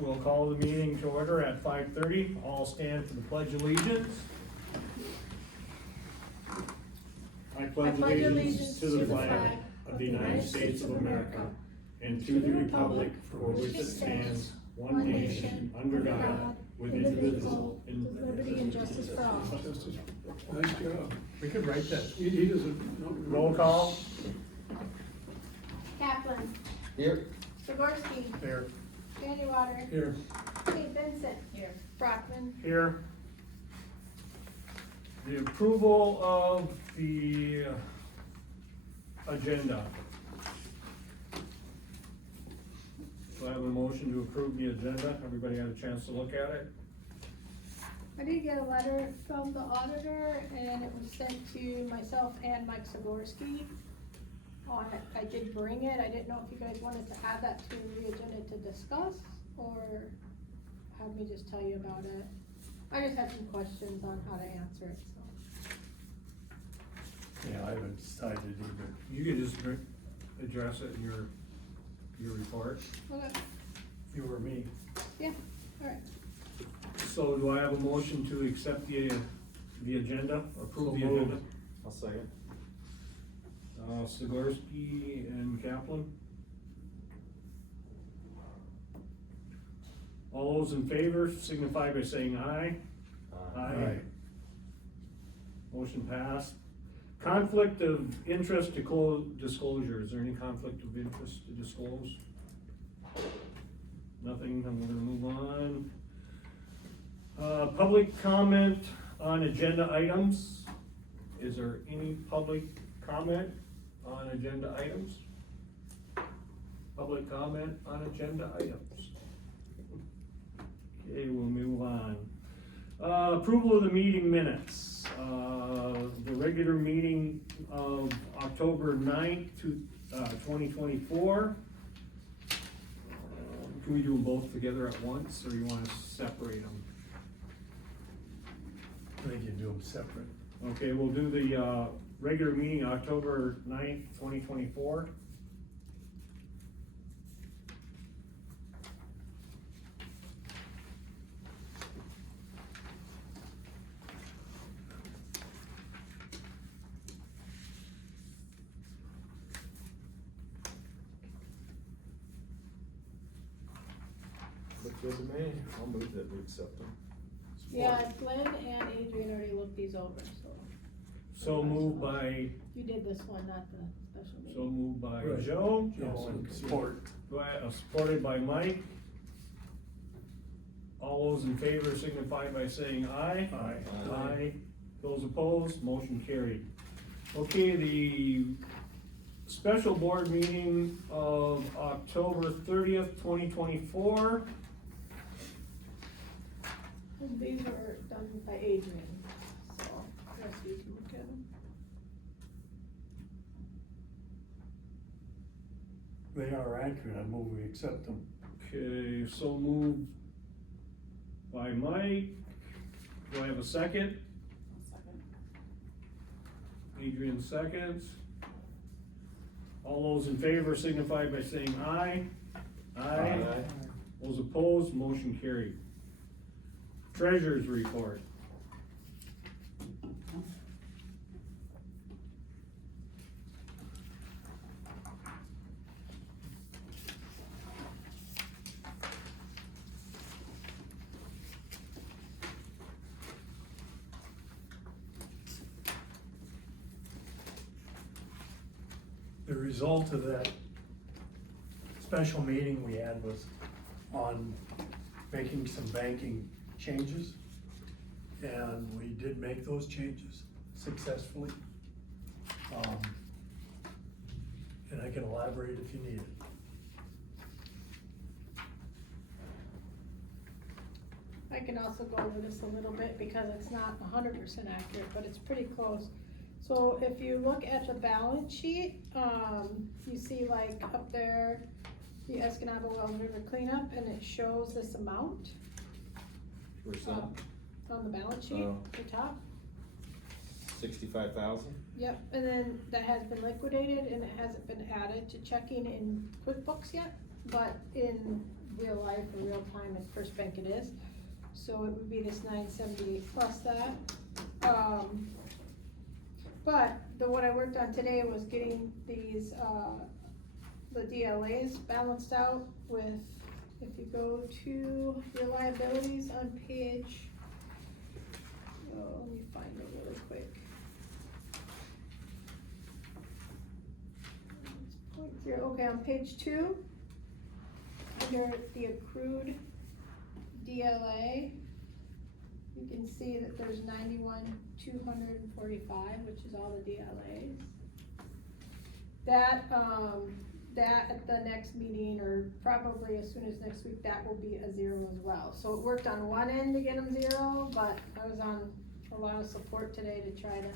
We'll call the meeting to order at 5:30. All stand for the pledge of allegiance. I pledge allegiance to the flag of the United States of America and to the republic for which it stands, one nation, under God, with indivisible, with liberty and justice for all. Nice job. We could write that. He doesn't know. Roll call. Kaplan. Here. Jaworski. Here. Vandewater. Here. St. Vincent. Here. Brockman. Here. The approval of the agenda. Do I have a motion to approve the agenda? Everybody had a chance to look at it? I did get a letter from the auditor and it was sent to myself and Mike Jaworski. I did bring it. I didn't know if you guys wanted to add that to the agenda to discuss or have me just tell you about it. I just had some questions on how to answer it, so. Yeah, I haven't decided either. You could just address it in your report. Okay, If you were me. yeah, alright. So do I have a motion to accept the agenda, approve the So moved. agenda? I'll second. Sikorsky and Kaplan. All those in favor signify by saying aye. Aye. Motion passed. Conflict of interest disclosure, is there any conflict of interest to disclose? Nothing, then we're gonna move on. Public comment on agenda items. Is there any public comment on agenda items? Public comment on agenda items. Okay, we'll move on. Approval of the meeting minutes. The regular meeting of October 9th, 2024. Can we do them both together at once, or you wanna separate them? I think you do them separate. Okay, we'll do the, regular meeting, October 9th, 2024. Look good to me. I'll move that we accept them. Yeah, Glenn and Adrian already looked these over, so. So moved by, You did this one, not the special so meeting. moved by Right. Joe. Support. Supported by Mike. All those in favor signify by saying aye. Aye. Aye. Those opposed, motion carried. Okay, the special board meeting of October 30th, 2024. And these are done by Adrian, so, the rest of you can look at them. They are accurate. I move we accept them. Okay, so moved by Mike. Do I have a second? Adrian seconds. All those in favor signify by saying aye. Aye. Those opposed, motion carried. Treasurer's report. The result of that special meeting we had was on making some banking changes. And we did make those changes successfully. And I can elaborate if you need it. I can also go over this a little bit because it's not 100% accurate, but it's pretty close. So if you look at the balance sheet, you see like up there, the Escanaba Wells River cleanup, and it shows this amount Where's that? on the balance sheet, Oh. the top. 65,000? Yep, and then that has been liquidated and it hasn't been added to checking in QuickBooks yet, but in real life, in real time, at First Bank it is. So it would be this 978 plus that. But what I worked on today was getting these, the DLAs balanced out with, if you go to your liabilities on page, let me find it really quick. Okay, on page 2, under the accrued DLA, you can see that there's 91,245, which is all the DLAs. That at the next meeting, or probably as soon as next week, that will be a 0 as well. So it worked on one end to get them 0, but I was on a lot of support today to try to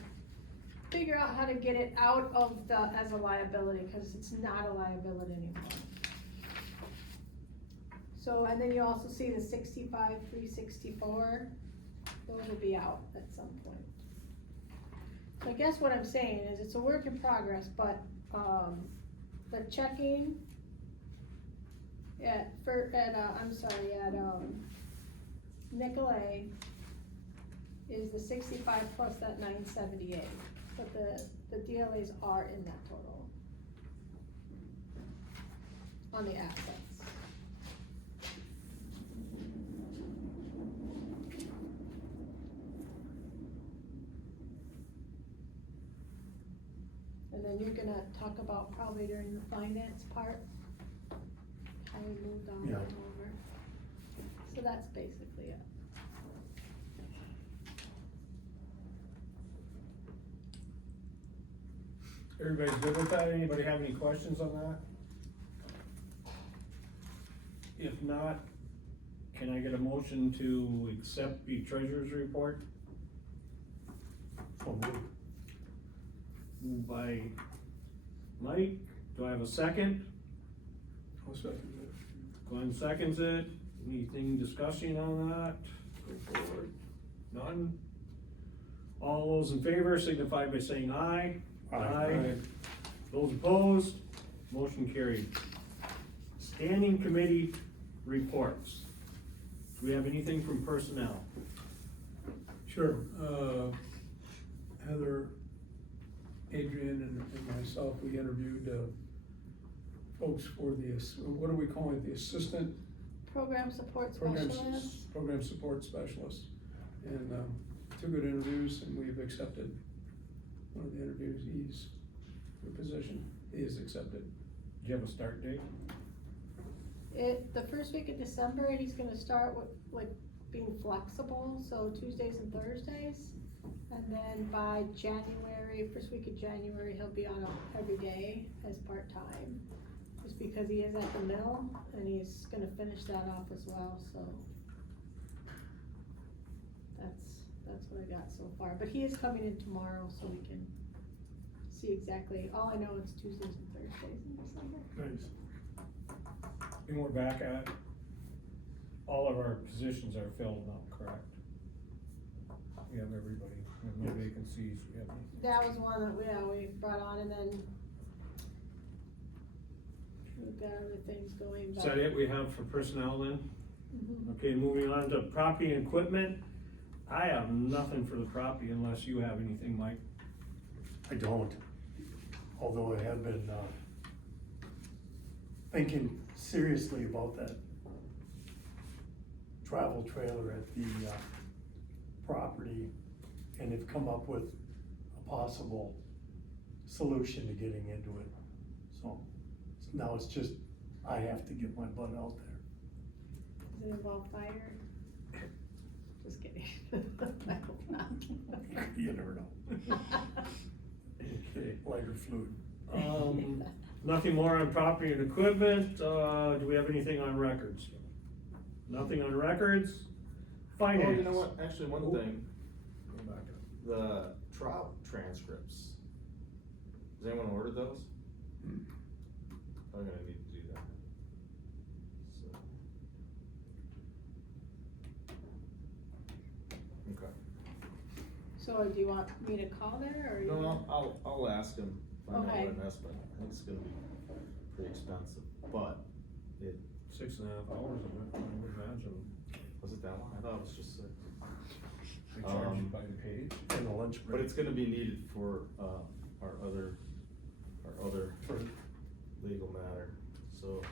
figure out how to get it out of as a liability, cause it's not a liability anymore. So, and then you also see the 65,364, those will be out at some point. So I guess what I'm saying is it's a work in progress, but, the checking at Nicolay is the 65 plus that 978, but the DLAs are in that total on the assets. And then you're gonna talk about probably during the finance part, how we moved on Yeah. and over. So that's basically it. Everybody's good with that? Anybody have any questions on that? If not, can I get a motion to accept the treasurer's report? So moved. Moved by Mike, do I have a second? I'll second Glenn seconds it, anything discussing on that? Go forward. None? All those in favor signify by saying aye. Aye. Those opposed, motion carried. Standing committee reports. Do we have anything from personnel? Sure, Heather, Adrian and myself, we interviewed, folks for what are we calling it, the assistant Program support program, specialist. program support specialist. And, 2 good interviews, and we've accepted one of the interviews, the position, he is accepted. Do you have a start date? The first week of December, and he's gonna start with, like, being flexible, so Tuesdays and Thursdays. And then by January, first week of January, he'll be on every day as part-time. Just because he is at the mill, and he's gonna finish that off as well, so. That's what I got so far, but he is coming in tomorrow, so we can see exactly, all I know is Tuesdays and Thursdays in December. Nice. And we're back at, all of our positions are filled now, correct? We have everybody, we have no vacancies, we have. That was one that we brought on, and then we've got other things going, Is but. that it we have for personnel then? Mhm. Okay, moving on to property and equipment. I have nothing for the property unless you have anything, Mike. I don't, although I have been, thinking seriously about that travel trailer at the, property, and have come up with a possible solution to getting into it. So, now it's just, I have to get my butt out there. Does it involve fire? Just kidding. I hope not. You never know. Okay. Lighter fluid. Nothing more on property and equipment, do we have anything on records? Nothing on records? Finance. Oh, you know what, actually, one Oh. thing, Go back up. the trial transcripts, does anyone order those? I'm gonna need to do that. So. Okay. So do you want me to call there, or? you- No, I'll ask him, find out Okay. what investment, I think it's gonna be pretty expensive, but 6.5 hours of it, I would imagine. Was it that long? I thought it was just 6. They charge you by the page. And the lunch break. But it's gonna be needed for, our other For- legal matter, so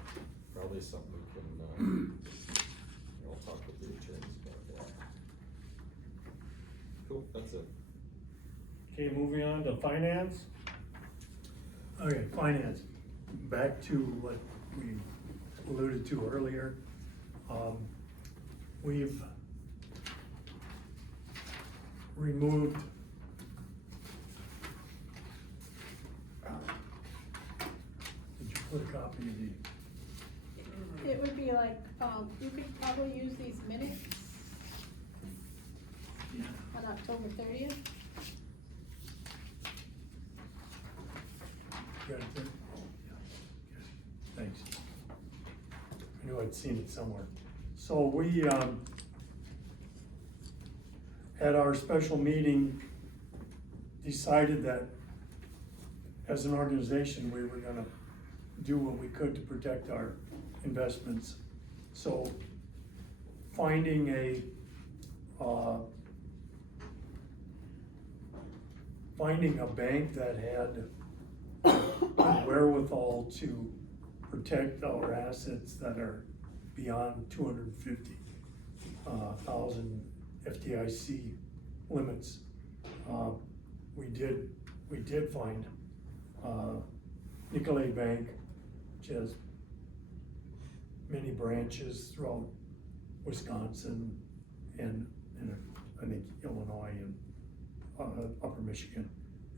probably something we can, I'll talk with the attorneys about that. Cool, that's it. Okay, moving on to finance. Okay, finance, back to what we alluded to earlier. We've removed did you put a copy of the, It would be like, you could probably use these minutes on October 30th. got it there? Yeah. Thanks. I knew I'd seen it somewhere. So we, at our special meeting, decided that as an organization, we were gonna do what we could to protect our investments. So finding a bank that had wherewithal to protect our assets that are beyond 250,000 FDIC limits. We did find Nicolay Bank, which has many branches throughout Wisconsin and I think Illinois and Upper Michigan.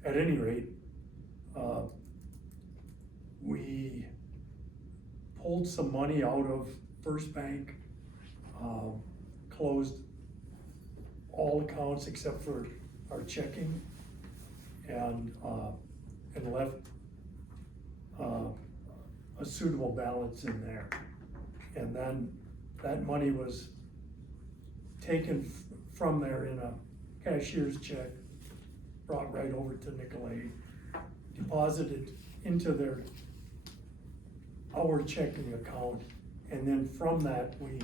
At any rate, we pulled some money out of First Bank, closed all accounts except for our checking, and left a suitable balance in there. And then that money was taken from there in a cashier's check, brought right over to Nicolay, deposited into our checking account, and then from that, we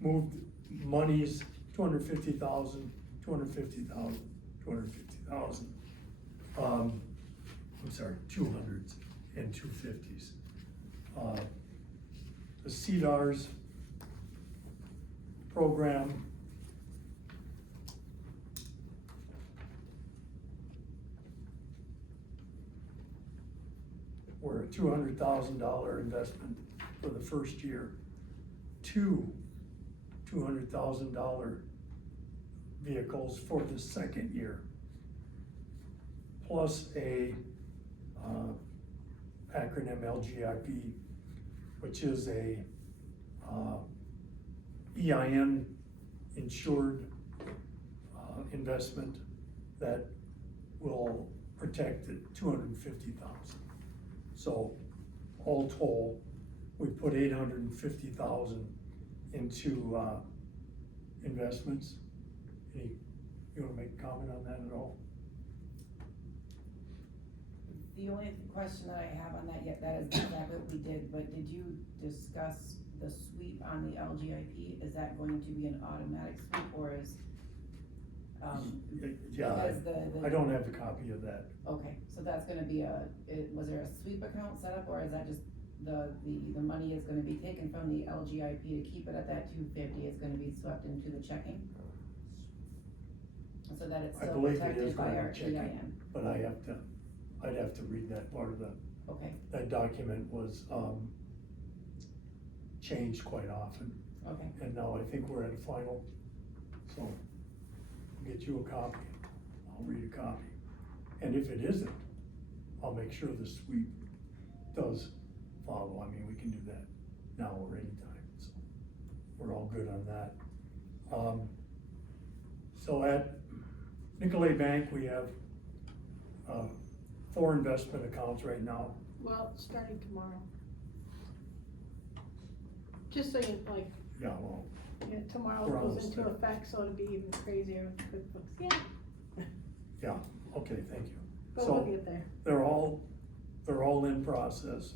moved monies, 250,000, 250,000, 250,000. I'm sorry, 200s and 250s. The CDARS program were a $200,000 investment for the first year, 2 $200,000 vehicles for the second year, plus a acronym LGIP, which is a EIN insured investment that will protect the 250,000. So all told, we put 850,000 into investments. You wanna make a comment on that at all? The only question that I have on that yet, that is exactly what we did, but did you discuss the sweep on the LGIP? Is that going to be an automatic sweep, or is, Yeah, because I don't have a copy of that. okay, so that's gonna be was there a sweep account set up, or is that just the money is gonna be taken from the LGIP to keep it at that 250, it's gonna be swept into the checking? So that it's I still believe it is protected by going our to checking, EIN, but I'd have to read that part of okay, that document was, changed quite often. okay, And now I think we're at a final, so I'll get you a copy, I'll read a copy. And if it isn't, I'll make sure the sweep does follow. I mean, we can do that now or anytime, so we're all good on that. So at Nicolay Bank, we have 4 investment accounts right now. Well, starting tomorrow. Just so you, like, Yeah, well, yeah, tomorrow We're goes almost into there. effect, so it'll be even crazier with QuickBooks, yeah, yeah, okay, thank you. but So- we'll get there. They're all they're all in process.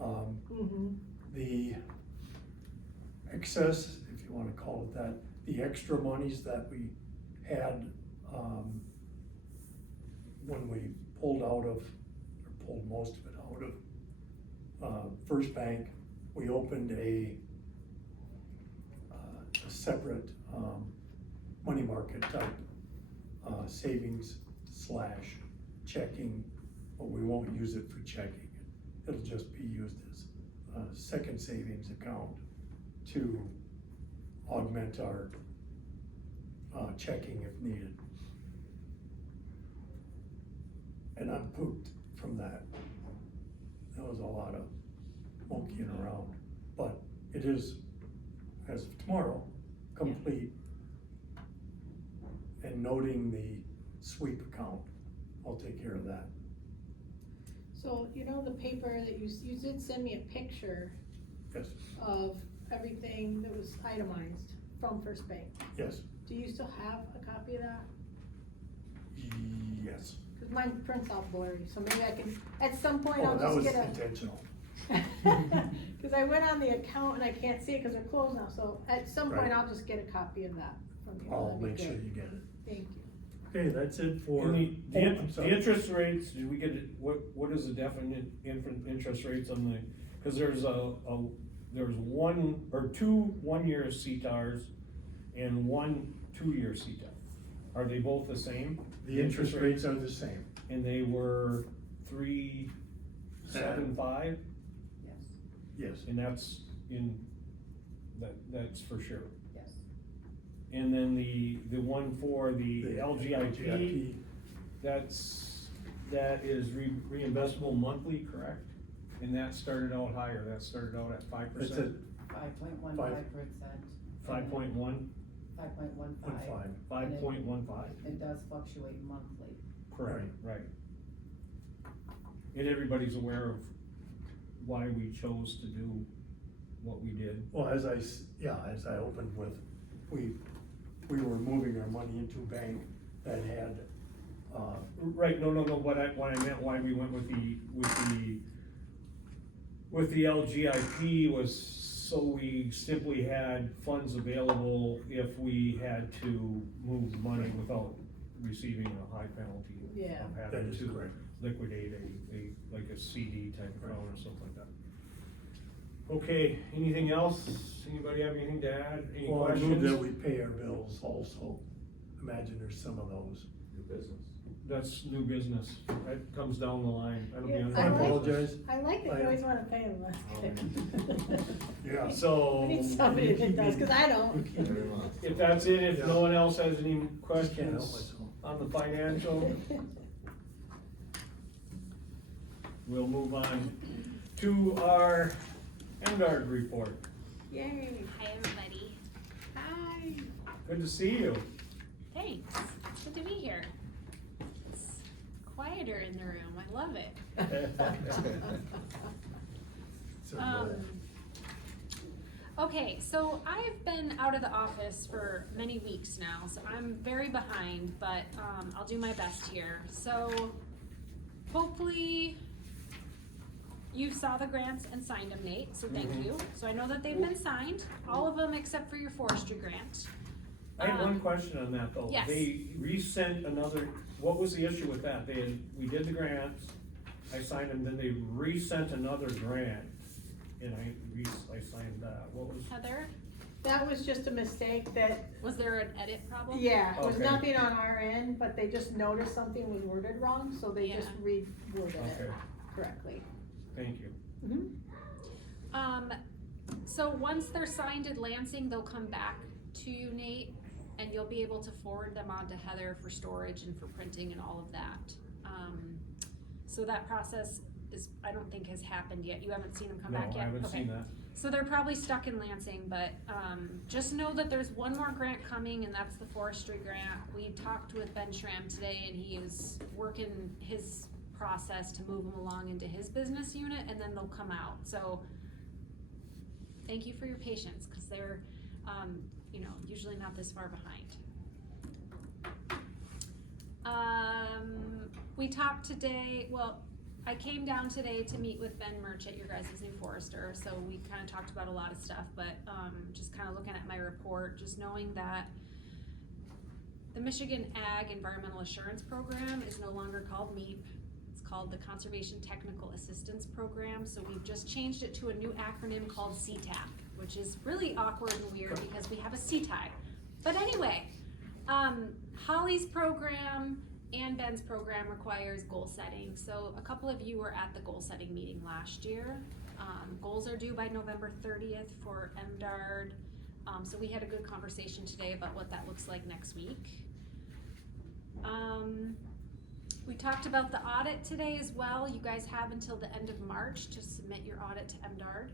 Mm-hmm. The excess, if you wanna call it that, the extra monies that we had, when we pulled out of, or pulled most of it out of, First Bank, we opened a separate, money market type, savings slash checking, but we won't use it for checking. It'll just be used as a second savings account to augment our, checking if needed. And I'm pooped from that. That was a lot of monkeying around, but it is, as of tomorrow, complete. And noting the sweep account, I'll take care of that. So, you know, the paper that you did send me a picture Yes, of everything that was itemized from First Bank. yes, Do you still have a copy of that? yes. Cause mine prints out blurry, so maybe I can, at some point Oh, I'll that just was get a. intentional. Cause I went on the account and I can't see it cause they're closed now, so at some point Right. I'll just get a copy of that from you. I'll That'd be make sure great. you get it. Thank you. Okay, that's it for. And Oh, I'm the sorry. interest rates, did we get, what is the definite interest rates on the, cause there's there's one, or two 1-year CTARs and one 2-year CTAR. Are they both the same? The interest rates are the same. And they were 3.75, Yes, Yes, and that's that's for sure. yes. And then the one for the LGIP, LGIP, that is reinvestable monthly, correct? And that started out higher, that started out at it's 5%, at 5.15%. 5.1, 5.15. 5.15, It does fluctuate monthly. correct, right. And everybody's aware of why we chose to do what we did. well, as I opened with, we were moving our money into a bank that had, Right, no, what I meant, why we went with the LGIP was so we simply had funds available if we had to move money without receiving a high penalty Yeah. of that having is to correct. liquidate like a CD type account or something like that. Okay, anything else? Anybody have anything to add? Any Well, I move that questions? we pay our bills also. Imagine there's some of those. New business. That's new business. That comes down the line. That'll be Yeah, under I I like- apologize. I like that I- you always wanna pay them, that's good. Yeah. So, I need somebody that does, cause I don't. Every month. if that's it, if no one else has any Just can't help questions myself. on the financial, we'll move on to our Endard report. Yay, Hi, everybody. hi. Good to see you. Thanks. It's good to be here. It's quieter in the room. I love it. So, Okay, so I've been out of the office for many weeks now, so I'm very behind, but I'll do my best here. So hopefully you saw the grants and signed them, Nate, so thank Mhm. you. So I know that they've been signed, all of them except for your forestry grant. I had one question on that though. Yes. They resent another, what was the issue with that? We did the grants, I signed them, then they resent another grant, and I signed that. What was? Heather, That was just a mistake that, was there an edit problem? yeah, it was Okay. nothing on our end, but they just noticed something was worded wrong, so they just Yeah. reworded it Okay, correctly. thank you. So once they're signed in Lansing, they'll come back to you, Nate, and you'll be able to forward them on to Heather for storage and for printing and all of that. So that process I don't think has happened yet. You haven't seen them come No, back yet? I haven't Okay. seen that. So they're probably stuck in Lansing, but, just know that there's one more grant coming, and that's the forestry grant. We talked with Ben Schramm today, and he is working his process to move them along into his business unit, and then they'll come out, so thank you for your patience, cause they're, usually not this far behind. We talked today, well, I came down today to meet with Ben Merchant, your guys' new forester, so we kinda talked about a lot of stuff, but, just kinda looking at my report, just knowing that the Michigan Ag Environmental Assurance Program is no longer called MEAP. It's called the Conservation Technical Assistance Program, so we've just changed it to a new acronym called CTAP, which is really awkward and weird because we have a CTI. But anyway, Holly's program and Ben's program requires goal setting. So a couple of you were at the goal setting meeting last year. Goals are due by November 30th for MDARD. So we had a good conversation today about what that looks like next week. We talked about the audit today as well. You guys have until the end of March to submit your audit to MDARD.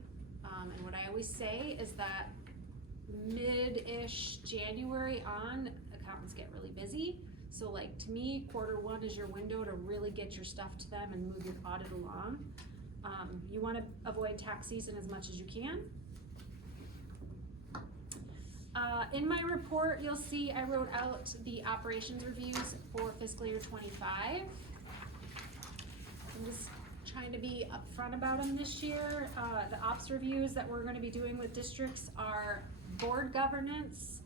And what I always say is that mid-ish January on, accountants get really busy. So like, to me, Q1 is your window to really get your stuff to them and move your audit along. You wanna avoid tax season as much as you can. In my report, you'll see I wrote out the operations reviews for fiscal year 25. I'm just trying to be upfront about them this year. The ops reviews that we're gonna be doing with districts are board governance,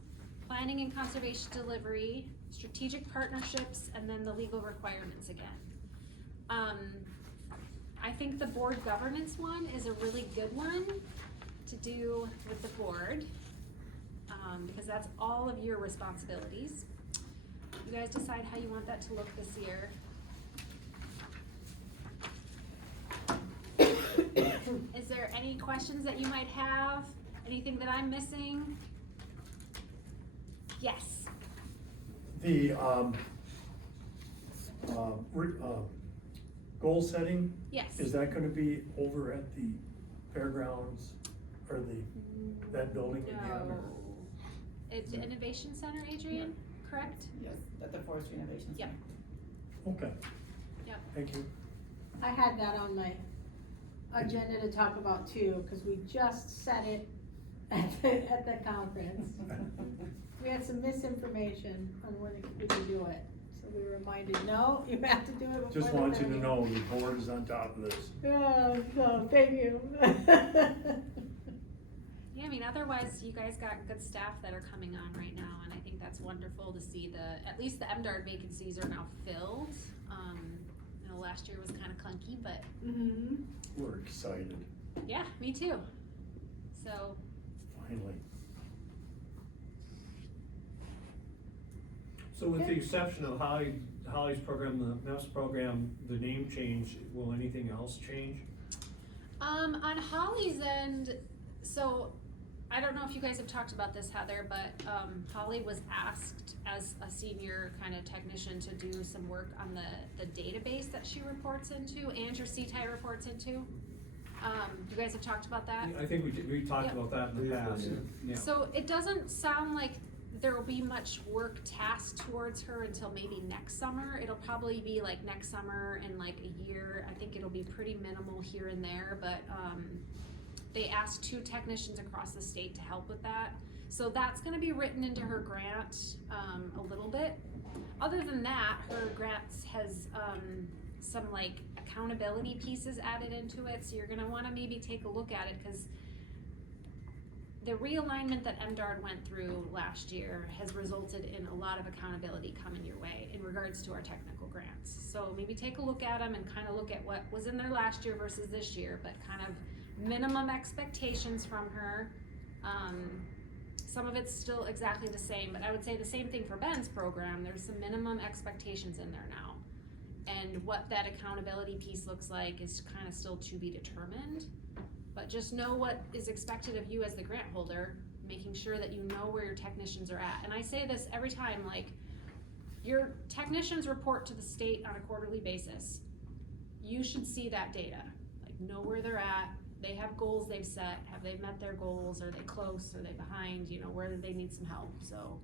planning and conservation delivery, strategic partnerships, and then the legal requirements again. I think the board governance one is a really good one to do with the board, because that's all of your responsibilities. You guys decide how you want that to look this year. Is there any questions that you might have? Anything that I'm missing? Yes. The, goal setting, Yes. is that gonna be over at the fairgrounds, or that building again? No. or- It's Innovation Center, Adrian, correct? Yes, at the Forestry Innovation Yep. Center. Okay. Yep. Thank you. I had that on my agenda to talk about too, cause we just said it at the conference. We had some misinformation on when we can do it, so we were reminded, no, you have to do it before the Just want you to 30th. know, the board is on top of this. Oh, no, thank you. Yeah, I mean, otherwise, you guys got good staff that are coming on right now, and I think that's wonderful to see at least the MDARD vacancies are now filled. You know, last year was kinda clunky, but Mhm. We're excited, yeah, me too. So, finally. So with the exception of Holly's program, the MEPS program, the name change, will anything else change? on Holly's end, so I don't know if you guys have talked about this, Heather, but Holly was asked as a senior kind of technician to do some work on the database that she reports into and your CTI reports into. You guys have talked about that? I think we talked Yep. about that in the past, yeah. So it doesn't sound like there will be much work tasked towards her until maybe next summer. It'll probably be like next summer and like a year. I think it'll be pretty minimal here and there, but they asked 2 technicians across the state to help with that. So that's gonna be written into her grant a little bit. Other than that, her grants has some like accountability pieces added into it, so you're gonna wanna maybe take a look at it, cause the realignment that MDARD went through last year has resulted in a lot of accountability coming your way in regards to our technical grants. So maybe take a look at them and kind of look at what was in there last year versus this year, but kind of minimum expectations from her. Some of it's still exactly the same, but I would say the same thing for Ben's program. There's some minimum expectations in there now. And what that accountability piece looks like is kind of still to be determined. But just know what is expected of you as the grant holder, making sure that you know where your technicians are at. And I say this every time, like, your technicians report to the state on a quarterly basis. You should see that data, like know where they're at. They have goals they've set. Have they met their goals? Are they close? Are they behind? You know, where do they need some help? So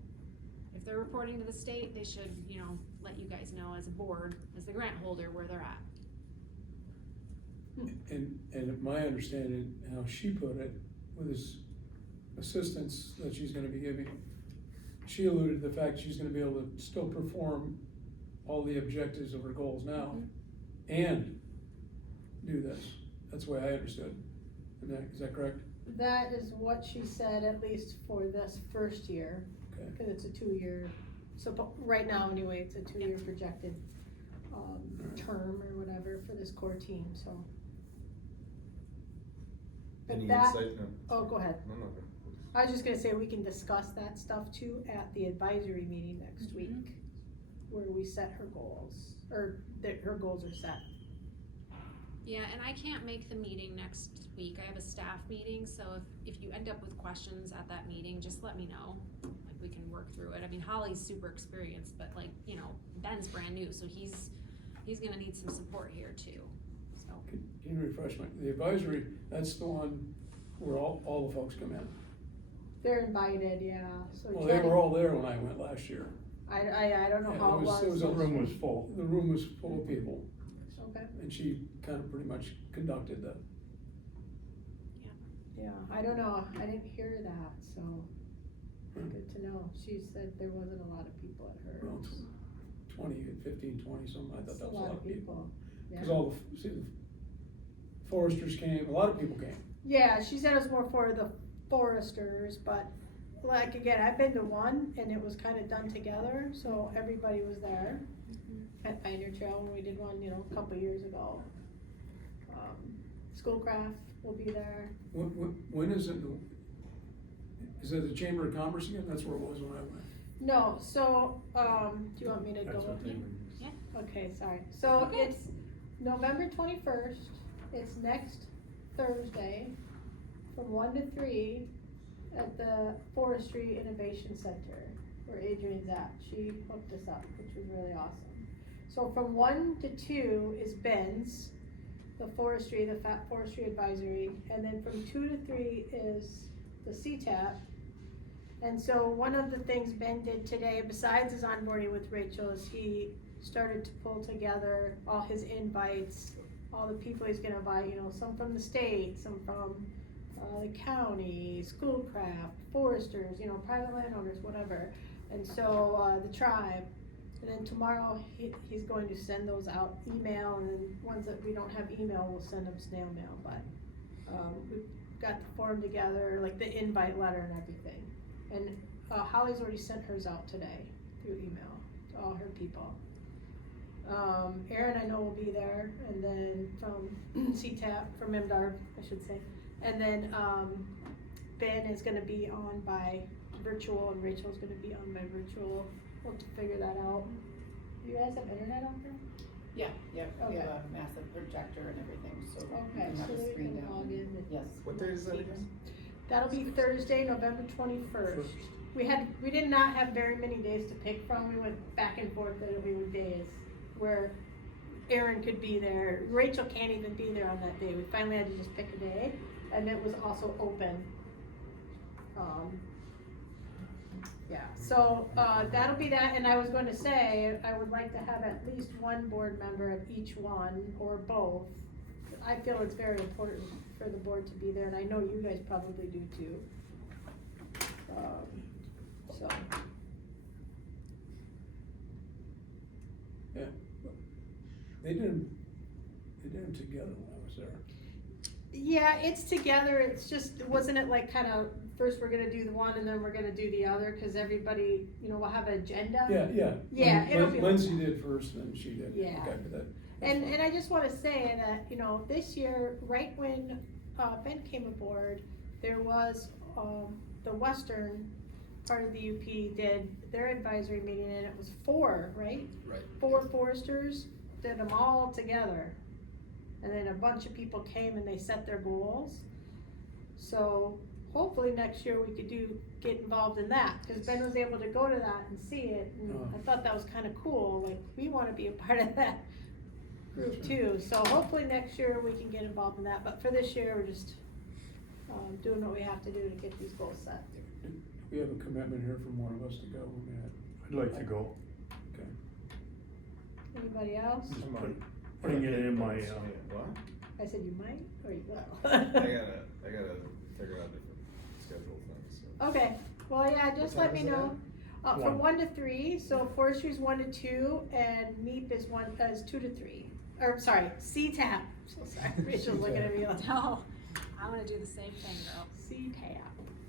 if they're reporting to the state, they should, you know, let you guys know as a board, as the grant holder, where they're at. And my understanding, how she put it, with his assistance that she's gonna be giving, she alluded to the fact she's gonna be able to still perform all the objectives of her goals now, and do this. That's the way I understood. Is that correct? That is what she said, at least for this first year, Okay. cause it's a 2-year, so, but right now anyway, it's a 2-year projected, term or whatever for this core team, so. But Any that, insight? No. oh, go ahead. No, no, go. I was just gonna say, we can discuss that stuff too at the advisory meeting next week, where we set her goals, or that her goals are set. Yeah, and I can't make the meeting next week. I have a staff meeting, so if you end up with questions at that meeting, just let me know. Like, we can work through it. I mean, Holly's super experienced, but like, you know, Ben's brand new, so he's gonna need some support here too, so. Can you refresh the advisory, that's the one where all the folks come in? They're invited, yeah, so. Well, they Jenny- were all there when I went last year. I don't know Yeah, how it was. It was, The room was full. the room was full of people, Okay, and she kind of pretty much conducted that. yeah, I don't know, I didn't hear that, so, good to know. She said there wasn't a lot of people at Well, hers. 15, 20 something, I That's thought that was a lot of people. yeah. Cause all the foresters came, a lot of people came. Yeah, she said it was more for the foresters, but like, again, I've been to one and it was kinda done together, so everybody was there. At Pioneer Trail when we did one, you know, a couple years ago. Schoolcraft will be there. When is it, is it the Chamber of Commerce again? That's where it was when I went. No, so, do you want me to That's go? what they were. Okay, sorry. So Okay. it's November 21st, it's next Thursday, from 1 to 3 at the Forestry Innovation Center, where Adrian's at. She hooked us up, which was really awesome. So from 1 to 2 is Ben's, the Fat Forestry Advisory, and then from 2 to 3 is the CTAP. And so one of the things Ben did today, besides his onboarding with Rachel, is he started to pull together all his invites, all the people he's gonna invite, you know, some from the state, some from the county, Schoolcraft, foresters, you know, private landowners, whatever. And so, the tribe. And then tomorrow, he's going to send those out email, and then ones that we don't have email, we'll send them snail mail, but, we've got the form together, like the invite letter and everything. And, Holly's already sent hers out today through email to all her people. Aaron I know will be there, and then from CTAP, from MDARB, I should say. And then, Ben is gonna be on by virtual, and Rachel's gonna be on by virtual. We'll have to figure that out. Do you guys have internet out there? Yeah, we Okay. have a massive projector and everything, so we Okay, can have so a we screen can log down. in. and- Yes. What day is that again? That'll be Thursday, November 21st. We did not have very many days to pick from. We went back and forth every days where Aaron could be there. Rachel can't even be there on that day. We finally had to just pick a day, and it was also open. Yeah, so, that'll be that, and I was going to say, I would like to have at least one board member of each one, or both. I feel it's very important for the board to be there, and I know you guys probably do too. So, Yeah. They did them together when I was there. yeah, it's together, it's just, wasn't it like kinda, first we're gonna do the one and then we're gonna do the other, cause everybody, you know, will have an agenda? Yeah. Yeah, it'll be- Lindsay did first, then she did. Yeah. Okay, but that's And fine. I just wanna say that, you know, this year, right when, Ben came aboard, there was, the western part of the UP did their advisory meeting, and it was 4, right? Right. 4 foresters, did them all together. And then a bunch of people came and they set their goals. So hopefully next year we could get involved in that, cause Ben was able to go to that and see it, and Oh. I thought that was kinda cool, like, we wanna be a part of that group too, so hopefully next year we can get involved in that, but for this year, we're just, doing what we have to do to get these goals set. We have a commitment here from one of us to go. We had- I'd like to go. Okay. Anybody else? Just Come on. putting it in my, What? I said you might, or you will? I gotta figure out different schedule things, so. Okay, well, yeah, just What let me time is it know. From 1 1. to 3, so forestry's 1 to 2, and MEP is 2 to 3. Or, sorry, CTAP so sorry, Rachel's looking at me like, No, I'm gonna do the same thing, girl. CTAP,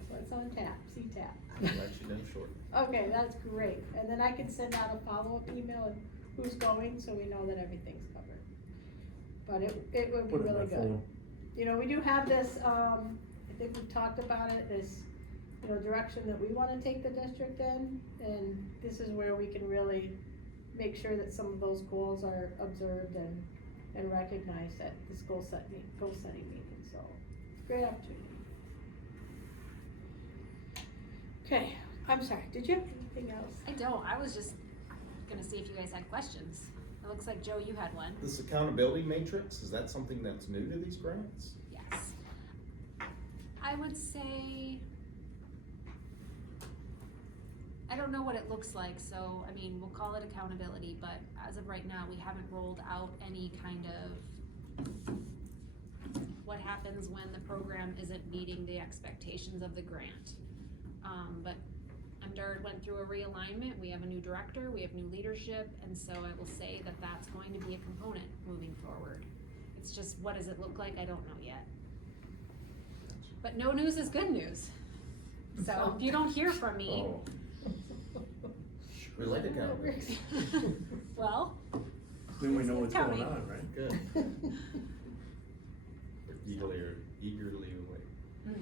what's on tap, CTAP. Write you down short. Okay, that's great, and then I can send out a follow-up email of who's going, so we know that everything's covered. But it would be Put it in really my good. phone. You know, we do have this, I think we've talked about it, this, you know, direction that we wanna take the district in, and this is where we can really make sure that some of those goals are observed and recognized at this goal setting meeting, so, great opportunity. Okay, I'm sorry, did you have anything else? I don't, I was just gonna see if you guys had questions. It looks like, Joe, you had one. This accountability matrix, is that something that's new to these grants? Yes. I would say, I don't know what it looks like, so, I mean, we'll call it accountability, but as of right now, we haven't rolled out any kind of what happens when the program isn't meeting the expectations of the grant. But MDARD went through a realignment, we have a new director, we have new leadership, and so I will say that that's going to be a component moving forward. It's just, what does it look like? I don't know yet. But no news is good news. So if you don't hear from me, Oh, we like accountability. well, Then we know what's going Coming. on, right? Good. Eagerly await.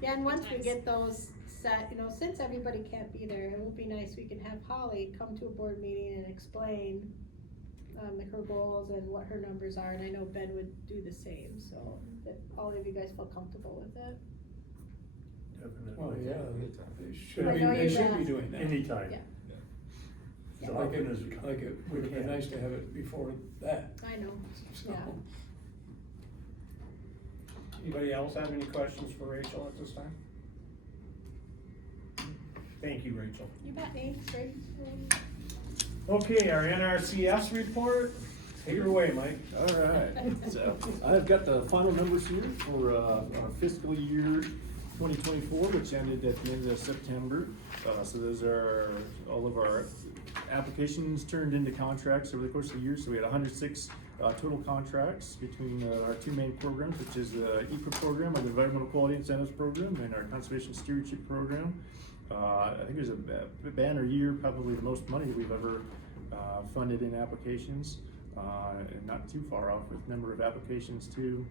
Yeah, and once we Nice. get those set, you know, since everybody can't be there, it would be nice, we can have Holly come to a board meeting and explain her goals and what her numbers are, and I know Ben would do the same, so that all of you guys feel comfortable with it. Definitely. Well, yeah, Anytime. they I know you should be asked. doing that. Anytime. Yeah. As Like often as we it, can. like it would have been nice to have it before that, I know, so. yeah. Anybody else have any questions for Rachel at this time? Thank you, Rachel. You bet, thanks, Rachel. Okay, our NRCS report, take her away, Mike. All right, so I've got the final numbers here for our fiscal year 2024, which ended at the end of September. So those are all of our applications turned into contracts over the course of the year. So we had 106 total contracts between our two main programs, which is the EQA program, or the Environmental Quality Incentives Program, and our Conservation Stewardship Program. I think it was a banner year, probably the most money we've ever funded in applications, and not too far off with number of applications too.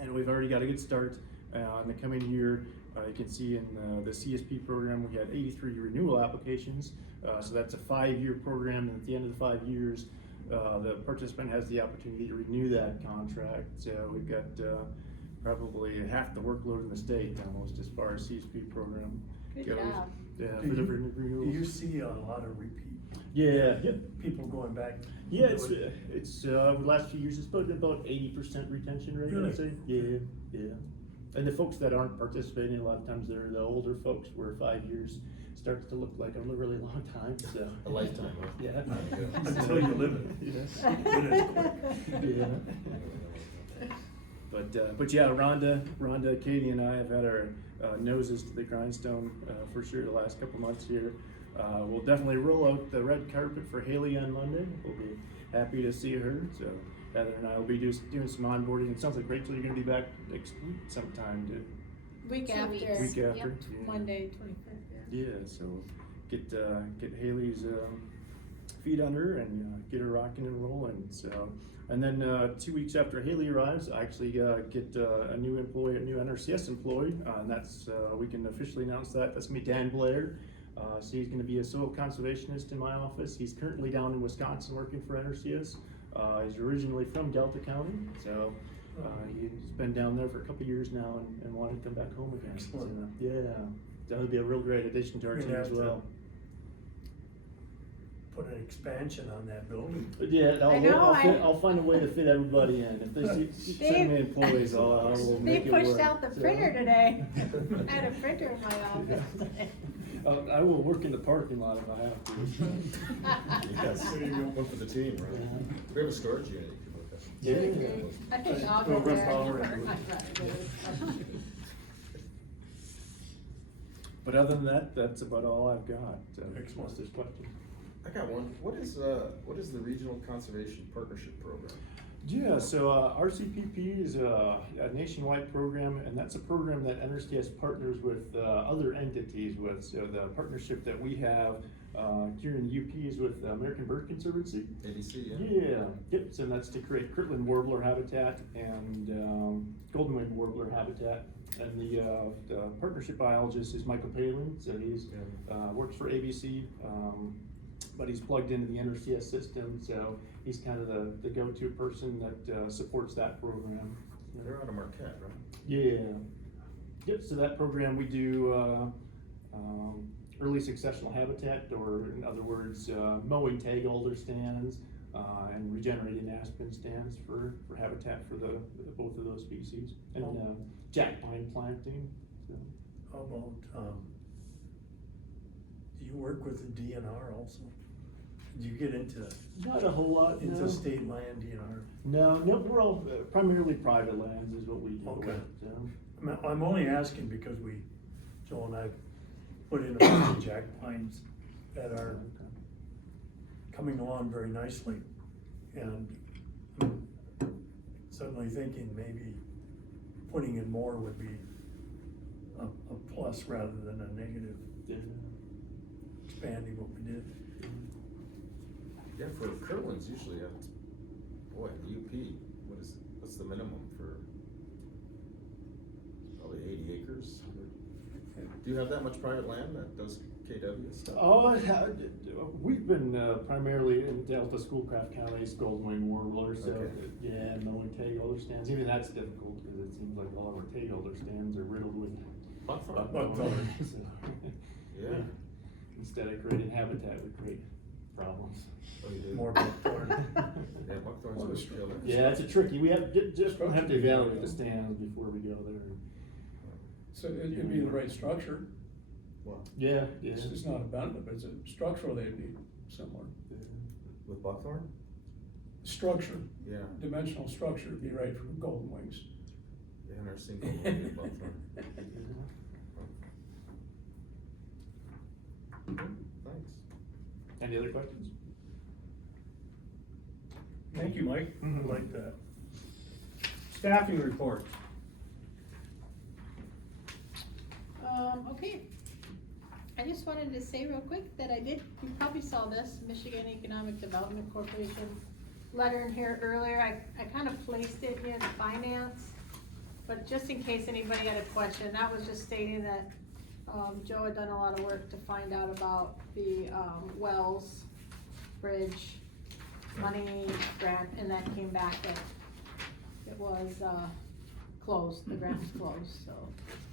And we've already got a good start in the coming year. You can see in the CSP program, we had 83 renewal applications. So that's a 5-year program, and at the end of the 5 years, the participant has the opportunity to renew that contract. So we've got probably half the workload in the state almost as far as CSP program Good goes. job. Yeah, Do for the you- renewals. Do you see a lot of repeat? Yeah, yeah. People going back? Yeah, it's over the last few years, it's about 80% retention rate, Really? I'd say. Yeah, yeah. And the folks that aren't participating, a lot of times they're the older folks where 5 years starts to look like a really long time, so. A lifetime, huh? Yeah. Until you live it. Yeah. But yeah, Rhonda, Katie and I have had our noses to the grindstone for sure the last couple months here. We'll definitely roll out the red carpet for Haley on Monday. We'll be happy to see her. So Heather and I will be doing some onboarding. It sounds like Rachel, you're gonna be back next week sometime to Week 2 after. weeks. week after. Yep. Yeah. Monday, 25th, yeah. Yeah, so get Haley's feet under and get her rocking and rolling. So, and then 2 weeks after Haley arrives, I actually get a new employee, a new NRCS employee, and that's we can officially announce that. That's gonna be Dan Blair. So he's gonna be a soil conservationist in my office. He's currently down in Wisconsin working for NRCS. He's originally from Delta County, so he's been down there for a couple years now and wanted to come back home again. So, Excellent. yeah, that would be a real great addition to our We're team gonna as have to well. Put an expansion on that building. But yeah, I know, I'll find a way to fit everybody in. If there's so many employees, I will They make it work. pushed out the So- printer today. I had a printer in my office today. I will work in the parking lot if I have to. Yes, There you go. one for the team, right? We have a storage unit you can look at. Yeah. I think I'll Well, go we're there. power. But other than that, that's about all I've got. Excellent. What's this question? I got one. What is the Regional Conservation Partnership Program? Yeah, so RCPP is a nationwide program, and that's a program that NRCS partners with other entities with. So the partnership that we have here in UP is with the American Bird Conservancy. ABC, yeah. Yeah, yep, so that's to create Kirtland warbler habitat and golden-winged warbler habitat. And the partnership biologist is Michael Palin, so he's works for ABC, but he's plugged into the NRCS system, so he's kind of the go-to person that supports that program. They're out of Marquette, right? Yeah. Yep, so that program we do early successional habitat, or in other words, mowing tag alder stands and regenerating aspen stands for habitat for the both of those species, and jack pine planting. So. How about, do you work with the DNR also? Do you get into, Not a whole lot. into No. state land DNR? No, we're all primarily private lands is what we do. Okay. So. I'm only asking because Joe and I put in a bunch of jack pines that are coming along very nicely. And I'm suddenly thinking maybe putting in more would be a plus rather than a negative, Yeah. expanding what we did. Yeah, for Kirtland's usually at, boy, UP, what's the minimum for? Probably 80 acres. Do you have that much private land that does KW stuff? Oh, we've been primarily in Delta Schoolcraft counties, golden wing warbler, so Okay. yeah, mowing tag alder stands. Even that's difficult because it seems like all of our tag alder stands are riddled with Buckthorn? Buckthorn. So, Yeah. Instead of creating habitat, we create problems. Oh, you do? More buckthorn. Yeah, buckthorn's a big killer. Yeah, it's a tricky. We have just have to evaluate the stands before we go there. So it'd be the right structure. What, Yeah, yeah. It's not a benefit, but it's a structurally it'd be similar. with buckthorn? Structure, Yeah, dimensional structure would be right for golden wings. the inner single wing buckthorn. Thanks. Any other questions? Thank you, Mike. I like that. Staffing report. Okay. I just wanted to say real quick that you probably saw this, Michigan Economic Development Corporation letter in here earlier. I kind of placed it in finance, but just in case anybody had a question, that was just stating that, Joe had done a lot of work to find out about the, Wells Bridge money grant, and that came back that it was, closed, the grant was closed, so.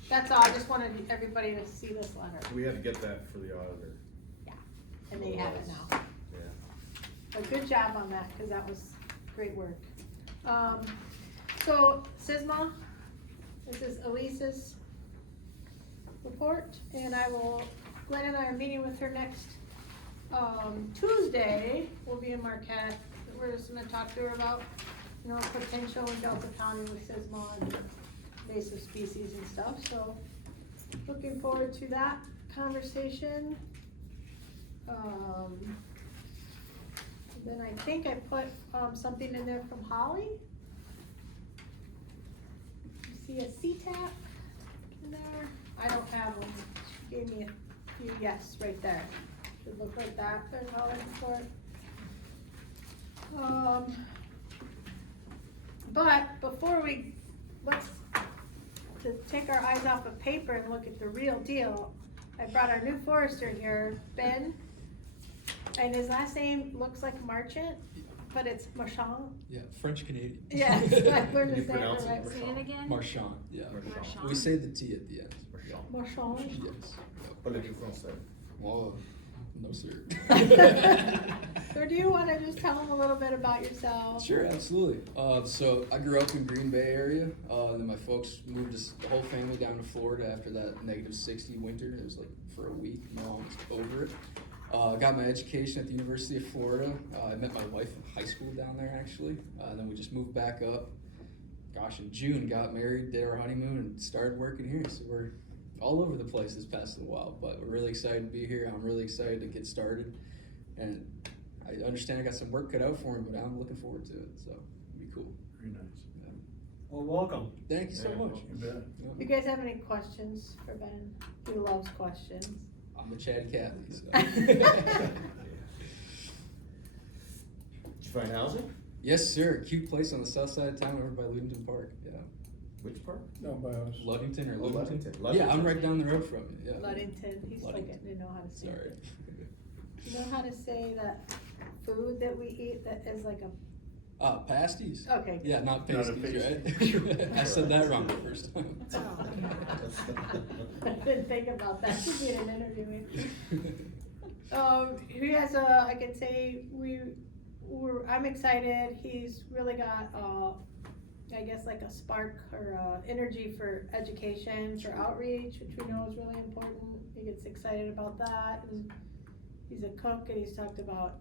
That's all, I just wanted everybody to see this letter, We had to get that for the auditor. and they have it now. Yeah. But good job on that, cause that was great work. So SISMA, this is Elise's report, and Glenn and I are meeting with her next, Tuesday. We'll be in Marquette. We're just gonna talk to her about, potential in Delta County with SISMA and invasive species and stuff, so looking forward to that conversation. Then I think I put, something in there from Holly. You see a CTAP in there? I don't have one. She gave me a few, yes, right there. Should look like that, there's Holly report. But before to take our eyes off of paper and look at the real deal, I brought our new forester here, Ben, and his last name looks like Marchant, but it's Marchand. Yeah, French Canadian. Yes, I learned Can you to say it pronounce it right. Say it again? Marchand, yeah. Marchand. We say the T at the end. Marchand. Yes. Parlez-vous français? Well, no sir. So do you wanna just tell them a little bit about yourself? Sure, absolutely. So I grew up in Green Bay area, and then my folks moved the whole family down to Florida after that -60 winter. It was like for a week, now almost over it. Got my education at the University of Florida. I met my wife in high school down there actually. Then we just moved back up. Gosh, in June, got married, did our honeymoon, and started working here. So we're all over the place this past little while, but we're really excited to be here. I'm really excited to get started. And I understand I got some work cut out for me, but I'm looking forward to it, so it'll be cool. Very nice. Well, welcome. Thank you so Yeah. much. You bet. You guys have any questions for Ben? He loves questions. I'm a chatty Cathy, so. Did you find housing? Yes, sir. Cute place on the south side of town over by Ludington Park. Yeah. Which part? Down by us. Luddington or Oh, Ludington? Ludington. Yeah, I'm right down the road from you. Yeah. Luddington, he's still Luddington. getting to know how to say Sorry. it. You know how to say that food that we eat that is like a, Pasties. okay. Yeah, not Not a pasties, pasty. right? I said that wrong the first time. Oh. I didn't think about that, should be in an interview. He has I can say I'm excited, he's really got, I guess like a spark or, energy for education, for outreach, which we know is really important. He gets excited about that, and he's a cook, and he's talked about,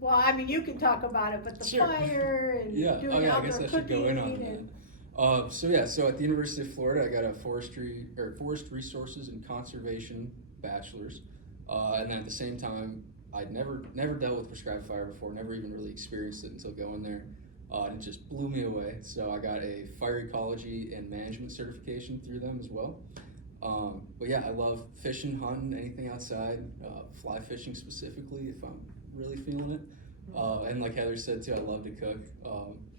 well, I mean, you can talk about it, but the Sure. fire and Yeah, doing oh yeah, I outdoor guess I cooking should go in on and. that. So at the University of Florida, I got a forest resources and conservation bachelor's, and then at the same time, I'd never dealt with prescribed fire before, never even really experienced it until going there, and it just blew me away. So I got a fire ecology and management certification through them as well. But yeah, I love fishing, hunting, anything outside, fly fishing specifically if I'm really feeling it. And like Heather said too, I love to cook.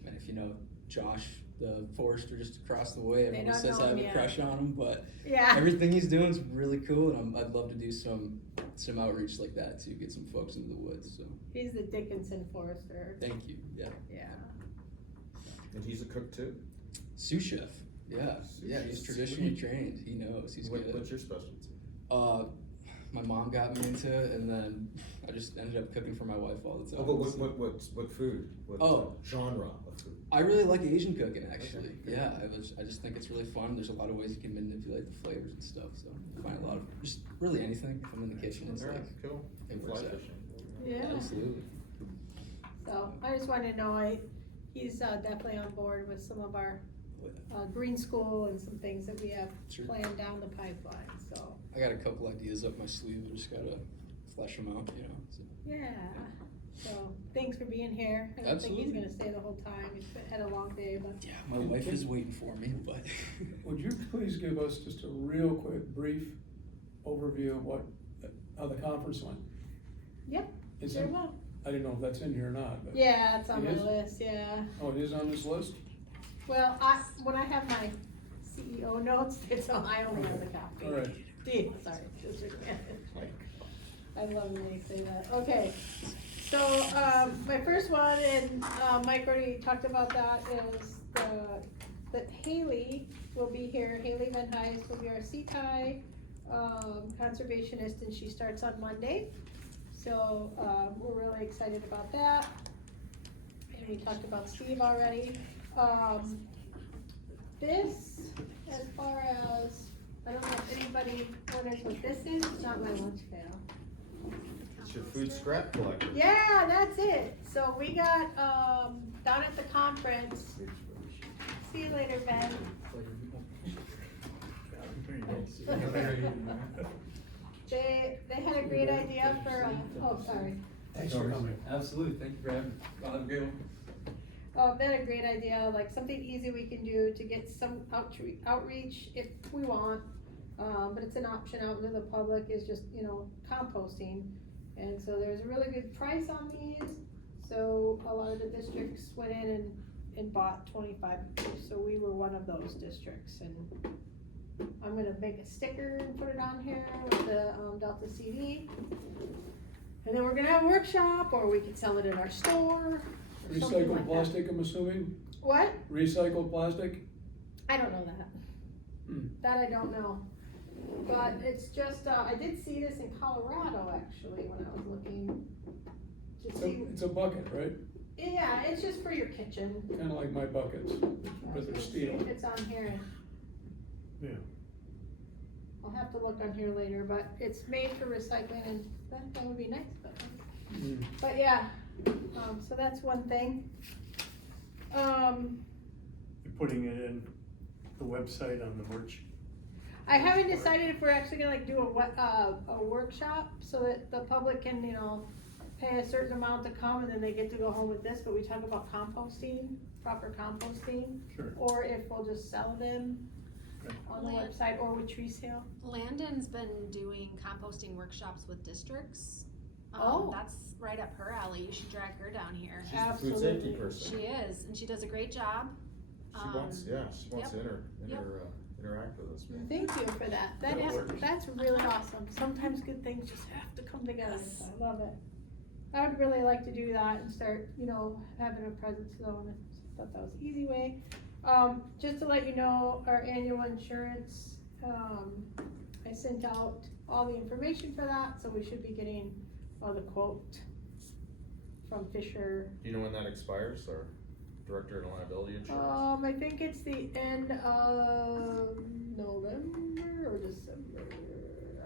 And if you know Josh, the forester just across the way, everyone don't says know I have him a yet. crush on him, but Yeah. everything he's doing is really cool, and I'd love to do some outreach like that to get some folks into the woods. So He's the Dickinson Forester. thank you. Yeah, Yeah. And he's a cook too? sous chef. Yeah, yeah, he's traditionally trained. He knows he's good. What's your specialty? My mom got me into it, and then I just ended up cooking for my wife all the time. Oh, but so- what food? What genre of food? I really like Asian cooking, actually. Yeah, I just think it's really fun. There's a lot of ways you can manipulate the flavors and stuff. So I find a lot of just really anything. If I'm in the kitchen, it's Alright, like cool. it And works fly out. fishing. Yeah. Absolutely. So I just wanted to know, he's definitely on board with some of our green school and some things that we have Sure. planned down the pipeline, so, I got a couple ideas up my sleeve. I just gotta flesh them out, you know. So. yeah. So, thanks for being here. I don't think he's Absolutely. gonna stay the whole time, he's had a long day, but. Yeah, my wife is waiting for me, but. Would you please give us just a real quick, brief overview of how the conference went? Yep, Is sure it- will. I didn't know if that's in here or not, but. Yeah, it's on It my is? list, yeah. Oh, it is on this list? Well, when I have my CEO notes, I only have the copy. All right. Sorry, just I love when they say that. Okay, so, my first one, and, Mike already talked about that, is that Haley will be here. Haley Van Heist will be our CTI, conservationist, and she starts on Monday. So, we're really excited about that. And we talked about Steve already. This, as far as, I don't know if anybody wonders what this is, it's not my lunch pail. It's your food scrap collector. Yeah, that's it. So we got, down at the conference, see you later, Ben. They had a great idea for, oh, sorry. Thanks for coming. Absolutely, thank you for having me. I'll have a great one. They had a great idea, like something easy we can do to get some outreach if we want. But it's an option out into the public, is just, composting. And so there's a really good price on these. So a lot of the districts went in and bought 25 each, so we were one of those districts. And I'm gonna make a sticker and put it on here with the Delta CD. And then we're gonna have a workshop, or we could sell it in our store. or something Recycled like that. plastic, I'm assuming? What? Recycled plastic? I don't know that. That I don't know. But it's just, I did see this in Colorado actually when I was looking to see. It's a bucket, right? Yeah, it's just for your kitchen. Kinda like my buckets, but they're Let's see steel. if it's on here. Yeah. I'll have to look on here later, but it's made for recycling, and that would be nice, but. Mm. But yeah, so that's one thing. You're putting it in the website on the merch. I haven't decided if we're actually gonna do a workshop so that the public can, pay a certain amount to come and then they get to go home with this, but we talk about composting, proper composting. Sure. Or if we'll just sell them Okay. on the Land- website or with tree sale. Landon's been doing composting workshops with districts. Oh. That's right up her alley, you should drag her down here. She's the food safety Absolutely. person. She is, and she does a great job. She wants, Um, she wants to interact with us, man. Thank you for that. That Yeah, is, works. that's really awesome. Sometimes good things just have to come together. So I love it. I would really like to do that and start, having a presence zone. I thought that was an easy way. Just to let you know, our annual insurance, I sent out all the information for that, so we should be getting, the quote from Fisher. Do you know when that expires, or director and liability insurance? I think it's the end of November or December,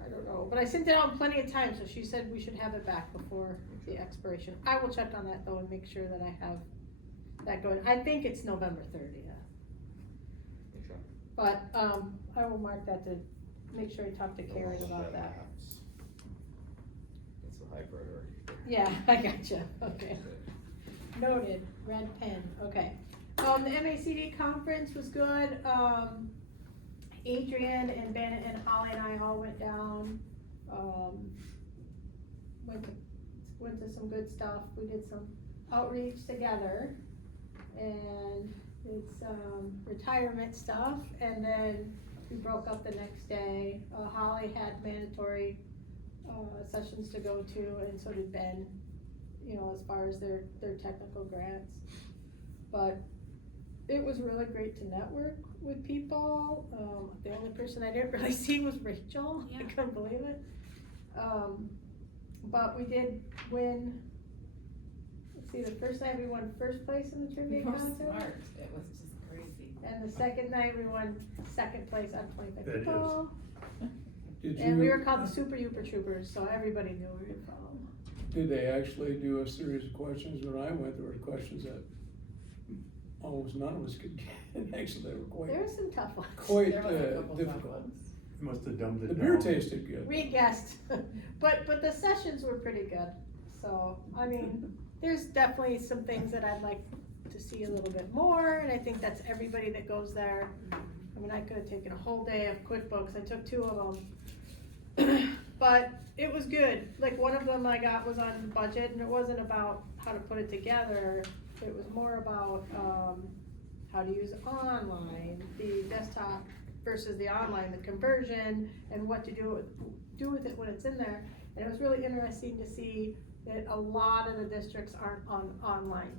I don't know, but I sent it out plenty of times, so she said we should have it back before the expiration. I will check on that though and make sure that I have that going. I think it's November 30th, Okay. but, I will mark that to make sure I talk to Karen Oh, about that. maps. That's a high priority. Yeah, I gotcha, okay. Noted, red pen, okay. The MACD conference was good, Adrian and Bennett and Holly and I all went down, went to some good stuff, we did some outreach together, and it's, retirement stuff, and then we broke up the next day. Holly had mandatory, sessions to go to, and so did Ben, as far as their technical grants. But it was really great to network with people. The only person I didn't really see was Rachel. I Yeah. couldn't believe it. But we did win, let's see, the first night we won first place in the trivia You were contest. smart, it was just crazy. And the second night we won second place out of 25 That is. people. Did And we you, were called the Super Uper Troopers, so everybody knew where we were from. did they actually do a series of questions? When I went, there were questions that almost none of us could get, and actually they were There quite, were some tough ones. quite There was a couple tough difficult. ones. You must have dumbed it The down. beer tasted good. We guessed, but the sessions were pretty good. So, I mean, there's definitely some things that I'd like to see a little bit more, and I think that's everybody that goes there. I mean, I could have taken a whole day of QuickBooks, I took 2 of them. But it was good, like one of them I got was on budget, and it wasn't about how to put it together, it was more about, how to use online, the desktop versus the online, the conversion, and what to do with it when it's in there. And it was really interesting to see that a lot of the districts aren't on online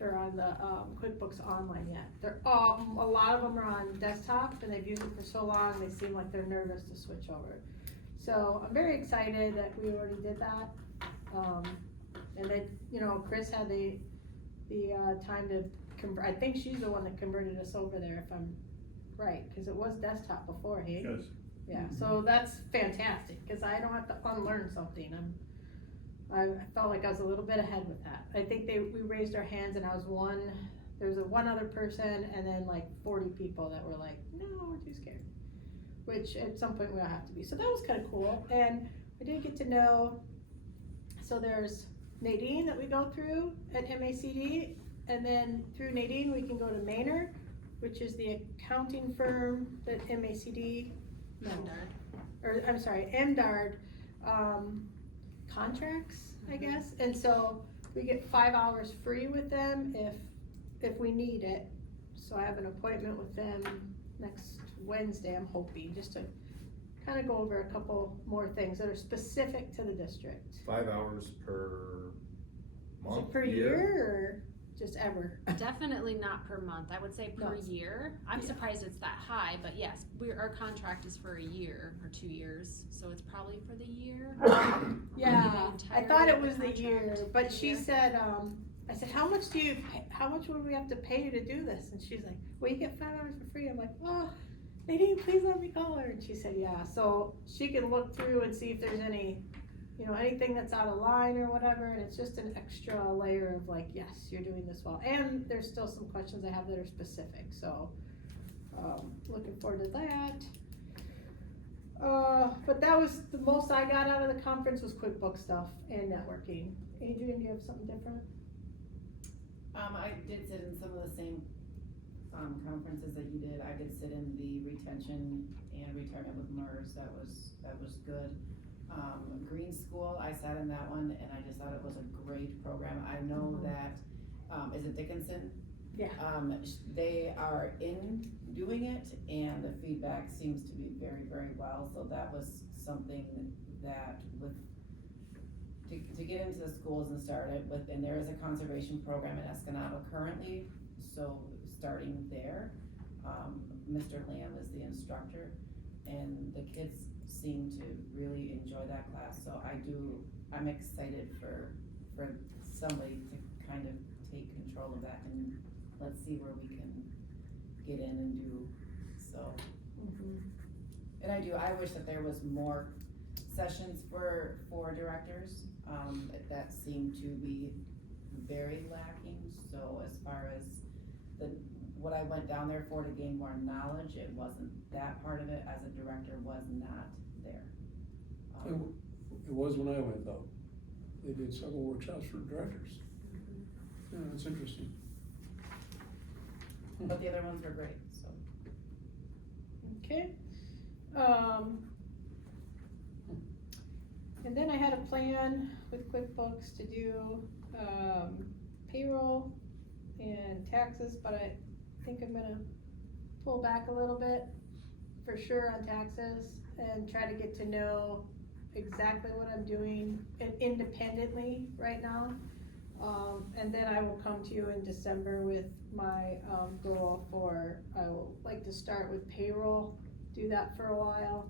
or on the QuickBooks Online yet. A lot of them are on desktop, and they've used it for so long, they seem like they're nervous to switch over. So I'm very excited that we already did that. And that, Chris had the time to I think she's the one that converted us over there, if I'm right, cause it was desktop before, hey? Yes. Yeah, so that's fantastic, cause I don't have to unlearn something, I felt like I was a little bit ahead with that. I think we raised our hands and there was one other person and then like 40 people that were like, no, we're too scared. Which at some point we'll have to be, so that was kinda cool, and I did get to know, so there's Nadine that we go through at MACD, and then through Nadine, we can go to Maynard, which is the accounting firm that MACD, MDARD, contracts, I guess, and so we get 5 hours free with them if we need it. So I have an appointment with them next Wednesday, I'm hoping, just to kinda go over a couple more things that are specific to the district. 5 hours per Is month, it per year or just ever? Definitely not per month, I would say per No. year. I'm Yeah. surprised it's that high, but yes, our contract is for a year or 2 years, so it's probably for the year. Yeah, I thought it was the Contract, year, but she year. said, I said, how much would we have to pay you to do this? And she's like, well, you get 5 hours for free. I'm like, oh, Nadine, please let me call her. And she said, yeah, so she can look through and see if there's anything that's out of line or whatever, and it's just an extra layer of like, yes, you're doing this well. And there's still some questions I have that are specific, so, looking forward to that. But that was the most I got out of the conference was QuickBooks stuff and networking. Adrian, do you have something different? I did sit in some of the same, conferences that you did. I did sit in the retention and retirement with MERS, that was good. Green School, I sat in that one, and I just thought it was a great program. I know that, is it Dickinson? Yeah. They are in doing it, and the feedback seems to be very, very well, so that was something that to get into the schools and start it with, and there is a conservation program in Escanaba currently, so starting there. Mr. Lamb is the instructor, and the kids seem to really enjoy that class, so I'm excited for somebody to kind of take control of that, and let's see where we can get in and do, so. And I wish that there was more sessions for directors, that seem to be very lacking, so as far as what I went down there for to gain more knowledge, it wasn't, that part of it as a director was not there. It was when I went though. They did several workshops for directors. Yeah, that's interesting. But the other ones were great, so. Okay. And then I had a plan with QuickBooks to do, payroll and taxes, but I think I'm gonna pull back a little bit for sure on taxes and try to get to know exactly what I'm doing independently right now. And then I will come to you in December with my, goal for, I will like to start with payroll, do that for a while,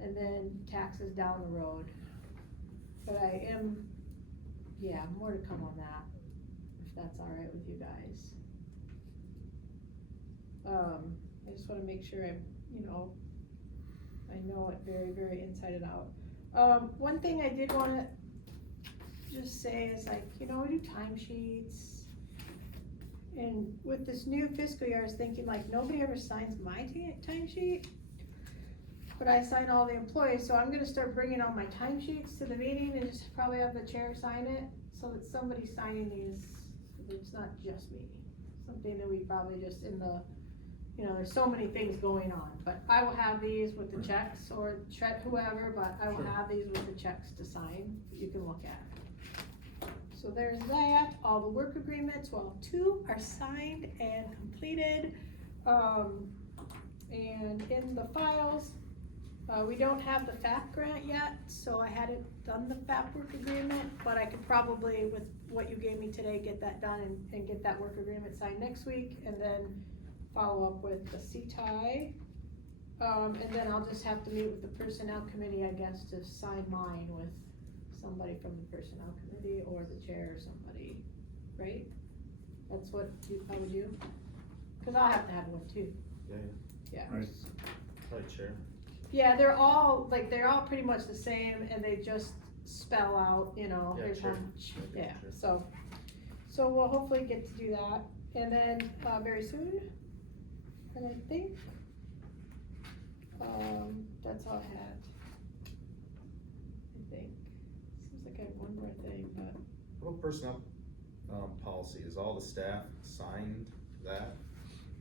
and then taxes down the road. But more to come on that, if that's all right with you guys. I just wanna make sure I know it very, very inside and out. One thing I did wanna just say is we do timesheets. And with this new fiscal year, I was thinking nobody ever signs my timesheet. But I sign all the employees, so I'm gonna start bringing all my timesheets to the meeting and just probably have the chair sign it, so that somebody's signing these, so that it's not just me. Something that we probably just there's so many things going on, but I will have these with the checks, or check whoever, but I will have these with the checks to sign, that you can look at. So there's that, all the work agreements, 2 are signed and completed, and in the files, we don't have the FAP grant yet, so I hadn't done the FAP work agreement, but I could probably, with what you gave me today, get that done and get that work agreement signed next week, and then follow up with the CTI. And then I'll just have to meet with the personnel committee, I guess, to sign mine with somebody from the personnel committee or the chair or somebody, right? That's what I would do? Cause I'll have to have one too. Yeah. Right. Probably chair. Yeah, they're all pretty much the same, and they just spell out, here's how sure. much, yeah, Sure. so we'll hopefully get to do that, and then, very soon, and I think, that's all I had. I think, seems like I have one more thing, but, What about personnel, policy, is all the staff signed that?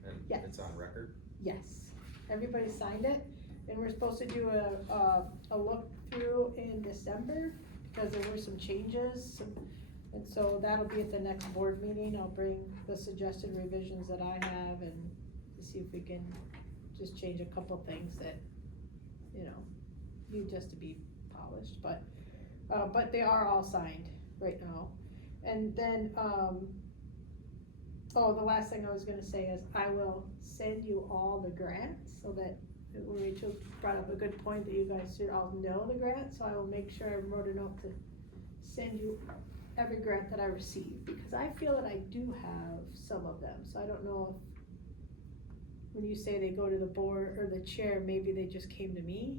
And Yes. it's on record? yes, everybody signed it, and we're supposed to do a look through in December, because there were some changes, and so that'll be at the next board meeting. I'll bring the suggested revisions that I have, and to see if we can just change a couple things that, need just to be polished, but they are all signed right now. And then, the last thing I was gonna say is I will send you all the grants, so that Rachel brought up a good point that you guys should all know the grant, so I will make sure I wrote a note to send you every grant that I receive, because I feel that I do have some of them, so I don't know if, when you say they go to the board or the chair, maybe they just came to me.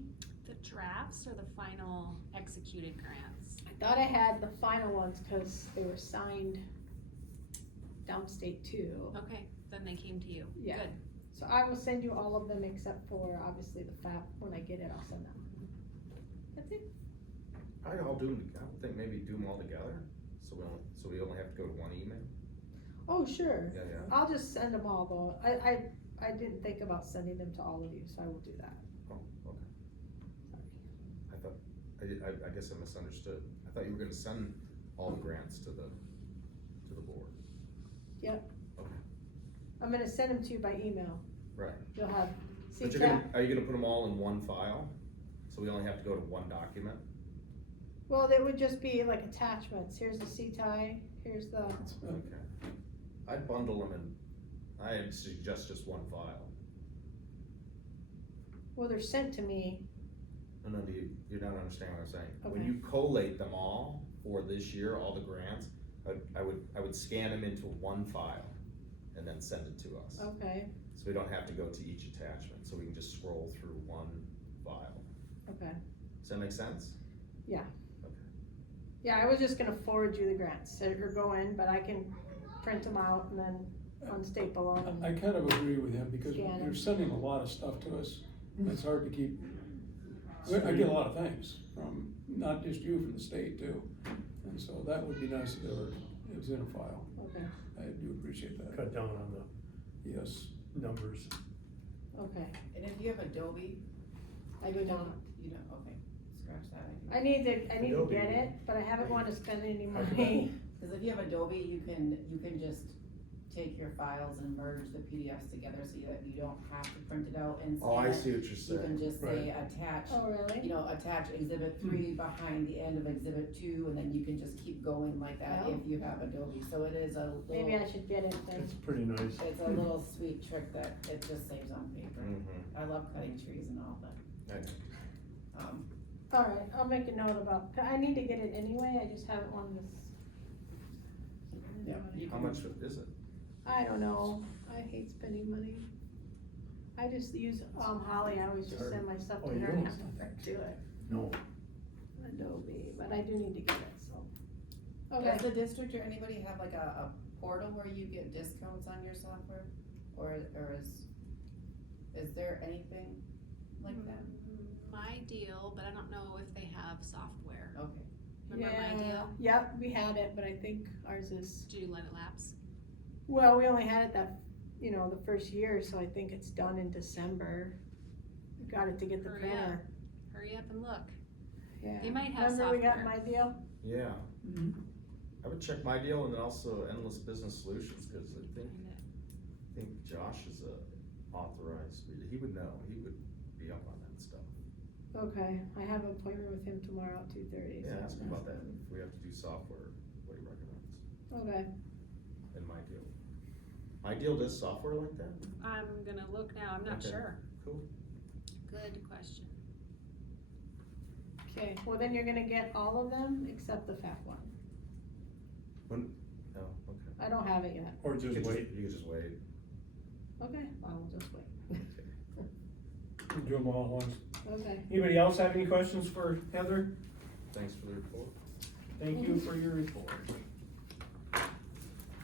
The drafts or the final executed grants? I thought I had the final ones, cause they were signed downstate too. Okay, then they came to you. Yeah. Good. So I will send you all of them except for obviously the FAP. When I get it, I'll send them. That's it. I would think maybe do them all together, so So we only have to go to one email? Oh, sure. Yeah, yeah. I'll just send them all though. I didn't think about sending them to all of you, so I will do that. Oh, okay. I thought, I guess I misunderstood. I thought you were gonna send all the grants to the board. Yep. Okay, I'm gonna send them to you by email. right. You'll have, see, But are you gonna put them all in one file? So we only have to go to one document? well, they would just be like attachments. Here's the C-tie, here's the, Okay. I'd bundle them in, I'd suggest just one file. well, they're sent to me. No, you're not understanding what I'm saying. When Okay. you collate them all for this year, all the grants, I would scan them into one file and then send it to us. Okay, So we don't have to go to each attachment, so we can just scroll through one file. okay. Does that make sense? Yeah. Okay. Yeah, I was just gonna forward you the grants that are going, but I can print them out and then unstaple them. I kind of agree with him, because Scan 'em. you're sending a lot of stuff to us, and it's hard to keep. I get a lot of things from, not just you, from the state too, and so that would be nice if it was in a file. Okay, I do appreciate that. Cut down on the Yes. numbers. okay. And if you have Adobe, I do not. you know, okay, scratch that. I need to Adobe. get it, but I haven't wanted to spend any money. Cause if you have Adobe, you can just take your files and merge the PDFs together so that you don't have to print it out and scan Oh, I it. see what you're You can saying. just say attach, Oh, really? attach exhibit 3 behind the end of exhibit 2, and then you can just keep going like that Oh. if you have Adobe, so it is a Maybe I little, should get it then. It's pretty nice. it's a little sweet trick that it just saves on paper. Mm-hmm. I love cutting trees and all that. Um, Alright, I'll make a note about, I need to get it anyway, I just haven't wanted to. Yeah, you How much is it? I don't know, I hate spending money. I just use, Holly, I always just send my stuff Oh, to you her and don't? have to do it, No. Adobe, but I do need to get it, so. Does Okay, the district or anybody have like a portal where you get discounts on your software? Or is there anything like that? My deal, but I don't know if they have software. Okay. Remember my yeah, deal? yep, we had it, but I think ours is, Did you let it lapse? well, we only had it that, the first year, so I think it's done in December. We got it to get the Hurry printer. Hurry up and look. Yeah. They might have Remember we got software. my deal? Yeah. I would check my deal and then also Endless Business Solutions, cause I think Josh is a authorized reader. He would know, he would be up on that stuff. Okay, I have an appointment with him tomorrow at 2:30. Yeah, so ask him about that, if we have to do software, what he recommends, Okay, and my deal. My deal does software like that? I'm gonna look now, I'm not Okay. sure. Cool. Good question. okay, well then you're gonna get all of them except the FAP one. Oh, okay. I don't have it yet. Or You just could wait. You could just wait. Okay, I will just wait. Do them all at once. Okay, Anybody else have any questions for Heather? Thanks for the report. Thank you for your report.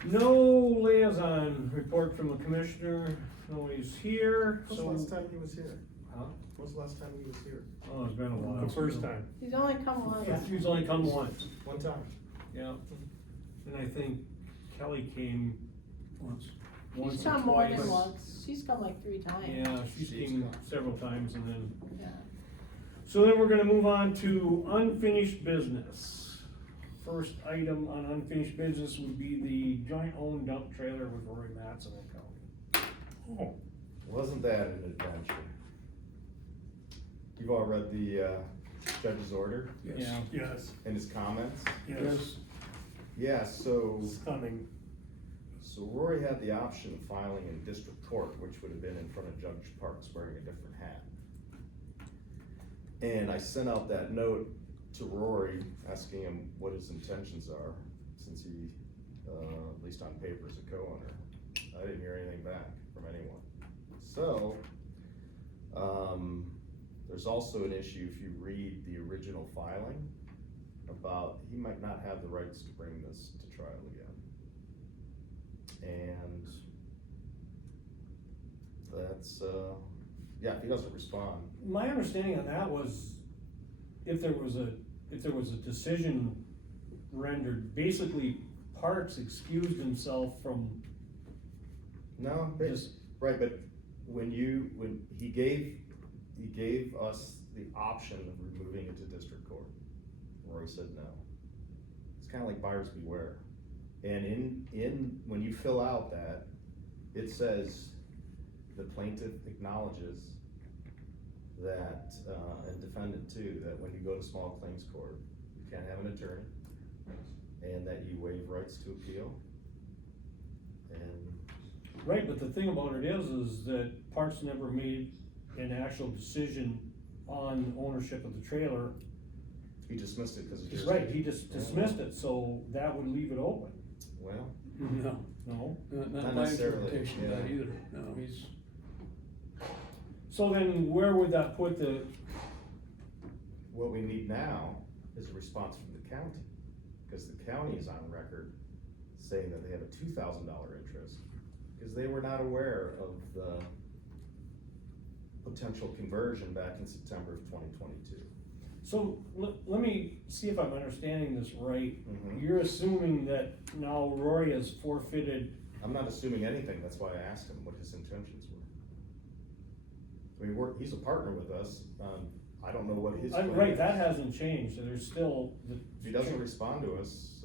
No liaison report from the commissioner, nobody's here, When's so. the last time he was here? Huh? When's the last time he was here? Oh, it's been a while. The first time. he's only come once. Yeah, she's only come once, One time. yeah. And I think Kelly came Once. once She's or come more twice. than once, she's come like 3 times. Yeah, she's She's came come. several times and then. Yeah. So then we're gonna move on to unfinished business. First item on unfinished business would be the joint owned dump trailer with Roy Matson and Company. Oh, Wasn't that an adventure? You've all read the, judge's order Yeah. yes, and his comments? yes, Yeah, so stunning. Rory had the option of filing in district court, which would have been in front of Judge Parks wearing a different hat. And I sent out that note to Rory, asking him what his intentions are, since he, at least on paper, is a co-owner. I didn't hear anything back from anyone. So, there's also an issue if you read the original filing about he might not have the rights to bring this to trial again. And that's, yeah, if he doesn't respond, My understanding on that was if there was a decision rendered. Basically, Parks excused himself from No, this. right, but when he gave us the option of removing it to district court. Roy said no. It's kinda like buyers beware. And when you fill out that, it says the plaintiff acknowledges that, and defendant too, that when you go to small claims court, you can't have an attorney, and that you waive rights to appeal. And Right, but the thing about it is that Parks never made an actual decision on ownership of the trailer. he dismissed it because of Right, he just dismissed it, so that would leave it open, Well, No, no? not Not my necessarily, interpretation of that yeah. either, no, he's, So then where would that put the, what we need now is a response from the county, because the county is on record saying that they have a $2,000 interest, because they were not aware of the potential conversion back in September of 2022. so let me see if I'm understanding this right. Mhm. You're assuming that now Rory has forfeited, I'm not assuming anything, that's why I asked him what his intentions were. I mean, he's a partner with us, I don't know what his. plan right, is. that hasn't changed, so there's still the. If he doesn't respond to us,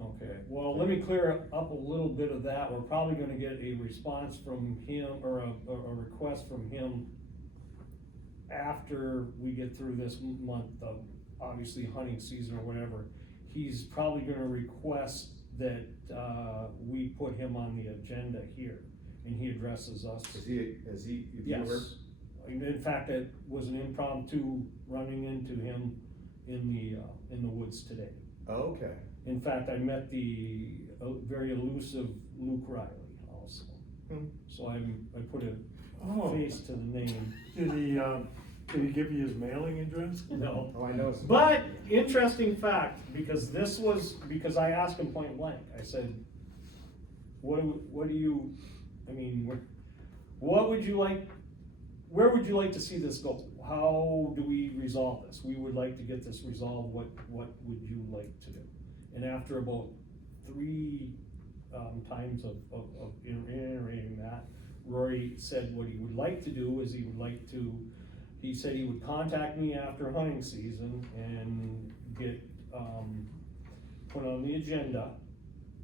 Okay, well, let me clear up a little bit of that. We're probably gonna get a response from him, or a request from him after we get through this month of, obviously, hunting season or whatever. He's probably gonna request that, we put him on the agenda here, and he addresses us. has he, have you heard? Yes. In fact, it was an impromptu running into him in the woods today. Oh, okay. In fact, I met the very elusive Luke Riley also. Hmm. So I put a Oh. face to the name. Did he give you his mailing address? No. Oh, I know. But interesting fact, because I asked him point blank, I said, what do you, I mean, what would you like, where would you like to see this go? How do we resolve this? We would like to get this resolved, what would you like to do? And after about 3 times of iterating that, Rory said what he would like to do is he said he would contact me after hunting season and get, put on the agenda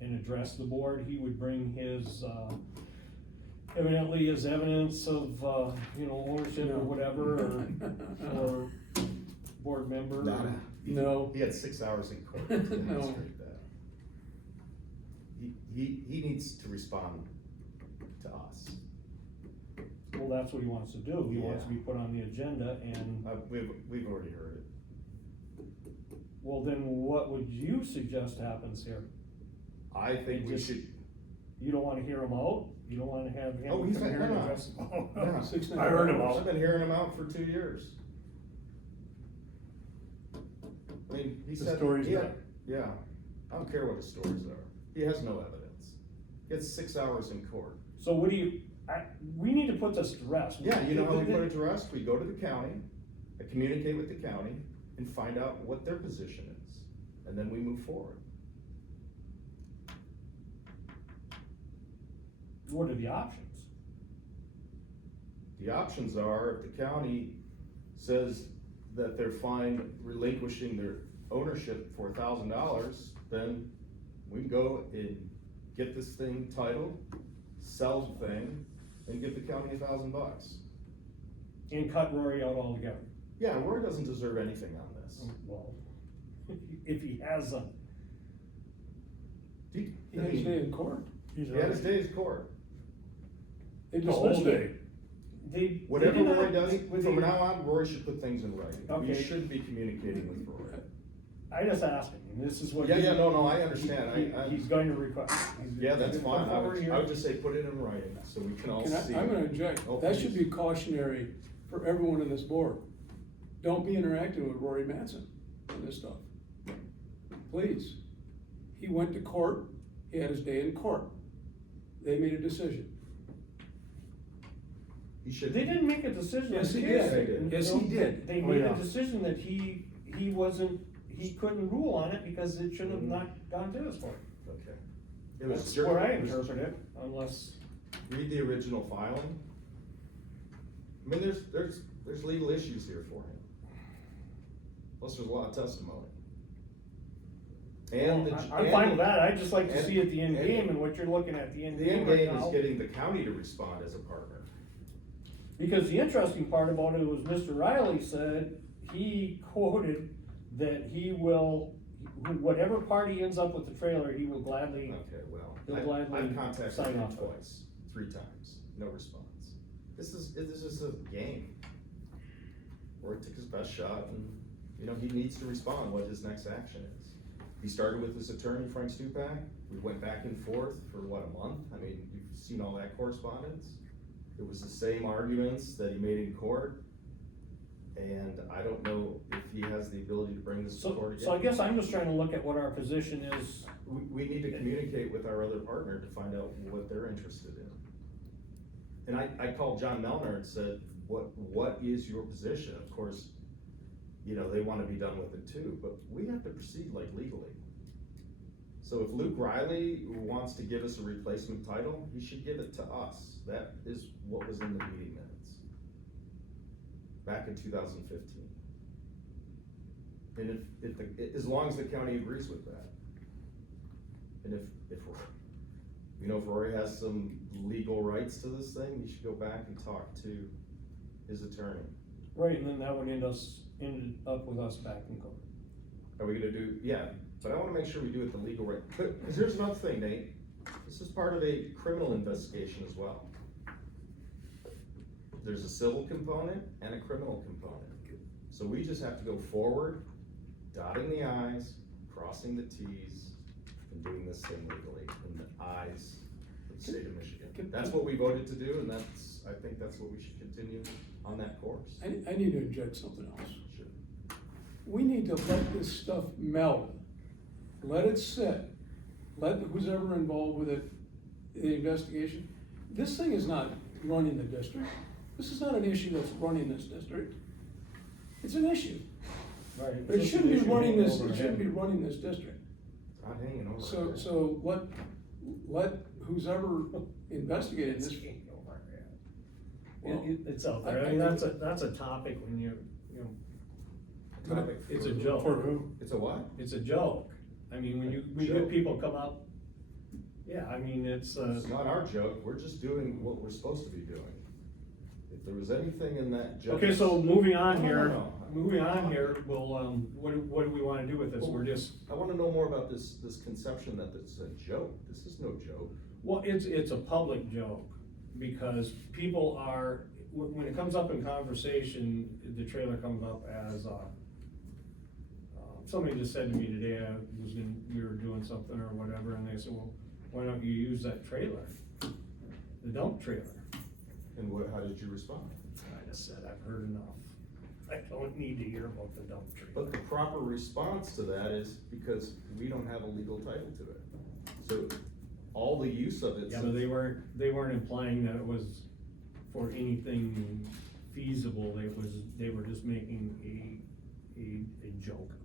and address the board. He would bring his, evidently his evidence of, ownership or whatever, or board member. Nada. no. He had 6 hours in court to demonstrate that. He needs to respond to us. Well, that's what he wants to do. He wants to Yeah. be put on the agenda and, We've already heard it. well, then what would you suggest happens here? I think we Just- should, You don't wanna hear him out? You don't wanna have him Oh, he's come here not- and no, no. address? Yeah. 6 I heard him I've out. been hearing him out for 2 years. I mean, he The said, story's yeah, done. yeah, I don't care what his stories are, he has no evidence. He had 6 hours in court. So what do you, we need to put this to rest. Yeah, you know how we put it to rest? We go to the county, I communicate with the county, and find out what their position is, and then we move forward. What are the options? The options are, if the county says that they're fine relinquishing their ownership for $1,000, then we can go and get this thing titled, sell the thing, and give the county $1,000. And cut Rory out altogether? Yeah, Roy doesn't deserve anything on this. Well, if he has a, He had his day in court. He's He had his day in court. They The whole dismissed day. it. Whatever did Roy not- does, was from he- now on, Roy should put things in writing. We Okay. should be communicating with Roy. I just asked him, and this is what. Yeah, he- no, I understand. I- He's going to request. He's Yeah, that's gonna come fine. I forward here. would just say put it in writing, so we can all Can see. I'm gonna object, Oh, that should please. be cautionary for everyone in this board. Don't be interacting with Rory Mattson on this stuff. Please. He went to court, he had his day in court. They made a decision. He should. They didn't make a decision. Yes, on he the case. did. Yes, he did. They Oh, made yeah. a decision that he he couldn't rule on it because it should have not gone to this board. Okay. It was That's where I it was- interpret it, unless, Read the original filing. I mean, there's legal issues here for him. Plus, there's a lot of testimony. And the. I'm fine with that, I'd just like to and- see at the end and- game and what you're looking at the end The game end right game is now. getting the county to respond as a partner. Because the interesting part about it was Mr. Riley said, he quoted that he will, whatever party ends up with the trailer, he will gladly, Okay, well, They'll gladly I've contacted sign him off on it. twice, 3 times, no response. This is a game. Roy took his best shot and, you know, he needs to respond what his next action is. He started with his attorney, Frank Stupak. We went back and forth for what, a month? I mean, you've seen all that correspondence. It was the same arguments that he made in court. And I don't know if he has the ability to bring this to court again. so I guess I'm just trying to look at what our position is. We need to communicate with our other partner to find out what they're interested in. And I called John Melner and said, what is your position? Of course, you know, they wanna be done with it too, but we have to proceed like legally. So if Luke Riley wants to give us a replacement title, he should give it to us. That is what was in the meeting minutes. Back in 2015. And as long as the county agrees with that. And if you know, if Rory has some legal rights to this thing, he should go back and talk to his attorney. Right, and then that would end up with us back in court. Are we gonna do, yeah, but I wanna make sure we do it the legal right, cause here's another thing, Nate, this is part of a criminal investigation as well. There's a civil component and a criminal component. So we just have to go forward, dotting the i's, crossing the t's, and doing this thing legally in the eyes of the state of Michigan. That's what we voted to do, and I think that's what we should continue on that course. I need to inject something else. Sure. We need to let this stuff meld. Let it sit. Let who's ever involved with it, the investigation. This thing is not running the district. This is not an issue that's running this district. It's an issue. Right. But it shouldn't be running this, it shouldn't be running this district. It's not hanging over. So, there. so let who's ever investigating this. It's out there, I mean, that's a topic when you know, Topic it's for a who? joke. For who? It's a what? It's a joke. I mean, when you Joke. get people come up, yeah, I mean, it's, It's not our joke, we're just doing what we're supposed to be doing. If there was anything in that joke. okay, so moving on No, no, here, no. moving on here, we'll, what do we wanna do with this? We're just, I wanna know more about this conception that it's a joke, this is no joke. well, it's a public joke, because people are, when it comes up in conversation, the trailer comes up as, somebody just said to me today, we were doing something or whatever, and they said, well, why don't you use that trailer? The dump trailer. And how did you respond? I just said, I've heard enough. I don't need to hear about the dump trailer. But the proper response to that is because we don't have a legal title to it. So all the use of it. Yeah, but they weren't implying that it was for anything feasible, they were just making a joke of it.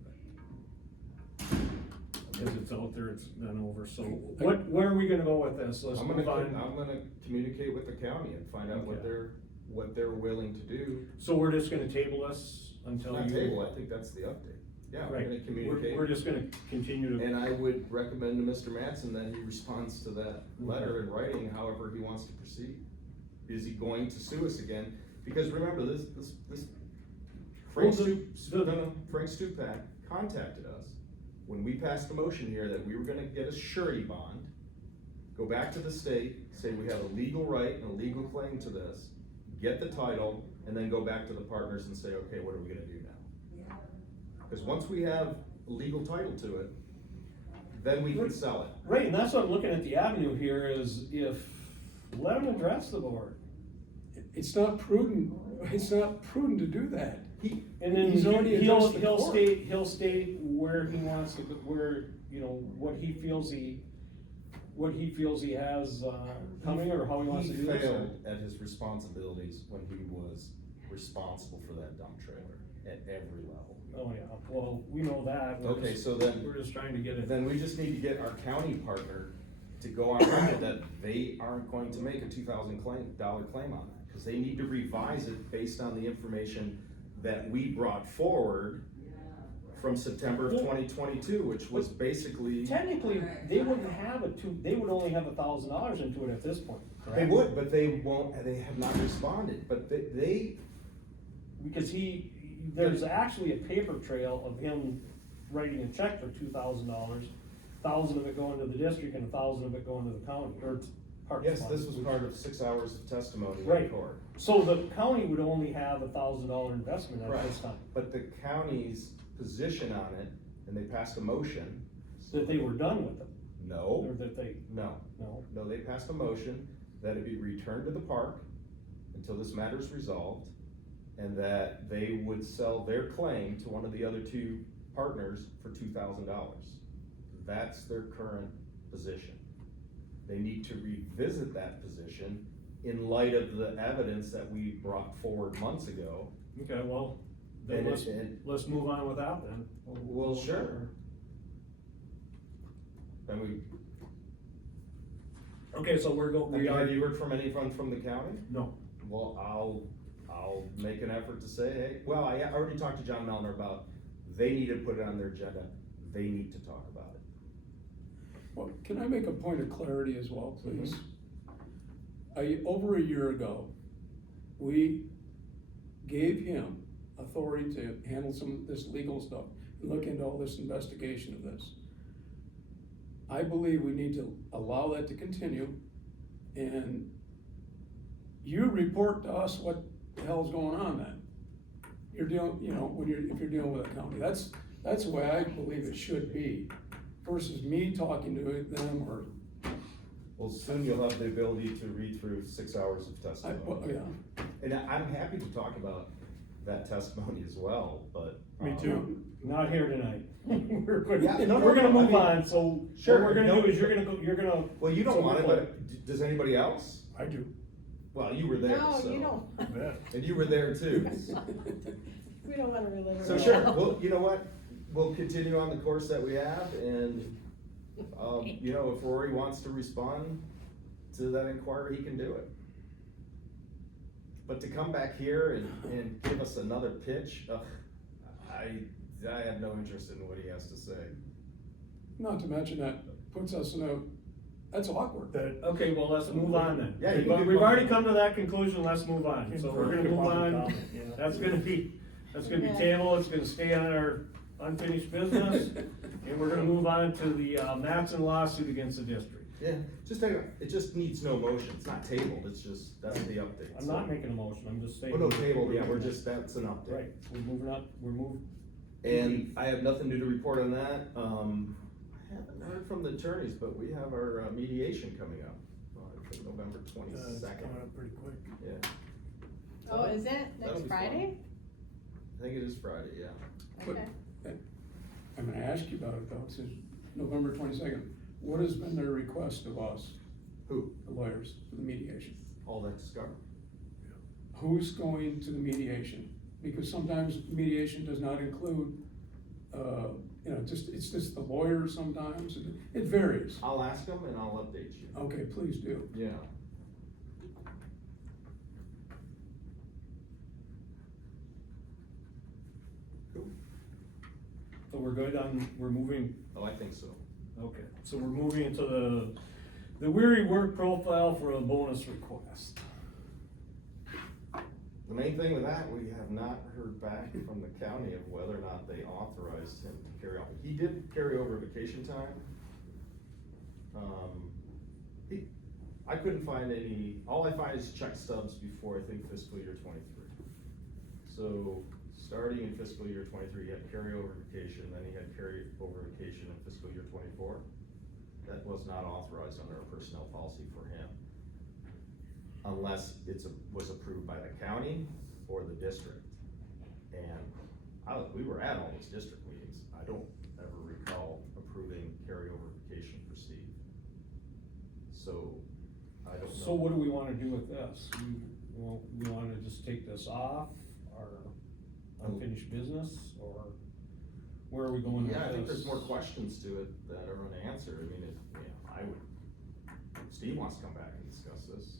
Because it's out there, it's done over, so where are we gonna go with this? Let's I'm move gonna on. communicate with the county and find out what Okay. they're willing to do. So we're just gonna table this until Not you. table, I think that's the update. Yeah, we're Right, gonna communicate. we're just gonna continue to. And I would recommend to Mr. Mattson that he responds to that letter in writing, however he wants to proceed. Is he going to sue us again? Because remember, this, Frank Well, Frank Stupak contacted us when we passed a motion here that we were gonna get a surety bond, go back to the state, say we have a legal right and a legal claim to this, get the title, and then go back to the partners and say, okay, what are we gonna do now? Because once we have a legal title to it, then we can sell it. Right, and that's what I'm looking at the avenue here is let them address the board. It's not prudent to do that. And then He's already he'll addressed the court. state where he wants to, where, you know, what he feels he has, coming, or how he wants to do He this. failed at his responsibilities when he was responsible for that dump trailer. at every level. Oh, yeah, well, we know that. We're Okay, just- so then- We're just trying to get it. Then we just need to get our county partner to go on record that they aren't going to make a $2,000 claim on that. Cause they need to revise it based on the information that we brought forward from September of 2022, which was basically. Technically, they wouldn't have they would only have $1,000 into it at this point, correct? They would, but they won't, they have not responded, but they, Because there's actually a paper trail of him writing a check for $2,000, 1,000 of it going to the district and 1,000 of it going to the county, or part. yes, this was part of 6 hours of testimony in Right. court. So the county would only have $1,000 investment at this time, But the county's position on it, and they passed a motion. that they were done with it, or No, that they, no, no. they passed a motion that it be returned to the park until this matter is resolved, and that they would sell their claim to one of the other two partners for $2,000. That's their current position. They need to revisit that position in light of the evidence that we brought forward months ago. Okay, well, then And let's, it- let's move on with that then. Well, sure. And we, Okay, so have you heard from anyone from the county? No. Well, I'll make an effort to say, hey, well, I already talked to John Melner about, they need to put it on their agenda, they need to talk about it. Well, can I make a point of clarity as well, please? Over a year ago, we gave him authority to handle some of this legal stuff, and look into all this investigation of this. I believe we need to allow that to continue, and you report to us what the hell's going on then. You're dealing, if you're dealing with a county, that's the way I believe it should be, versus me talking to them or, Well, soon you'll have the ability to read through 6 hours of testimony. yeah. And I'm happy to talk about that testimony as well, but. Me too. Not here tonight. We're gonna, Yeah, no, we're gonna no, I move mean, on, so sure, what we're gonna no. do is you're gonna. Well, you don't so want it, before- but does anybody else? I do. Well, you were there, No, so. you don't. And you were there too. We don't wanna relive it. So sure, well, you know what, we'll continue on the course that we have, and, if Rory wants to respond to that inquiry, he can do it. But to come back here and give us another pitch, I have no interest in what he has to say. Not to mention that puts us that's awkward. Okay, well, let's move on then. Yeah, you can But do we've already public- come to that conclusion, let's move on, so we're gonna move on. That's gonna be tabled, it's gonna stay on our unfinished business, and we're gonna move on to the Matson lawsuit against the district. Yeah, it just needs no motion, it's not tabled, it's just, that's the update. I'm not making a motion, I'm just saying. Oh, no, tabled, yeah, that's an update. Right, we're moving up, And I have nothing to report on that. I haven't heard from the attorneys, but we have our mediation coming up, I think November It's 22nd. coming up pretty quick. Yeah, Oh, is it That'll next be Friday? I think it is Friday, yeah. But- Okay. I'm gonna ask you about it though, it says November 22nd. What has been their request of us, Who? the lawyers, for the mediation? All that discovered. Who's going to the mediation? Because sometimes mediation does not include, it's just the lawyer sometimes, it varies. I'll ask them and I'll update you. Okay, please do. Yeah. Cool. so we're good on, we're moving. Oh, I think so. Okay, so we're moving into the weary work profile for a bonus request. The main thing with that, we have not heard back from the county of whether or not they authorized him to carry on. He did carry over vacation time. I couldn't find all I find is check stubs before, I think, fiscal year 23. So, starting in fiscal year 23, he had carryover vacation, then he had carryover vacation in fiscal year 24. That was not authorized under our personnel policy for him, unless was approved by the county or the district. And we were at all those district meetings. I don't ever recall approving carryover vacation for Steve. So, I don't know. So what do we wanna do with this? We wanna just take this off, or Unfinished unfinished business, or where are we going with this? Yeah, I think there's more questions to it that are unanswered. I mean, I would, Steve wants to come back and discuss this.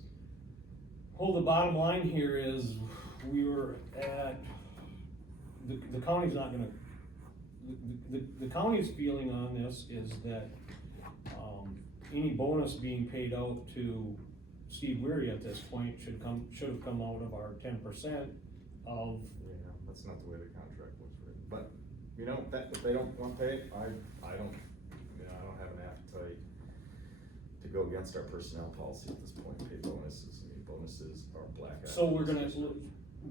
Well, the bottom line here is, we were at, the county's not gonna, the county's feeling on this is that, any bonus being paid out to Steve Weary at this point should have come out of our 10% of, Yeah, that's not the way the contract was written, but, if they don't want to pay it, I don't have an appetite to go against our personnel policy at this point, pay bonuses. I mean, bonuses are black. so we're gonna,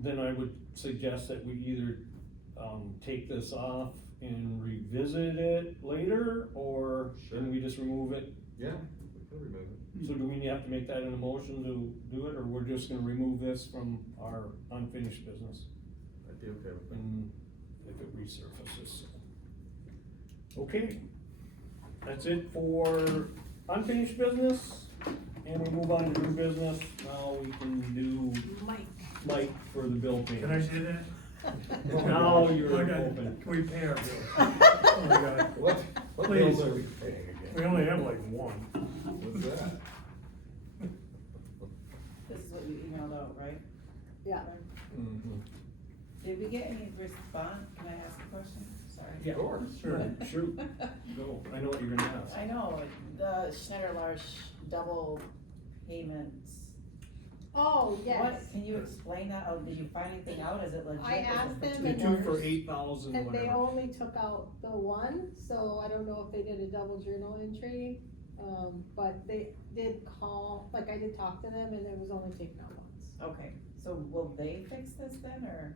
then I would suggest that we either, take this off and revisit it later, or then we just remove it. Yeah, we could remove it. So do we have to make that an emotion to do it, or we're just gonna remove this from our unfinished business? I'd be okay with that. And if it resurfaces. Okay, that's it for unfinished business, and we move on to new business. Now we can do Mike for the bill payment. Can I say that? Now you're Okay, open. Can we pay our bills? Oh my God. What Please. bills are we paying again? We only have like one. What's that? This is what you emailed out, right? Yeah. Mhm. Did we get any response? Can I ask a question? Sorry. Yeah, Of course. sure, shoot, go, I know what you're gonna ask. I know, the Schneider Larch double payments. Oh, yes. What, can you explain that? Oh, did you find anything out? Is it legit? I Is it asked for them The and two for numbers. 8,000, And they whatever. only took out the one, so I don't know if they did a double journal entry. But they did call, like I did talk to them, and it was only taken out once. Okay, so will they fix this then, or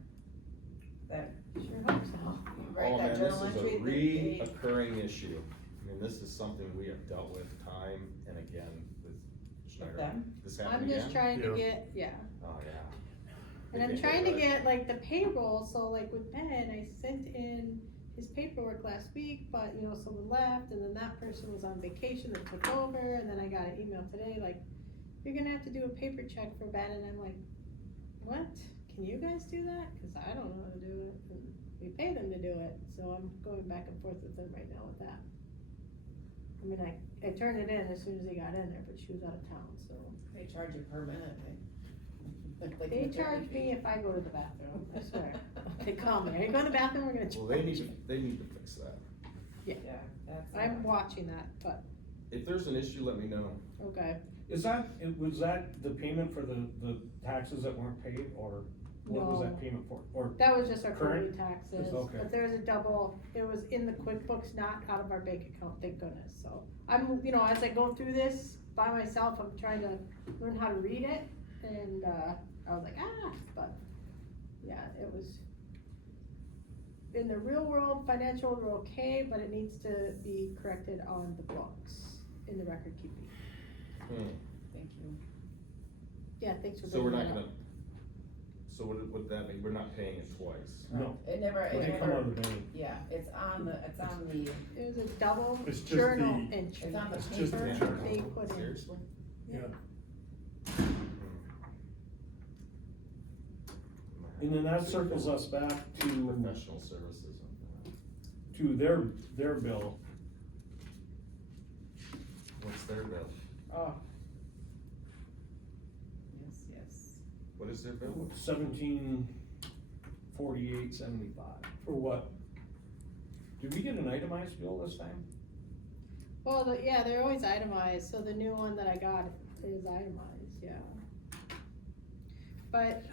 that, Sure hope so. right, Oh, that man, journal this is entry? a that they- reoccurring issue. I mean, this is something we have dealt with time and again with Schneider. them? This I'm happened just again? trying to Yeah. get, yeah. Oh, yeah. And They I'm can't trying it to right. get like the payroll, so like with Ben, I sent in his paperwork last week, but someone left, and then that person was on vacation and took over, and then I got an email today, like, you're gonna have to do a paper check for Ben, and I'm like, what? Can you guys do that? Cause I don't know how to do it, and we pay them to do it, so I'm going back and forth with them right now with that. I mean, I turned it in as soon as he got in there, but she was out of town, so. They charge you per minute, Like They an charge attorney me fee. if I go to the bathroom, I swear. They call me, are you going to the bathroom, we're gonna charge Well, they need you. to fix that. Yeah, that's. I'm watching that, but, If there's an issue, let me know. okay. Was that the payment for the taxes that weren't paid, or what was that No. payment for? Or, That was just our Current? quarterly taxes, Just okay. but there's a double, it was in the QuickBooks, not out of our bank account, thank goodness, so. I'm, as I go through this by myself, I'm trying to learn how to read it, and, I was like, but, yeah, it was. In the real world, financial, we're okay, but it needs to be corrected on the books, in the record keeping. Thank you. Yeah, thanks for So we're bringing not that gonna, up. so what would that mean? We're not paying it twice? no, It never, they come out of the bank. yeah, it's on the, It was a double It's just journal the- entry. it's on the It's just the paper. journal. They put in. Seriously? Yeah. And then that circles us back to, Professional services. to their bill. What's their bill? Oh. Yes. What is their bill? 1748.75. For what? Did we get an itemized bill this time? Well, yeah, they're always itemized, so the new one that I got is itemized, yeah. But,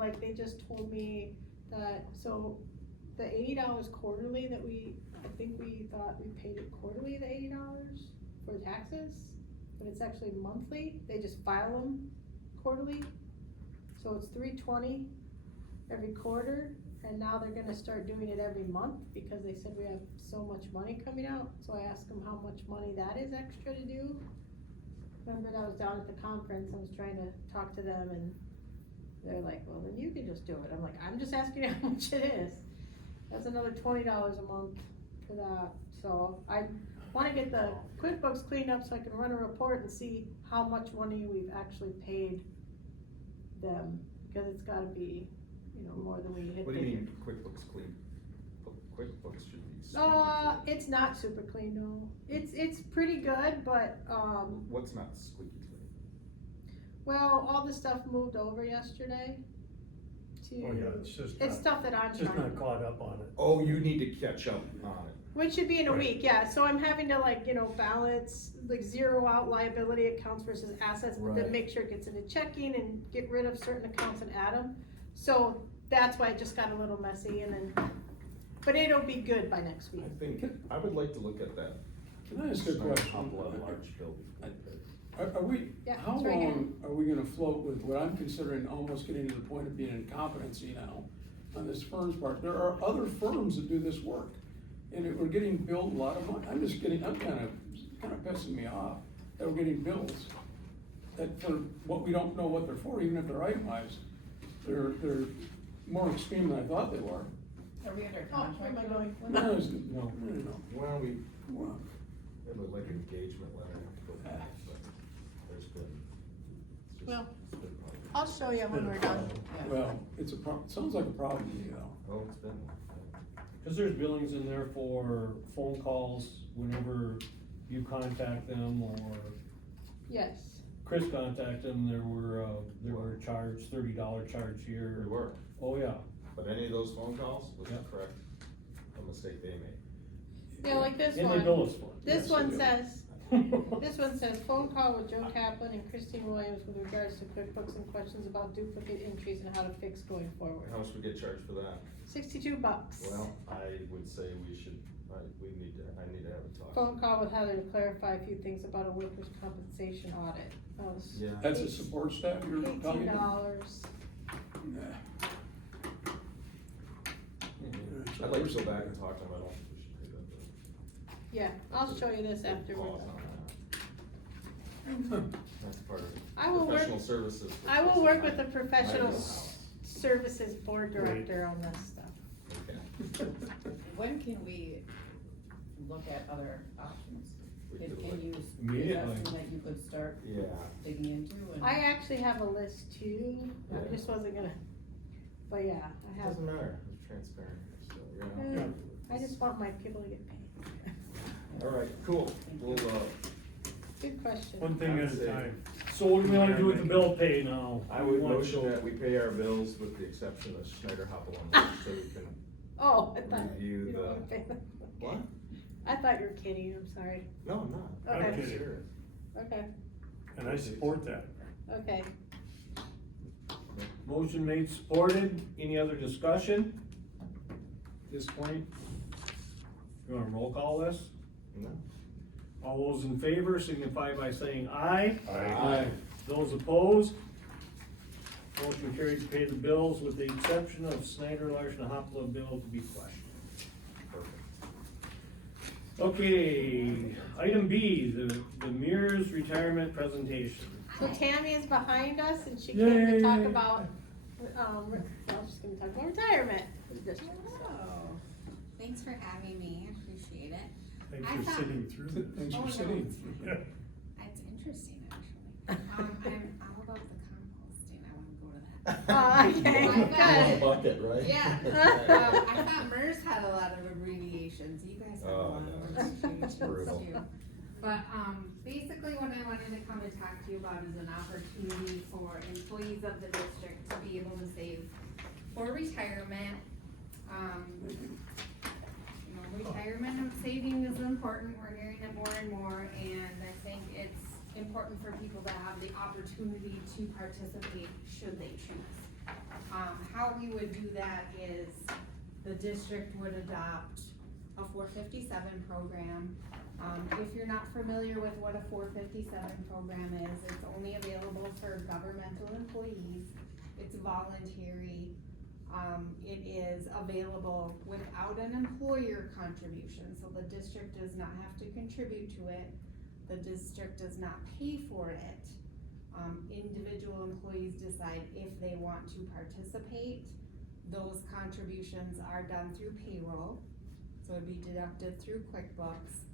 like they just told me that, so the $80 quarterly that I think we thought we paid it quarterly, the $80 for taxes, but it's actually monthly, they just file them quarterly. So it's $320 every quarter, and now they're gonna start doing it every month, because they said we have so much money coming out, so I asked them how much money that is extra to do. Remember that I was down at the conference, I was trying to talk to them, and they're like, well, then you can just do it. I'm like, I'm just asking you how much it is. That's another $20 a month for that, so I wanna get the QuickBooks cleaned up so I can run a report and see how much money we've actually paid them, because it's gotta be, more than we had. What do you mean figured. looks clean. QuickBooks should be. squeaky clean. It's not super clean, no. It's pretty good, but, What's not squeaky clean? well, all the stuff moved over yesterday to. Oh, yeah, it's just It's not, stuff that I'm just not trying, caught up on it. Oh, you need to catch up on it. which should be in a Right. week, yeah, so I'm having to like, balance, like zero out liability accounts versus assets, but then Right. make sure it gets into checking and get rid of certain accounts and add them. So that's why it just got a little messy and then, but it'll be good by next week. I think, I would like to look at that. Can I ask a question? Couple of large buildings. Are we, Yeah, how it's right here. long are we gonna float with what I'm considering almost getting to the point of being incompetency now on this firm's part? There are other firms that do this work, and we're getting billed a lot of money. I'm kind of pissing me off that we're getting bills that for what we don't know what they're for, even if they're itemized. They're more extreme than I thought they were. Are we under Oh, where contract? am I going? No, No. Well, we, Well, it looked like an engagement letter. But there's been. it's just- Well, it's been probably- I'll show you when we're done. Well, it's it sounds like a problem to me though. Oh, it's been. Cause there's billings in there for phone calls whenever you contact them or Yes, Chris contacted them, there were charged, $30 charge here. We were, Oh, yeah. but any of those phone calls was Yeah. correct, a mistake they made. yeah, like this And they bill one, us for it. this Yes, one they do. says, this one says, phone call with Joe Kaplan and Christine Williams with regards to QuickBooks and questions about duplicate entries and how to fix going forward. How much we get charged for that? $62. Well, I would say we should, I need to have a talk. Phone call with Heather to clarify a few things about a workers' compensation audit. That was Yeah. That's a support staff you're talking $18. about? I'd like to go back and talk to them, I don't think we should pay that bill. Yeah, I'll show you this after we're Pause done. on that. That's part of I will work, professional services. for I will Chris work and with the I professional know how. services board director on this stuff. Okay. When can we look at other options? We Can could can look- you, is Immediately. that something that you could start Yeah, digging into and? I actually have a list too, I Yeah. just wasn't gonna, but yeah, I it have. doesn't matter, it's transparent, so you're gonna have to. I just want my people to get paid. All right, cool, we'll, Good question. One thing at I'd a say- time. So what do we wanna do with the bill pay now? I would motion that we pay our bills with the exception of Schneider Hopalong, so we can, Oh, I thought, Review you don't the- wanna pay them. what? I thought you were kidding, I'm sorry. No, I'm not. Okay. I'm kidding. serious. Okay, And I support that. okay. Motion made, supported, any other discussion? At this point? You wanna roll call this? No. All those in favor signify by saying aye. Aye. Those opposed? Motion carried to pay the bills with the exception of Snyder, Larson, and Hopla bill to be questioned. Perfect. Okay, item B, the Mears retirement presentation. So Tammy is behind us and she came to talk Yay. about, I'm just gonna talk about retirement for the district. Oh, thanks for having me, I appreciate it. Thanks I for thought- sitting through this. Thanks Oh, for no, sitting. It's interesting, actually. I'm all about the composting, I wanna go to that. Oh, okay, Good. Bucket, right? Yeah, I thought MERS had a lot of abbreviations, you guys have a Oh, lot no, of it's abbreviations brutal. too. But, basically what I wanted to come and talk to you about is an opportunity for employees of the district to be able to save for retirement. You know, retirement and saving is important, we're hearing it more and more, and I think it's important for people to have the opportunity to participate should they choose. How we would do that is the district would adopt a 457 program. If you're not familiar with what a 457 program is, it's only available for governmental employees. It's voluntary. It is available without an employer contribution, so the district does not have to contribute to it. The district does not pay for it. Individual employees decide if they want to participate. Those contributions are done through payroll, so it'd be deducted through QuickBooks,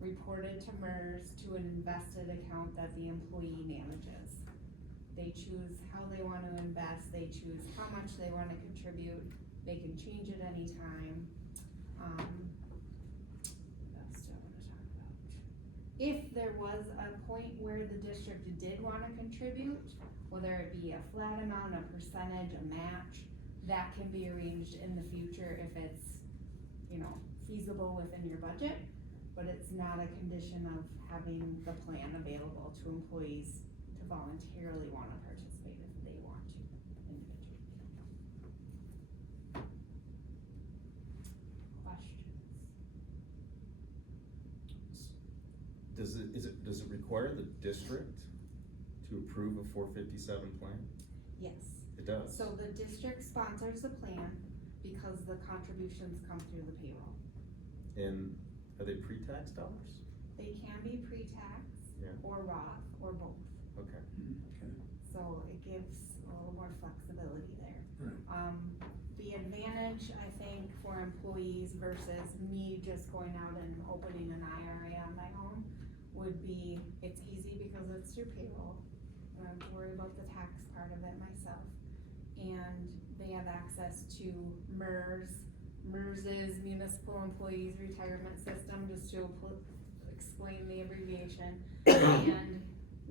reported to MERS to an invested account that the employee manages. They choose how they want to invest, they choose how much they want to contribute, they can change it anytime. What else do I wanna talk about? If there was a point where the district did wanna contribute, whether it be a flat amount, a percentage, a match, that can be arranged in the future if it's, feasible within your budget, but it's not a condition of having the plan available to employees to voluntarily wanna participate if they want to individually. Questions? Does it require the district to approve a 457 plan? Yes. It does. So the district sponsors the plan because the contributions come through the payroll. And are they pre-tax dollars? They can be pre-tax Yeah. or Roth or both. Okay. Okay. So it gives a little more flexibility there. Right. The advantage, I think, for employees versus me just going out and opening an IRA on my own would be, it's easy because it's through payroll. I don't have to worry about the tax part of it myself. And they have access to MERS. MERS is Municipal Employees Retirement System, just to explain the abbreviation. And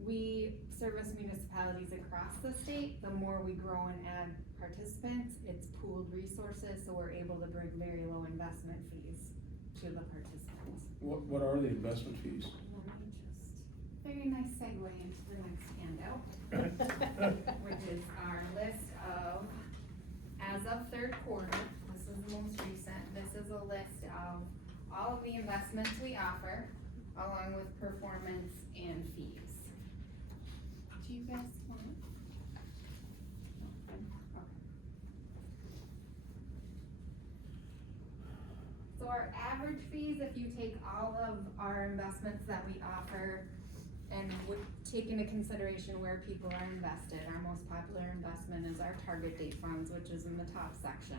we service municipalities across the state. The more we grow and add participants, it's pooled resources, so we're able to bring very low investment fees to the participants. What are the investment fees? Let me just, very nice segue into the next handout, which is our list of, as of third quarter, this is the most recent, this is a list of all of the investments we offer, along with performance and fees. Do you guys want? No, okay. So our average fees, if you take all of our investments that we offer and would take into consideration where people are invested, our most popular investment is our target date funds, which is in the top section.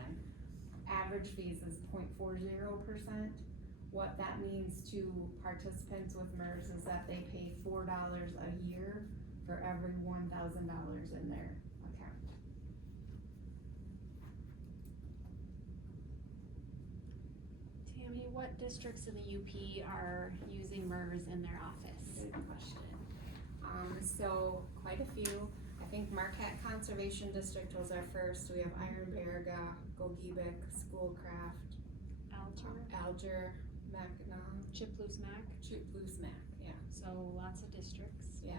Average fees is 0.40%. What that means to participants with MERS is that they pay $4 a year for every $1,000 in their account. Tammy, what districts in the UP are using MERS in their office? Good question. So quite a few. I think Marquette Conservation District was our first. We have Ironbark, Gogebic, Schoolcraft, Alger, Mackinac, Chippewa Mac, Chippewa-Mac, yeah. so lots of districts. Yeah.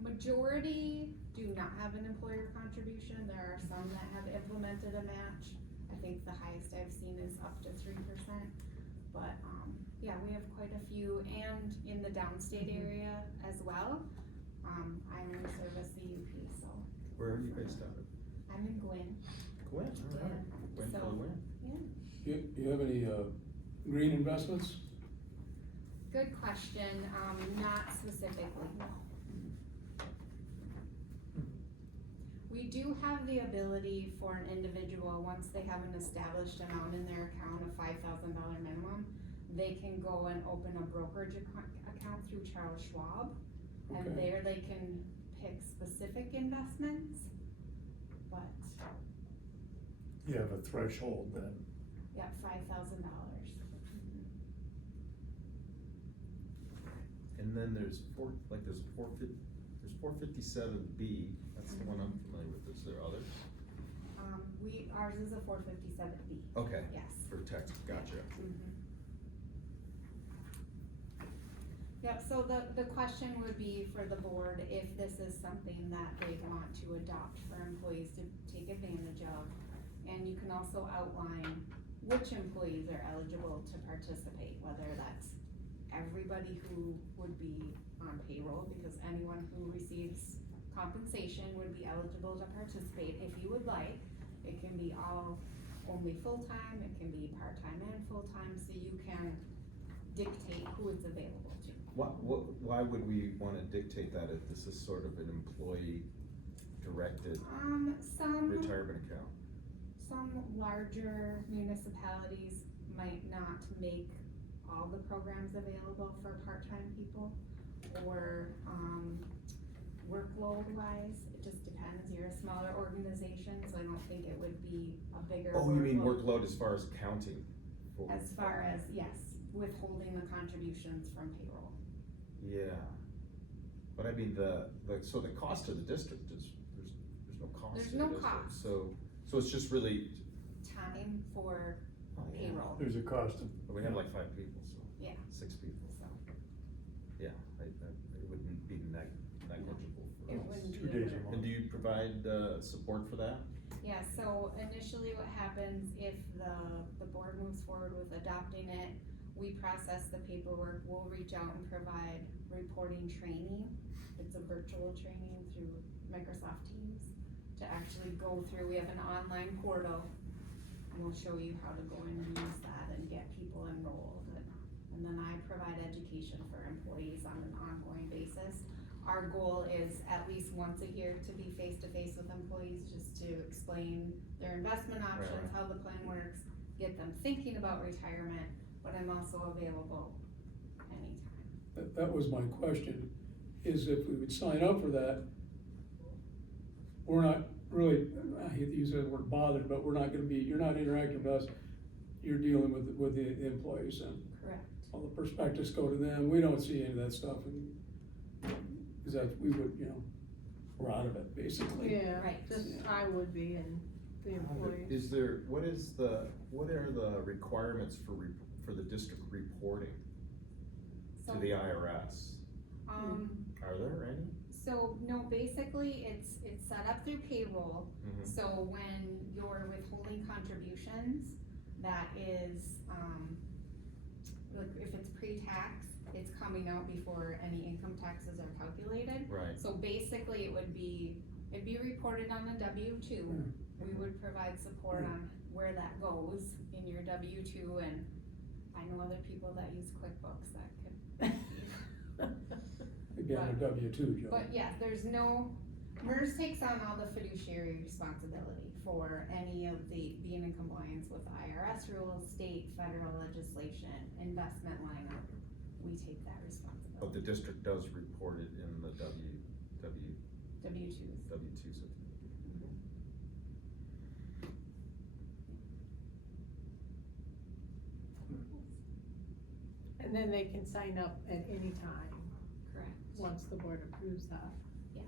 Majority do not have an employer contribution. There are some that have implemented a match. I think the highest I've seen is up to 3%. But, yeah, we have quite a few, and in the downstate area as well. I only service the UP, so. Where are you based out of? I'm in Gwin. Gwin, all right. Gwin So- for the win. Do you have any, green investments? Good question, not specifically, no. We do have the ability for an individual, once they have an established amount in their account, a $5,000 minimum, they can go and open a brokerage account through Charles Schwab. And Okay. there they can pick specific investments, but, You have a threshold then. yeah, $5,000. And then there's there's 457B, that's the one I'm familiar with, is there others? Ours is a 457B, Okay, yes. for text, gotcha. Yep, so the question would be for the board, if this is something that they want to adopt for employees to take advantage of. And you can also outline which employees are eligible to participate, whether that's everybody who would be on payroll, because anyone who receives compensation would be eligible to participate if you would like. It can be all only full-time, it can be part-time and full-time, so you can dictate who it's available to. Why would we wanna dictate that if this is sort of an employee-directed Some retirement account? larger municipalities might not make all the programs available for part-time people, or, workload wise, it just depends, you're a smaller organization, so I don't think it would be a bigger Oh, you mean workload. workload as far as counting? for- As far as, yes, withholding the contributions from payroll. Yeah, but I mean, so the cost to the district is, there's no cost to There's the no district. cost. So it's just really, Time for oh, yeah. payroll, There's a cost of. We have like 5 people, so. Yeah. 6 people, so yeah, it wouldn't be negligible for it us. wouldn't 2 be. a days burden. a month. And do you provide, support for that? Yeah, so initially what happens if the board moves forward with adopting it, we process the paperwork, we'll reach out and provide reporting training. It's a virtual training through Microsoft Teams to actually go through, we have an online portal. And we'll show you how to go in and use that and get people enrolled. And then I provide education for employees on an ongoing basis. Our goal is at least once a year to be face-to-face with employees, just to explain their investment options, Right. how the plan works, get them thinking about retirement, but I'm also available anytime. That was my question, is if we would sign up for that, we're not really, I hate to use that word bothered, but we're not gonna be, you're not interacting with us, you're dealing with the employees, and Correct. all the prospectus go to them, we don't see any of that stuff, and, cause that, we would, we're out of it, basically. Yeah, Right. just, I would be, and the employees. Is there, what are the requirements for the district reporting So, to the IRS? Are there any? So, no, basically, it's set up through payroll. Mhm. So when you're withholding contributions, that is, like if it's pre-tax, it's coming out before any income taxes are calculated. Right, So basically, it'd be reported on a W-2. We would provide support on where that goes in your W-2, and I know other people that use QuickBooks that could. Again, a W-2, Joe. But yeah, there's no, MERS takes on all the fiduciary responsibility for any of being in compliance with IRS rules, state, federal legislation, investment lineup. We take that but responsibility. the district does report it in the W-2s. W-2s. And then they can sign up at any time, Correct. once the board approves that. Yes.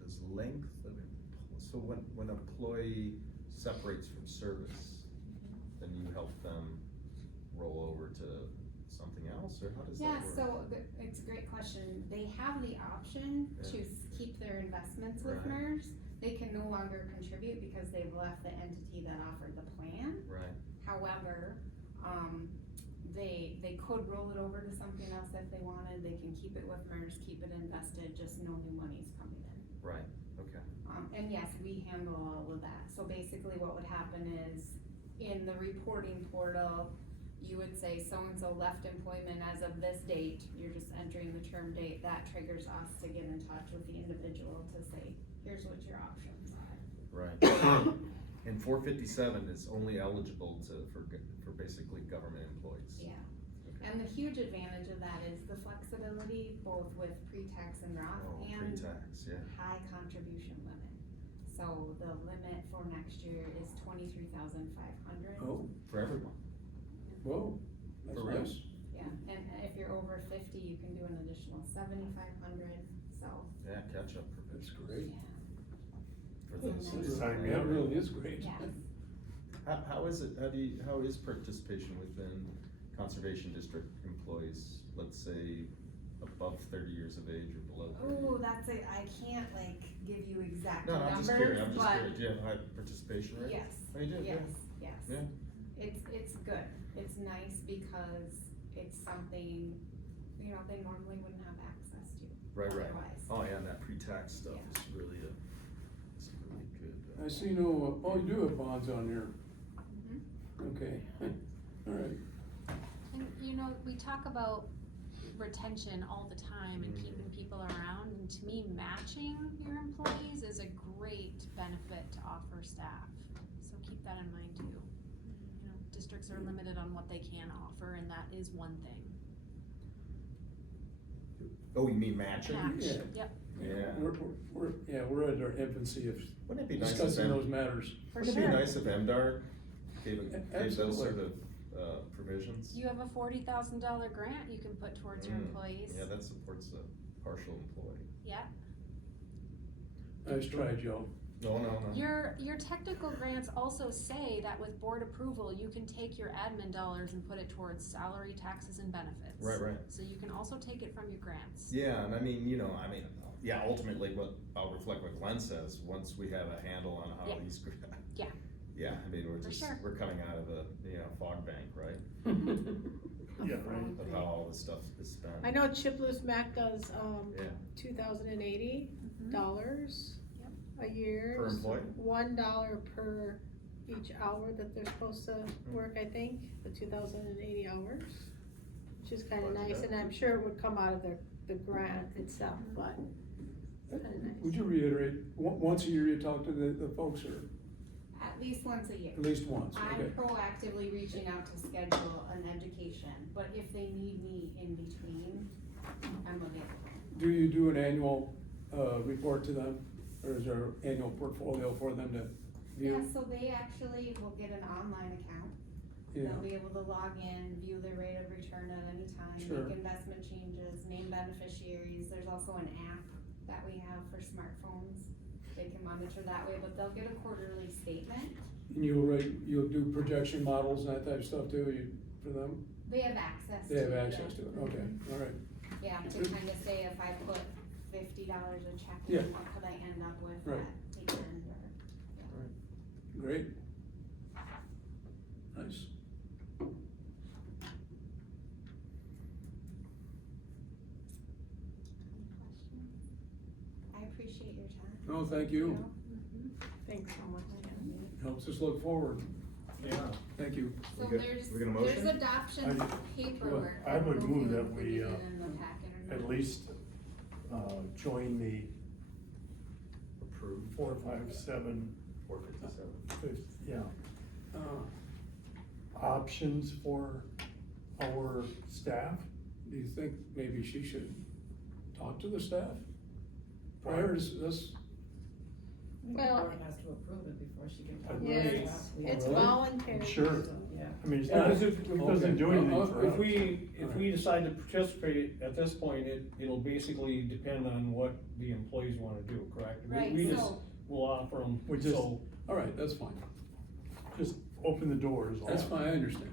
Does length of, so when an employee separates from service, then you help them roll over to something else, or how does that Yeah, work? so it's a great question. They have the option Yeah. to keep their investments with Right. MERS. They can no longer contribute because they've left the entity that offered the plan. Right, However, they could roll it over to something else if they wanted, they can keep it with MERS, keep it invested, just no new money's coming in. right, okay, And yes, we handle all of that, so basically what would happen is, in the reporting portal, you would say so-and-so left employment as of this date, you're just entering the term date, that triggers us to get in touch with the individual to say, here's what your options are. right. And 457 is only eligible for basically government employees. Yeah. Okay. And the huge advantage of that is the flexibility, both with pre-tax and Roth, Oh, and pre-tax, yeah, high contribution limit. So the limit for next year is 23,500. Oh, for everyone. whoa, that's For real? nice. Yeah, and if you're over 50, you can do an additional 7,500, so, Yeah, catch up for That's this. great. yeah. For That's this. Sign me That up. really is great. Yes. How is it, how is participation within conservation district employees, let's say, above 30 years of age or below 30? Oh, I can't give you exact No, numbers, I'm just curious, but do you have high participation rate? yes, Oh, you do, yes, yeah. yes. Yeah. It's good, it's nice because it's something, they normally wouldn't have access to Right, otherwise. Oh, yeah, and that pre-tax stuff Yeah. is really it's really good. I see no, oh, you do have bonds on here, Mhm. okay, alright. And we talk about retention all the time and Mhm. keeping people around, and to me, matching your employees is a great benefit to offer staff. So keep that in mind too. Districts are limited on what they can offer, and that is one thing. Oh, you mean matching? match, Yeah. yep, Yeah. We're at our infancy of Wouldn't it be nice if discussing those matters. for Wouldn't it sure. be nice if MDR gave those Absolutely. sort of, provisions? You have a $40,000 grant you can put towards your Mm, employees. Yeah, that supports the partial employee. Yeah. Nice try, Joe. No. Your technical grants also say that with board approval, you can take your admin dollars and put it towards salary, taxes, and benefits. Right. So you can also take it from your grants. Yeah, and yeah, ultimately, I'll reflect what Glenn says, once we have a handle on how Yeah. these. Yeah. Yeah, I mean, For sure. we're coming out of a, fog bank, right, Yeah, right. of how all this stuff is spent. I know Chiplus Mac does, Yeah. $2,080 a year. Per employee? $1 per each hour that they're supposed to work, I think, the 2,080 hours, which is kinda Budget nice, up. and I'm sure it would come out of the grant itself, but it's kinda nice. Would you reiterate, once a year you talk to the folks, or At least once a year. at least once, I'm okay? proactively reaching out to schedule an education, but if they need me in between, I'm available. Do you do an annual, report to them, or is there an annual portfolio for them to view? Yeah, so they actually will get an online account. Yeah, They'll be able to log in, view their rate of return at any time, Sure. make investment changes, name beneficiaries. There's also an app that we have for smartphones. They can monitor that way, but they'll get a quarterly statement. and you'll do projection models and that type of stuff too, for them? They have access to They it. have access to it, okay, all right. Yeah, to kinda say if I put $50 a check Yeah. in, what could I end up with Right. at the end or? Great. Nice. I appreciate your time. No, thank you. Thanks so much, Ken. Helps us look forward. Yeah. Thank you. So We good? there's, We got a motion? there's adoption I- paperwork. I would don't know if move you that we, included it in the packet or At not. least, join the Approved. 457, 457. yeah, options for our staff. Do you think maybe she should talk to the staff prior to this? The Well- board has to approve it before she can talk. Yeah, about it. it's, We it's have to- Really? voluntary. Sure. so- Yeah. I mean, it's Yeah, not, because it if- doesn't do anything for us. If we decide to participate at this point, it'll basically depend on what the employees wanna do, correct? Right, We just, so- we'll offer them, We just- so, All right, that's fine. Just open the doors. That's fine, I understand.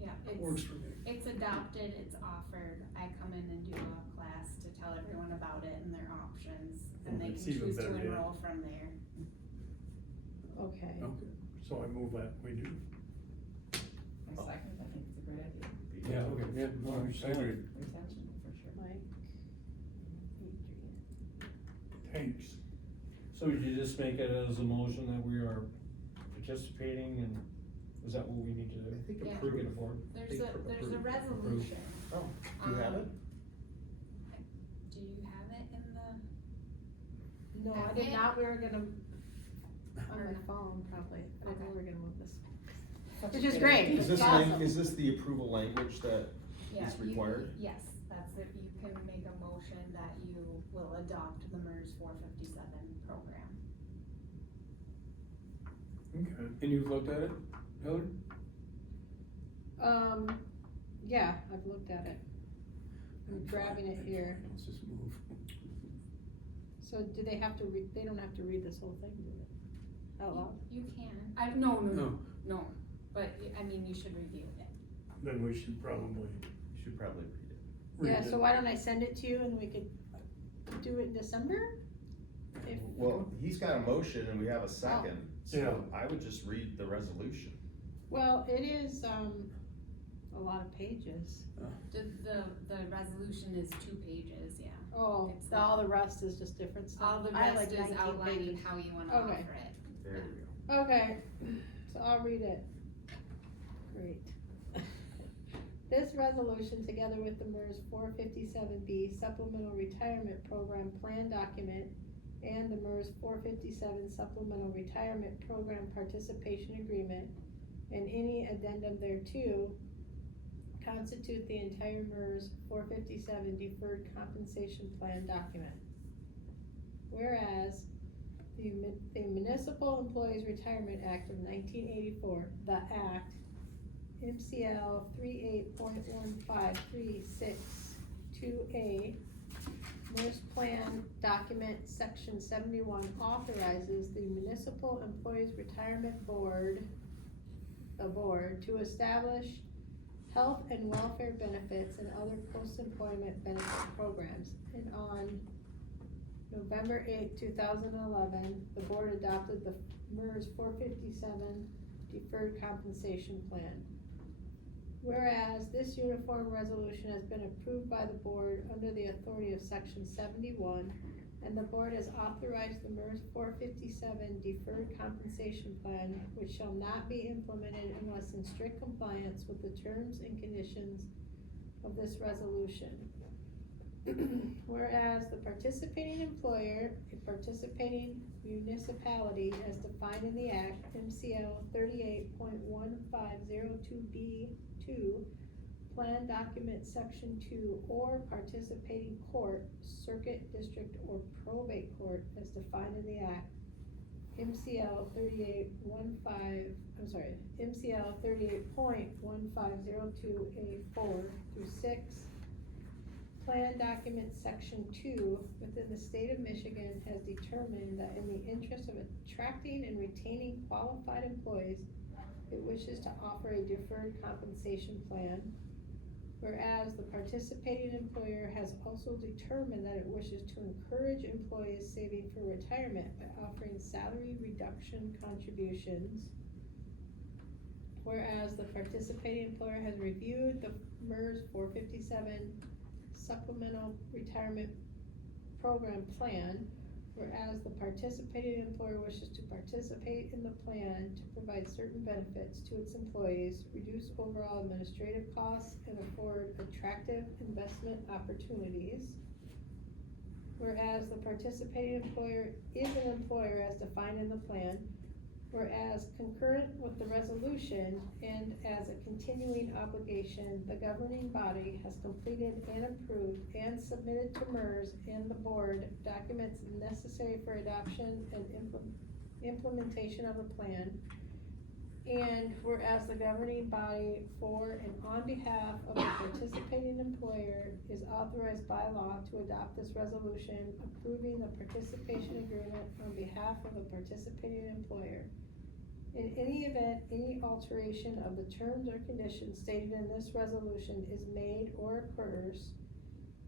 Yeah, Works for me. it's adopted, it's offered. I come in and do a class to tell everyone about it and their options. And they It's can even choose to better, yeah. enroll from there. Okay. Okay. So I move that we do. I second, I think it's a great idea. Yeah, okay, yeah, no, I agree. Retention, for sure. Mike, Adrian. Thanks. so would you just make it as a motion that we are participating, and is that what we need to do? I think Yeah. To get aboard? There's a resolution. Oh, do you have it? Do you have it in the? No, I did Packet? not, we were gonna, on Or my no? phone probably, I didn't know we were gonna move this. Such a Which is good great. idea. Is this, Awesome. is this the approval language that Yeah, is you- required? Yes, that's it. You can make a motion that you will adopt the MERS 457 program. Okay. And you've looked at it, Heather? Yeah, I've looked at it. I'm grabbing it here. Let's just move. So do they have to they don't have to read this whole thing, do they? Out loud? You can. No, but I mean, you should review it. Then we should probably You should probably read it. read Yeah, it. so why don't I send it to you and we could do it in December? If, Well, he's got a motion and we have a second, Yeah. so I would just read the resolution. well, it is, a lot of pages. The resolution is 2 pages, yeah. Oh, It's all the rest is just different stuff. All the I like rest is 19 outlining pages. how you wanna Okay. offer it. There we go. Okay, so I'll read it. Great. This resolution, together with the MERS 457B Supplemental Retirement Program Plan Document and the MERS 457 Supplemental Retirement Program Participation Agreement and any addendum thereto, constitute the entire MERS 457 deferred compensation plan document. Whereas the Municipal Employees Retirement Act of 1984, the Act, MCL 38.15362A, MERS Plan Document Section 71 authorizes the Municipal Employees Retirement Board, the board, to establish health and welfare benefits and other post-employment benefit programs. And on November 8, 2011, the board adopted the MERS 457 Deferred Compensation Plan. Whereas this uniform resolution has been approved by the board under the authority of Section 71, and the board has authorized the MERS 457 Deferred Compensation Plan, which shall not be implemented unless in strict compliance with the terms and conditions of this resolution. Whereas the participating employer, a participating municipality as defined in the Act, MCL 38.1502B2, Plan Document Section 2, or participating court, circuit, district, or probate court as defined in the Act, MCL 38.1502A4 through 6, Plan Document Section 2 within the state of Michigan has determined that in the interest of attracting and retaining qualified employees, it wishes to offer a deferred compensation plan. Whereas the participating employer has also determined that it wishes to encourage employees saving for retirement by offering salary reduction contributions. Whereas the participating employer has reviewed the MERS 457 Supplemental Retirement Program Plan, whereas the participating employer wishes to participate in the plan to provide certain benefits to its employees, reduce overall administrative costs, and afford attractive investment opportunities. Whereas the participating employer is an employer as defined in the plan, whereas concurrent with the resolution and as a continuing obligation, the governing body has completed and approved and submitted to MERS and the board documents necessary for adoption and implementation of the plan. And whereas the governing body for and on behalf of the participating employer is authorized by law to adopt this resolution approving the participation agreement on behalf of the participating employer. In any event, any alteration of the terms or conditions stated in this resolution is made or occurs,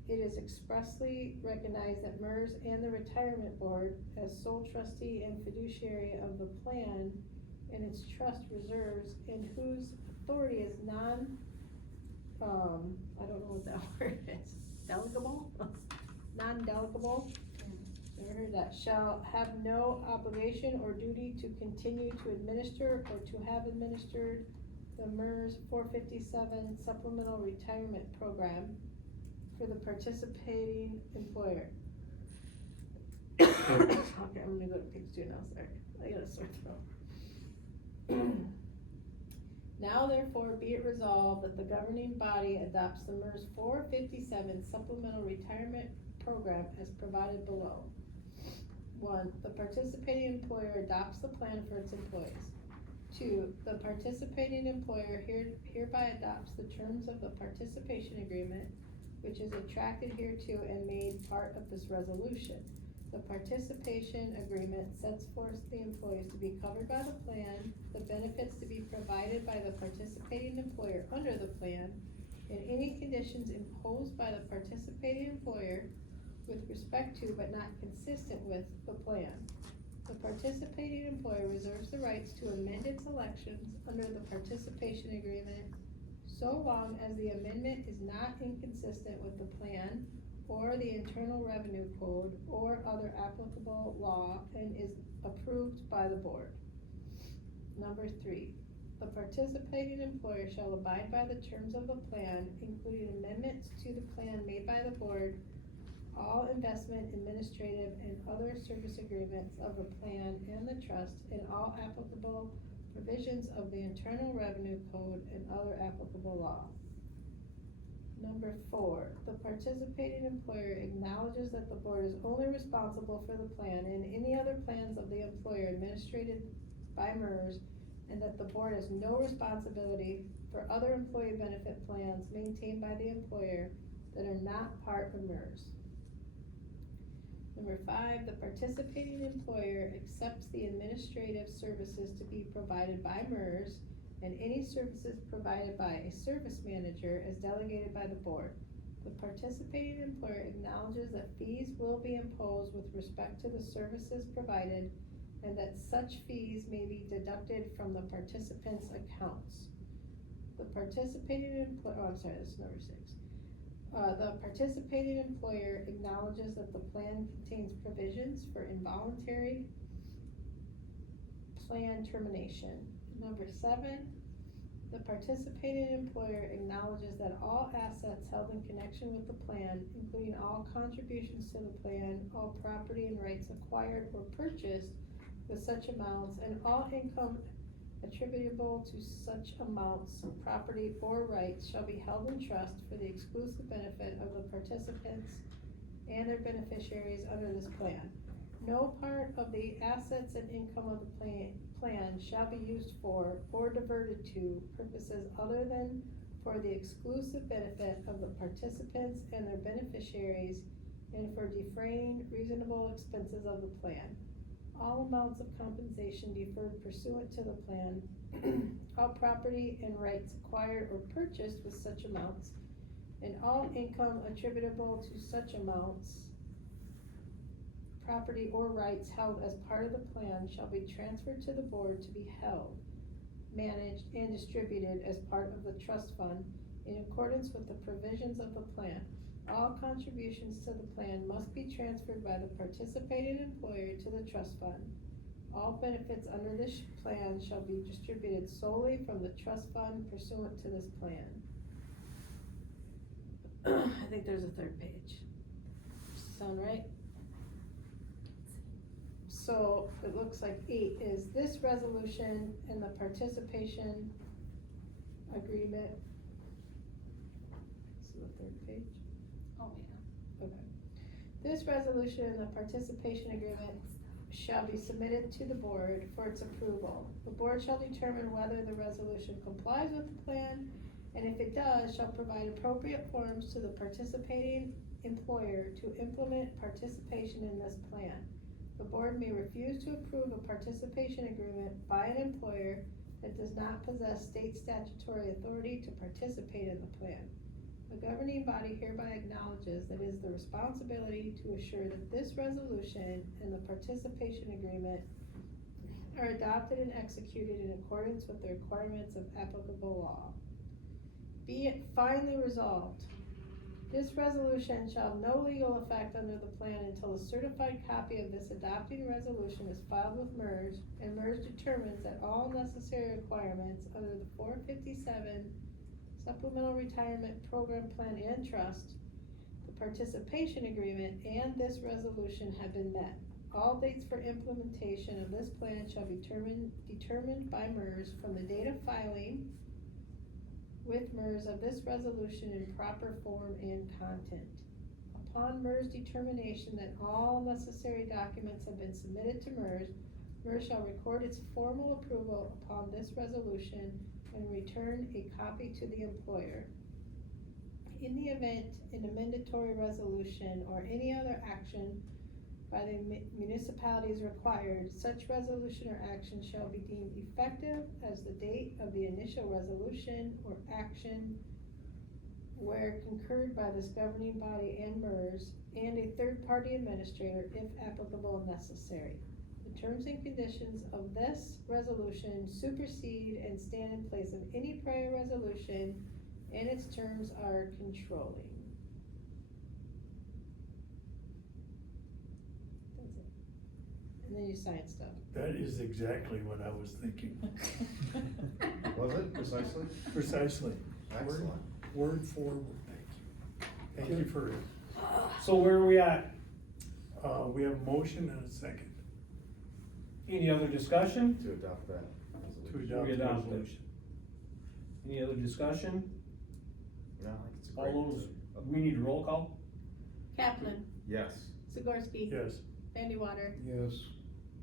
it is expressly recognized that MERS and the retirement board, as sole trustee and fiduciary of the plan and its trust reserves, and whose authority is I don't know what that word is, delegable? Non-delegable? Never heard that. Shall have no obligation or duty to continue to administer or to have administered the MERS 457 Supplemental Retirement Program for the participating employer. Okay, I'm gonna go to page 2 now, sorry. I got a sore throat. Now therefore be it resolved that the governing body adopts the MERS 457 Supplemental Retirement Program as provided below. 1. The participating employer adopts the plan for its employees. 2. The participating employer hereby adopts the terms of the participation agreement, which is attracted hereto and made part of this resolution. The participation agreement sets forth the employees to be covered by the plan, the benefits to be provided by the participating employer under the plan, and any conditions imposed by the participating employer with respect to but not consistent with the plan. The participating employer reserves the rights to amend its elections under the participation agreement so long as the amendment is not inconsistent with the plan or the Internal Revenue Code or other applicable law and is approved by the board. Number 3, the participating employer shall abide by the terms of the plan, including amendments to the plan made by the board, all investment, administrative, and other service agreements of the plan and the trust, and all applicable provisions of the Internal Revenue Code and other applicable law. Number 4, the participating employer acknowledges that the board is only responsible for the plan and any other plans of the employer administered by MERS, and that the board has no responsibility for other employee benefit plans maintained by the employer that are not part of MERS. Number 5, the participating employer accepts the administrative services to be provided by MERS and any services provided by a service manager as delegated by the board. The participating employer acknowledges that fees will be imposed with respect to the services provided and that such fees may be deducted from the participants' accounts. The participating employer, this is number 6. The participating employer acknowledges that the plan contains provisions for involuntary plan termination. Number 7, the participating employer acknowledges that all assets held in connection with the plan, including all contributions to the plan, all property and rights acquired or purchased with such amounts, and all income attributable to such amounts, property or rights shall be held in trust for the exclusive benefit of the participants and their beneficiaries under this plan. No part of the assets and income of the plan shall be used for or diverted to purposes other than for the exclusive benefit of the participants and their beneficiaries and for defraying reasonable expenses of the plan. All amounts of compensation deferred pursuant to the plan, all property and rights acquired or purchased with such amounts, and all income attributable to such amounts, property or rights held as part of the plan shall be transferred to the board to be held, managed, and distributed as part of the trust fund in accordance with the provisions of the plan. All contributions to the plan must be transferred by the participating employer to the trust fund. All benefits under this plan shall be distributed solely from the trust fund pursuant to this plan. I think there's a 3rd page. Sound right? So it looks like 8 is this resolution and the participation agreement. This is the 3rd page. Oh, yeah. Okay. This resolution and the participation agreement shall be submitted to the board for its approval. The board shall determine whether the resolution complies with the plan, and if it does, shall provide appropriate forms to the participating employer to implement participation in this plan. The board may refuse to approve a participation agreement by an employer that does not possess state statutory authority to participate in the plan. The governing body hereby acknowledges that it is the responsibility to assure that this resolution and the participation agreement are adopted and executed in accordance with the requirements of applicable law. Be it finally resolved, this resolution shall have no legal effect under the plan until a certified copy of this adopting resolution is filed with MERS, and MERS determines that all necessary requirements under the 457 Supplemental Retirement Program Plan and Trust, the participation agreement, and this resolution have been met. All dates for implementation of this plan shall be determined by MERS from the date of filing with MERS of this resolution in proper form and content. Upon MERS determination that all necessary documents have been submitted to MERS, MERS shall record its formal approval upon this resolution and return a copy to the employer. In the event an amendatory resolution or any other action by the municipality is required, such resolution or action shall be deemed effective as the date of the initial resolution or action where concurred by this governing body and MERS and a third-party administrator if applicable and necessary. The terms and conditions of this resolution supersede and stand in place of any prior resolution, and its terms are controlling. That's it. And then you sign stuff. That is exactly what I was thinking. Was it precisely? Precisely. Excellent. Word for word, thank you. Thank you for it. So where are we at? We have a motion and a second Any other discussion? To adopt that to resolution. adopt We the adopt it. resolution. Any other discussion? No, I think it's a It's a All great those, tip. we need a roll call? Kaplan, Yes. Zagorski, Yes. Vandewater, Yes.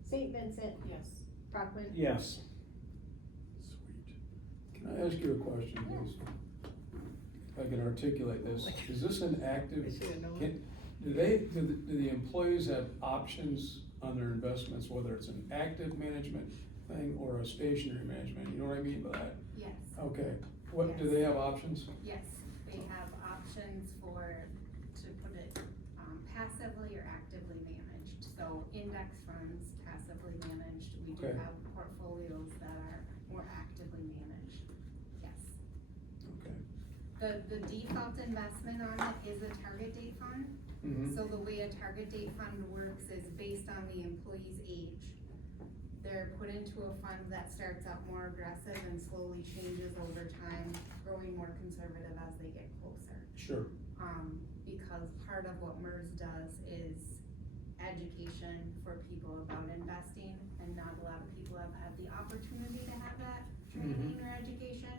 St. Vincent, Yes. Brockman. Yes. Sweet. Can I ask you a question, please? If I can articulate this, is this an active, I should've known. do the employees have options on their investments, whether it's an active management thing or a stationary management, you know what I mean by that? Yes, Okay, what, do they have options? yes, they have options for, to put it, passively or actively managed. So index funds, passively managed, we do Okay. have portfolios that are more actively managed, yes. Okay. The default investment on it is a target date fund. Mhm. So the way a target date fund works is based on the employee's age. They're put into a fund that starts out more aggressive and slowly changes over time, growing more conservative as they get closer. Sure. Because part of what MERS does is education for people about investing, and not a lot of people have had the opportunity to have that training or education.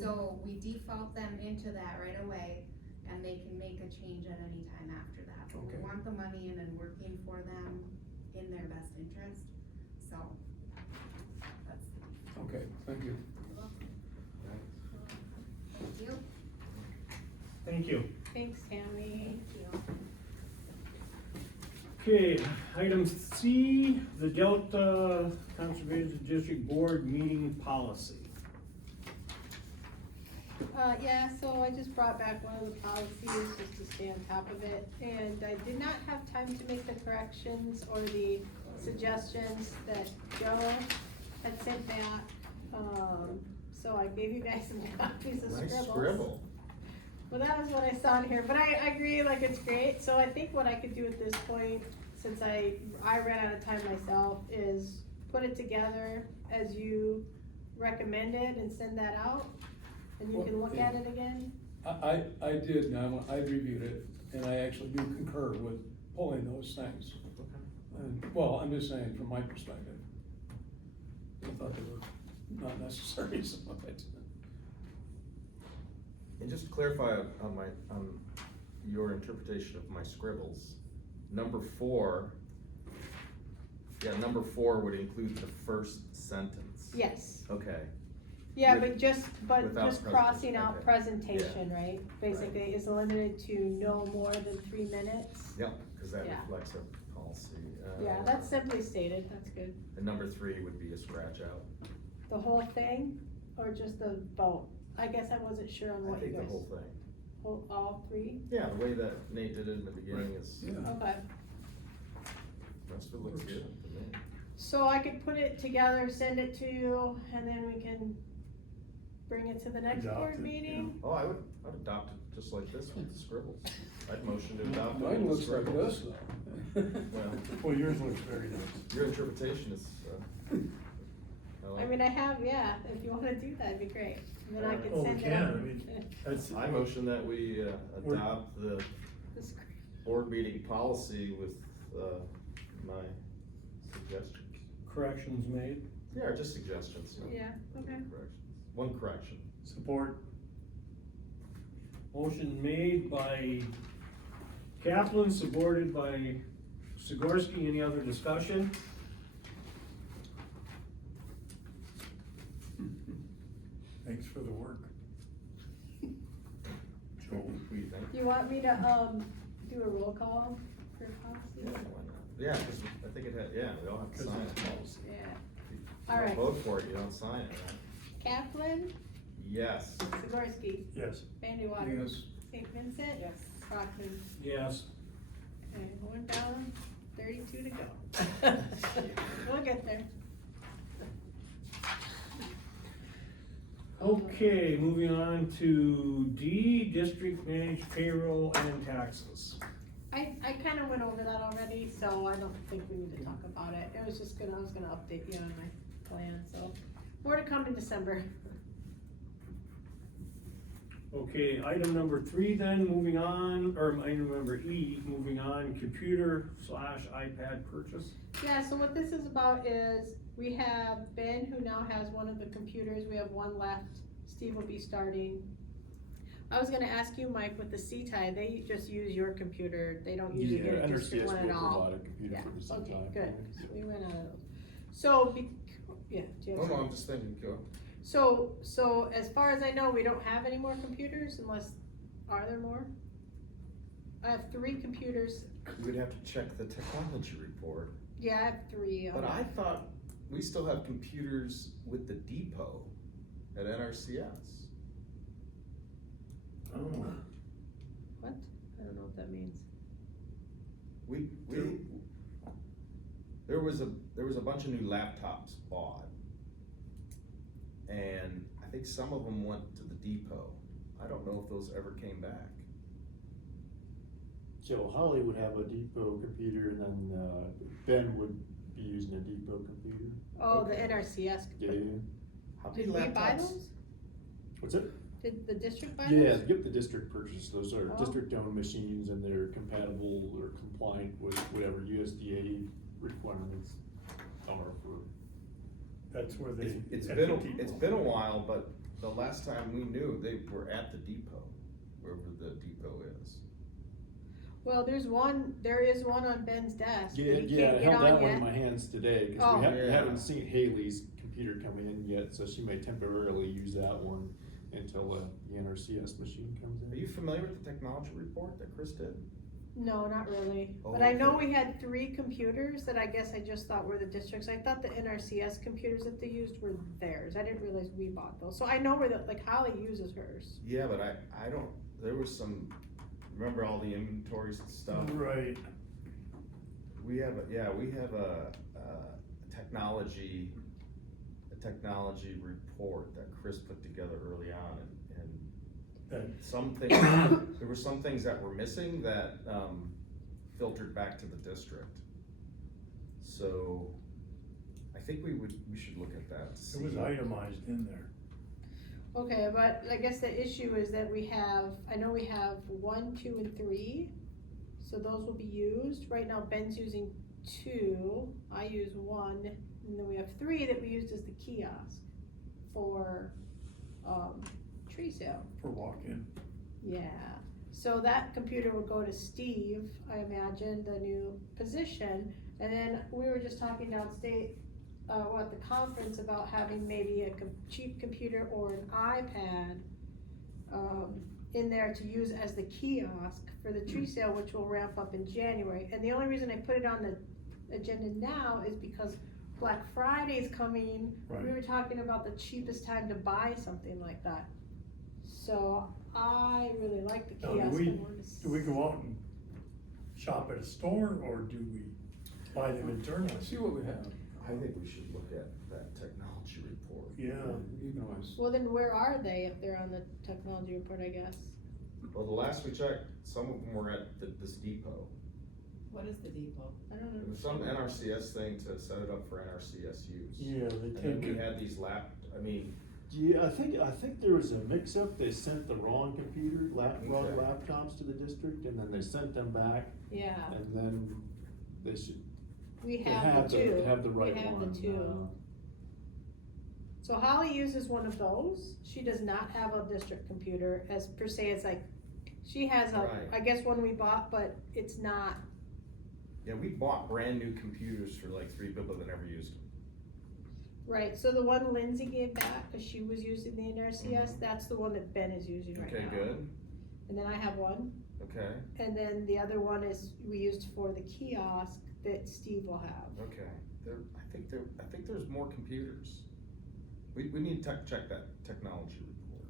So we default them into that right away, and they can make a change at any time after that. But Okay. we want the money in and working for them in their best interest, so that's, Okay, thank you. thank you. Thank you. Thanks, Tammy. Thank you. Okay, item C, the Delta Conservation District Board meeting policy. Yeah, so I just brought back one of the policies just to stay on top of it, and I did not have time to make the corrections or the suggestions that Joe had sent back. So I gave you guys some copies of Nice scribbles. scribble. Well, that was what I saw in here, but I agree, like, it's great, so I think what I could do at this point, since I ran out of time myself, is put it together as you recommended and send that out, and you can look at it again. I did, now, I reviewed it, and I actually do concur with pulling those things. And, well, I'm just saying, from my perspective, I thought they were not necessary, so I didn't. And just to clarify on your interpretation of my scribbles, number 4 would include the first sentence. Yes, Okay, yeah, With- but just without crossing out okay. presentation, right? Basically, is limited to no more than 3 minutes. yep, cause that Yeah. reflects a policy. Yeah, that's simply stated, that's good. And number 3 would be a scratch out. The whole thing, or just the vote? I guess I wasn't sure on I what you think the guys, whole thing. all 3? Yeah, the way that Nate did it in the beginning is, Yeah. Okay, rest of it looks good to me. so I could put it together, send it to you, and then we can bring it to the next Adopt board it, meeting? Oh, I'd adopt it just like this with the scribbles. I'd motion to adopt it Mine with the looks like scribbles. this, though. Well, Well, yours looks very nice. your interpretation is, I mean, I have, yeah, if you wanna do that, it'd be great, and then I can Oh, we send it can, out. I mean, that's. I motion that we We're- adopt the The sc- board meeting policy with my suggestions. Corrections made. Yeah, or just suggestions, you know. Yeah, okay. Corrections. One correction. Support. Motion made by Kaplan, supported by Sikorsky. Any other discussion? Thanks for the work. Joel, what do you think? Do you want me to, do a roll call for Yeah, policy? why not? Yeah, 'cause I think it had, yeah, we all have to Because sign it's it. policy. Yeah. If you All don't right. vote for it, you don't sign it, right? Kaplan, Yes. Sikorsky, Yes. Vandewater, Yes. St. Vincent. Yes. Brockman. Yes. Okay, one down, 32 to go. We'll get there. Okay, moving on to D, district managed payroll and taxes. I kinda went over that already, so I don't think we need to talk about it. It was just I was gonna update you on my plan, so. More to come in December. Okay, item number 3 then, moving on, or item number E, moving on, computer/iPad purchase. Yeah, so what this is about is, we have Ben, who now has one of the computers, we have one left, Steve will be starting. I was gonna ask you, Mike, with the C-Tie, they just use your computer, they don't usually get a district NRCS one will at all? provide a computer Yeah, for the okay, C-Tie. good, 'cause we ran out of those. So, yeah, do you No, have no, some- I'm just thinking, go. So as far as I know, we don't have any more computers unless, are there more? I have 3 computers, You would have to check the technology report, yeah, I have 3. but I thought we still have computers with the depot at NRCS. Oh, What? I don't know what that means. There was a bunch of new laptops bought. And I think some of them went to the depot. I don't know if those ever came back. So Holly would have a depot computer, and then Ben would be using a depot computer. Oh, the Okay. NRCS. Yeah. How many Did we buy laptops? those? What's it? Did the district buy Yeah, those? yep, the district purchased those are Oh. district-owned machines, and they're compatible or compliant with whatever USDA requirements are for. that's where they. It's at been, the depot. it's been a while, but the last time we knew, they were at the depot, wherever the depot is. Well, there is one on Ben's desk that Yeah, he yeah, I can't get held that on one in yet. my hands today, Oh. cause we Yeah. haven't seen Haley's computer coming in yet, so she may temporarily use that one until the NRCS machine comes in. Are you familiar with the technology report that Chris did? No, not really, Oh, but I know okay. we had 3 computers that I guess I just thought were the districts, I thought the NRCS computers that they used were theirs, I didn't realize we bought those, so I know where like Holly uses hers. Yeah, but I don't, there was some, remember all the inventories and stuff? Right, We have a technology report that Chris put together early on, and that, some things, there were some things that were missing that, filtered back to the district. So, I think we should look at that to see. it was itemized in there. Okay, but I guess the issue is that I know we have 1, 2, and 3, so those will be used. Right now Ben's using 2, I use 1, and then we have 3 that we used as the kiosk for, tree sale. For walk-in. Yeah, so that computer would go to Steve, I imagine, the new position, and then we were just talking downstate, at the conference about having maybe a cheap computer or an iPad, in there to use as the kiosk for the tree sale, which will ramp up in January, and the only reason I put it on the agenda now is because Black Friday's coming, we Right. were talking about the cheapest time to buy something like that. So I really like the Now, kiosk. do we go out and shop at a store, or do we buy them internally? See what we have. I think we should look at that technology report. Yeah, You can always, Well, then where are they if they're on the technology report, I guess? Well, the last we checked, some of them were at this depot. What is the depot? I don't know. It was some NRCS thing to set it up for NRCS use. yeah, they And then take we it, had these Yeah, I think there was a mix-up, they sent the wrong wrong Okay. laptops to the district, and then they sent them back, Yeah, and then they should. we they have the two. Have the right We have one. the 2. So Holly uses one of those. She does not have a district computer as per se, it's like, she has Right. I guess one we bought, but it's not, Yeah, we bought brand new computers for like 3 people that never used them. right, so the one Lindsay gave back, cause she was using the NRCS, that's the one that Ben is using right now. Okay, good, And then I have one, okay, and then the other one is, we used for the kiosk that Steve will have. okay. I think there's more computers. We need to check that technology report.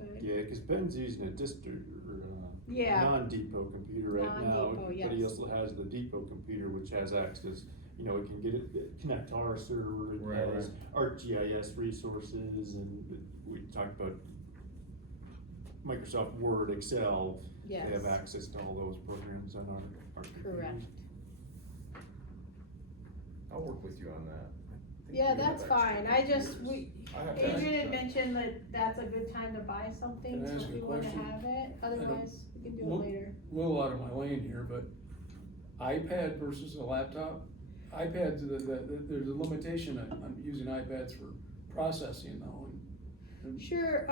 Okay, Yeah, cause Ben's using a district, or, yeah, non-depot computer right now, Non-depot, everybody yes. else has the depot computer, which has access, you know, it can connect to our server, Right, it has ArcGIS resources, and we talked about Microsoft Word, Excel, yes. they have access to all those programs on our computers. Correct. I'll work with you on that. I think Yeah, we have that's extra fine, I just, computers. I have to ask Adrian had you. mentioned that that's a good time to buy something, Can I so ask if a we wanna question? have it, otherwise, we can do it Well- later. little out of my lane here, but iPad versus a laptop. iPads, there's a limitation on using iPads for processing though. Sure,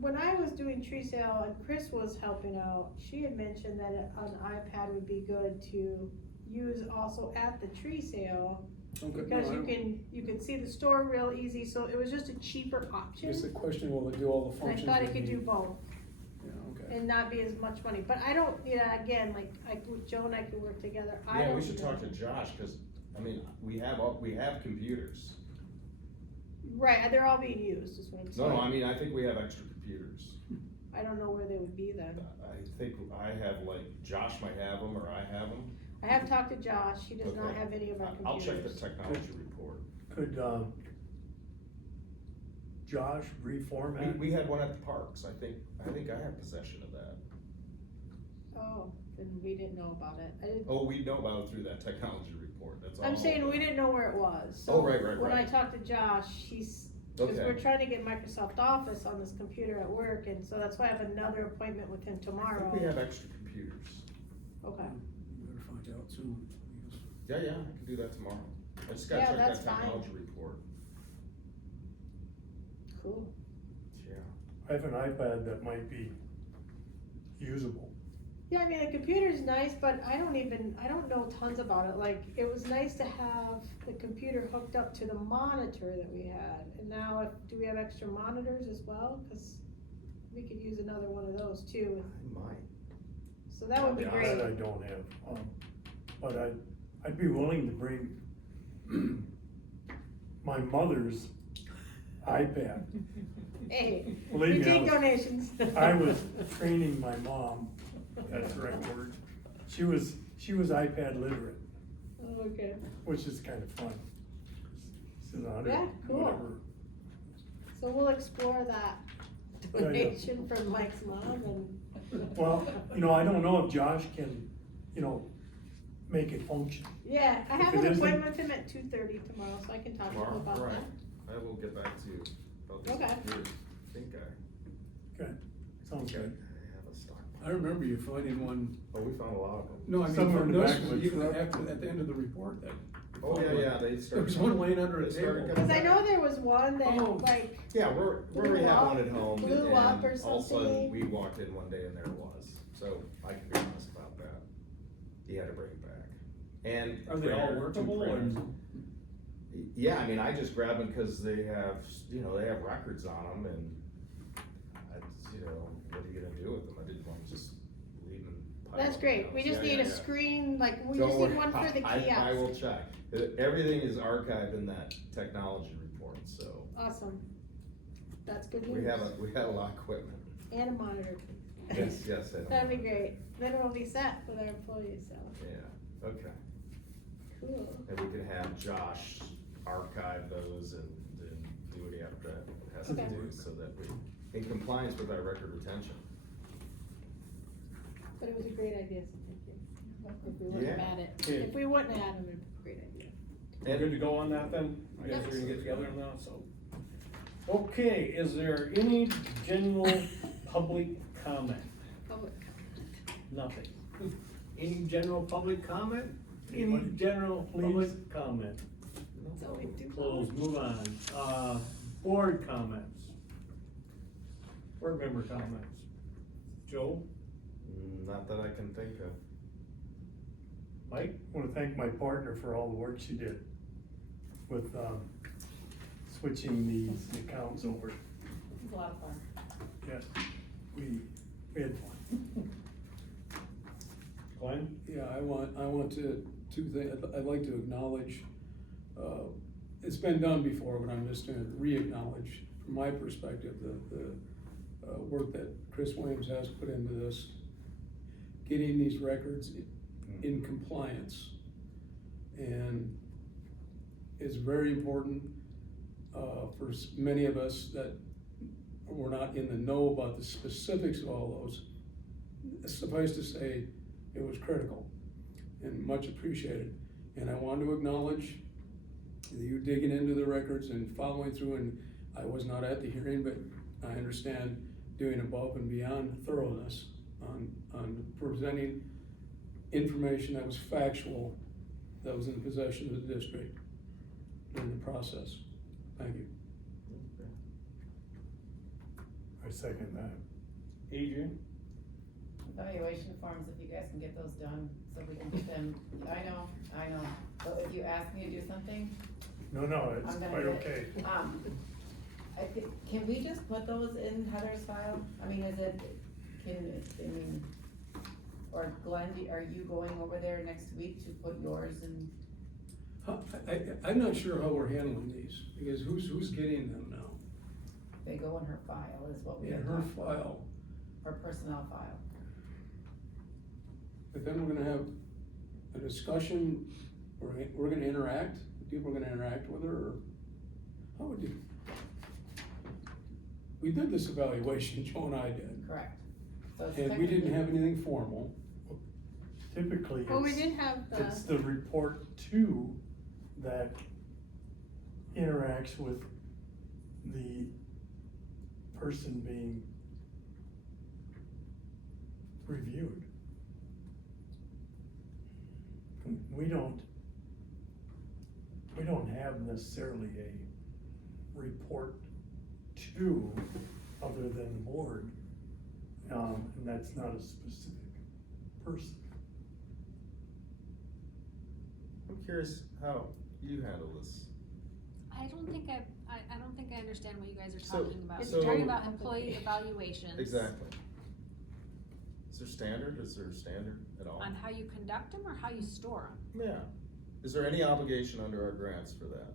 when I was doing tree sale and Chris was helping out, she had mentioned that an iPad would be good to use also at the tree sale. Okay, Because no, you can see the store real easy, so it was just a cheaper option. Just the question, will it do all the And I functions? thought we it could need? do both Yeah, okay. and not be as much money, but I don't, again, like, Joe and I could work together, I Yeah, don't. we should know. talk to Josh, cause, I mean, we have computers. Right, they're all being used, is what I'm No, saying. no, I mean, I think we have extra computers. I don't know where they would be then. I think I have, like, Josh might have them, or I have them. I have talked to Josh, he does not Okay. have any of our I'll check the computers. technology report. Could, Josh reformat? We had one at the parks, I think I have possession of that. Oh, then we didn't know about it, I didn't. Oh, we know about it through that technology report, that's all. I'm saying we didn't know where it was, Oh, so right, right, when I right. talked to Josh, cause Okay. we're trying to get Microsoft Office on this computer at work, and so that's why I have another appointment with him I tomorrow. think we have extra computers. Okay, Better find out soon. Yeah, I can do that tomorrow. I just gotta Yeah, check that's that fine. technology report. cool. Yeah. I have an iPad that might be usable. Yeah, I mean, the computer's nice, but I don't know tons about it, like, it was nice to have the computer hooked up to the monitor that we had, and now, do we have extra monitors as well? Cause we could use another one of those too, I might. so that would be That great. I don't have, but I'd be willing to bring my mother's iPad. Hey, Believe we me, take donations. I was training my mom, that's the right word. She was iPad literate, Okay, which is kind of fun. She's 100, Yeah, cool. whatever. so we'll explore that Yeah. donation from Mike's mom and. Well, I don't know if Josh can, make it function. Yeah, I If have it an isn't- appointment with him at 2:30 tomorrow, so I can talk to him Tomorrow, about right. that. I will get back to you about this Okay. computer. I think I Okay, sounds good. have a stockpile. I remember you finding one, Oh, we found a lot of them. no, I mean, Somewhere from in the this, back of the even truck. after, at the end of the report, that. Oh, yeah, they There started. was one laying under a they started table. coming Cause I back. know there was one that Oh. like, Yeah, we had one at home, Blew and up or all of a something. sudden, we walked in one day and there it was, so I can be honest about that. He had to bring it back. And. Are they all printer, two workable, or? printers. Yeah, I mean, I just grab them cause they have, they have records on them and what are you gonna do with them? I didn't want to just leave them. piled that's up, great, we just Yeah, need yeah, a yeah. screen, like, we Don't just worry, need one for the kiosk. I will check. Everything is archived in that technology report, so Awesome, that's good news. we have a lot of equipment. And a monitor. Yes, yes, I know. That'd be great, then we'll be set with our employees, so, Yeah, okay. cool. And we can have Josh archive those and do what he has to Okay. do so that we, in compliance with our record retention. But it was a great idea, so thank you. If we wouldn't have Yeah. had it, Okay. if we wouldn't have had it, it'd be a great idea. We're good to go on that then? You guys are gonna get together now, so. Okay, is there any general public comment? Public Nothing. Any general public comment? Any Anybody? general Please. public comment? It's only two Close, move on. Board comments. Board member comments. Joe, Not that I can think of. Mike? I wanna thank my partner for all the work she did with, switching these accounts over. It's a lot of fun. Yes, we had fun. Glenn? Yeah, I want to, I'd like to acknowledge, it's been done before, but I'm just gonna re-acknowledge, from my perspective, the work that Chris Williams has put into this, getting these records in compliance. And it's very important, for many of us that were not in the know about the specifics of all those. Suffice to say, it was critical and much appreciated. And I want to acknowledge you digging into the records and following through, and I was not at the hearing, but I understand doing above and beyond thoroughness on presenting information that was factual, that was in the possession of the district during the process. Thank you. I second that. Adrian? Evaluation forms, if you guys can get those done, so we can get them, I know, so if you ask me to do something, No, it's I'm gonna quite get- okay. can we just put those in Heather's file? I mean, or Glenn, are you going over there next week to put yours in? I'm not sure how we're handling these, because who's getting them now? They go in her file, is what we In had her talked about. file, Her personnel file. but then we're gonna have a discussion, we're gonna interact, people are gonna interact with her, or how would you? We did this evaluation, Joe and I did, Correct. So it's and we didn't technically- have anything formal. Typically, Well, we did have it's the, the report two that interacts with the person being reviewed. We don't have necessarily a report to, other than the board, and that's not a specific person. I'm curious how you handle this. I don't think I don't think I understand what you guys are So- talking about. It's You're talking very about employee evaluations. Exactly. Is there standard at all? On how you conduct them or how you store them? Yeah. Is there any obligation under our grants for that?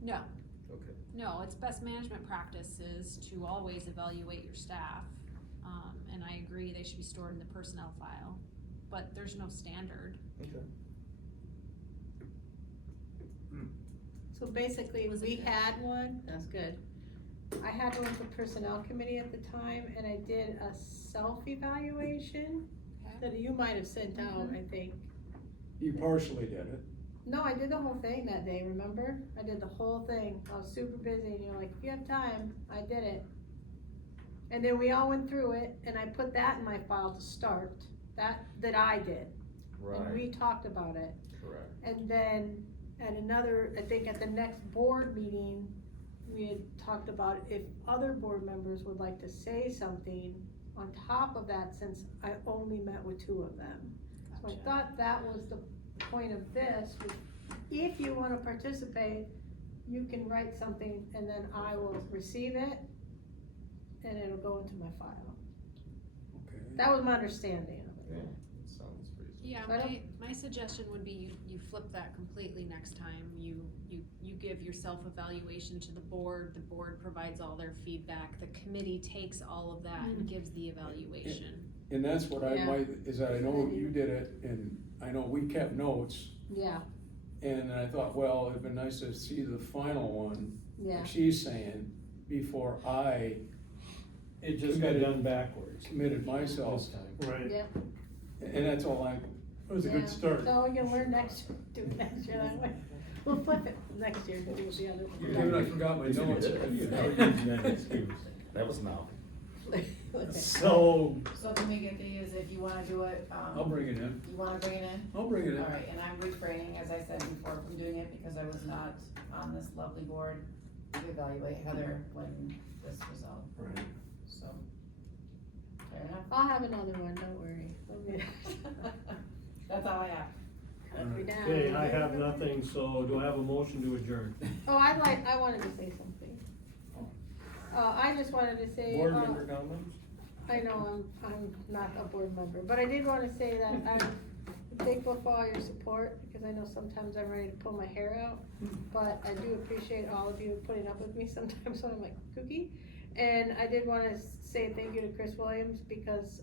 No, Okay. no, it's best management practices to always evaluate your staff. And I agree, they should be stored in the personnel file, but there's no standard. Okay. so basically, Was it we good? had one, that's good. I had one with the personnel committee at the time, and I did a self-evaluation that you might have sent out, I think. You partially did it. No, I did the whole thing that day, remember? I did the whole thing. I was super busy and you're like, if you have time, I did it. And then we all went through it and I put that in my file to start, that I did. And we Right, talked about it. correct. And then at another, I think at the next board meeting, we had talked about if other board members would like to say something on top of that, since I only met with 2 of them. So I Gotcha. thought that was the point of this, was if you wanna participate, you can write something and then I will receive it and it'll go into my file. Okay. That was my understanding of Yeah, it. that sounds reasonable. Yeah, So I don't- my suggestion would be you flip that completely next time. You give your self-evaluation to the board provides all their feedback, the committee takes all of that and gives the evaluation. And that's what I Yeah. might, is that I know you did it, and I know we kept notes, Yeah, and I thought, well, it'd been nice to see the final one, yeah. like she's saying, before I It just got done backwards committed myself. this time. Right, Yep. And that's all I, it was a Yeah. good start. So we can learn next, do it next year that way. We'll flip it next year to do the other. David, I forgot my notes. That was now. So, So can we get these, if you wanna do it, I'll bring it in, you wanna bring it in? I'll bring it in. Alright, and I'm refraining, as I said before, from doing it because I was not on this lovely board to evaluate Heather when this was out, Right. so. Fair enough. I'll have another one, don't worry. Okay. That's all I have. Cut me down. okay, I have nothing, so do I have a motion to adjourn? Oh, I wanted to say something. I just wanted to say. Board member comments? I know I'm not a board member, but I did wanna say that I'm thankful for all your support, because I know sometimes I'm ready to pull my hair out. But I do appreciate all of you putting up with me sometimes when I'm like kooky. And I did wanna say thank you to Chris Williams, because,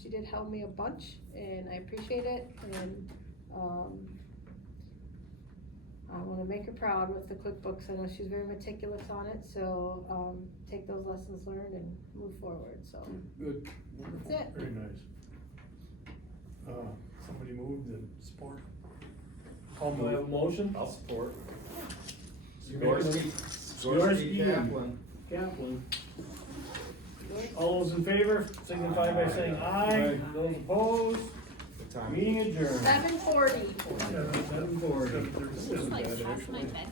she did help me a bunch, and I appreciate it, and, I wanna make her proud with the QuickBooks. I know she's very meticulous on it, so, take those lessons learned and move forward, so. Good. That's it. Very nice. Somebody moved and support. Do I have a motion? I'll support. You making a- Skorsky Kaplan. Kaplan. All those in favor, signify by saying aye. Those opposed, Good time. meeting adjourned. 7:40. 7:40. This is like past my bedtime.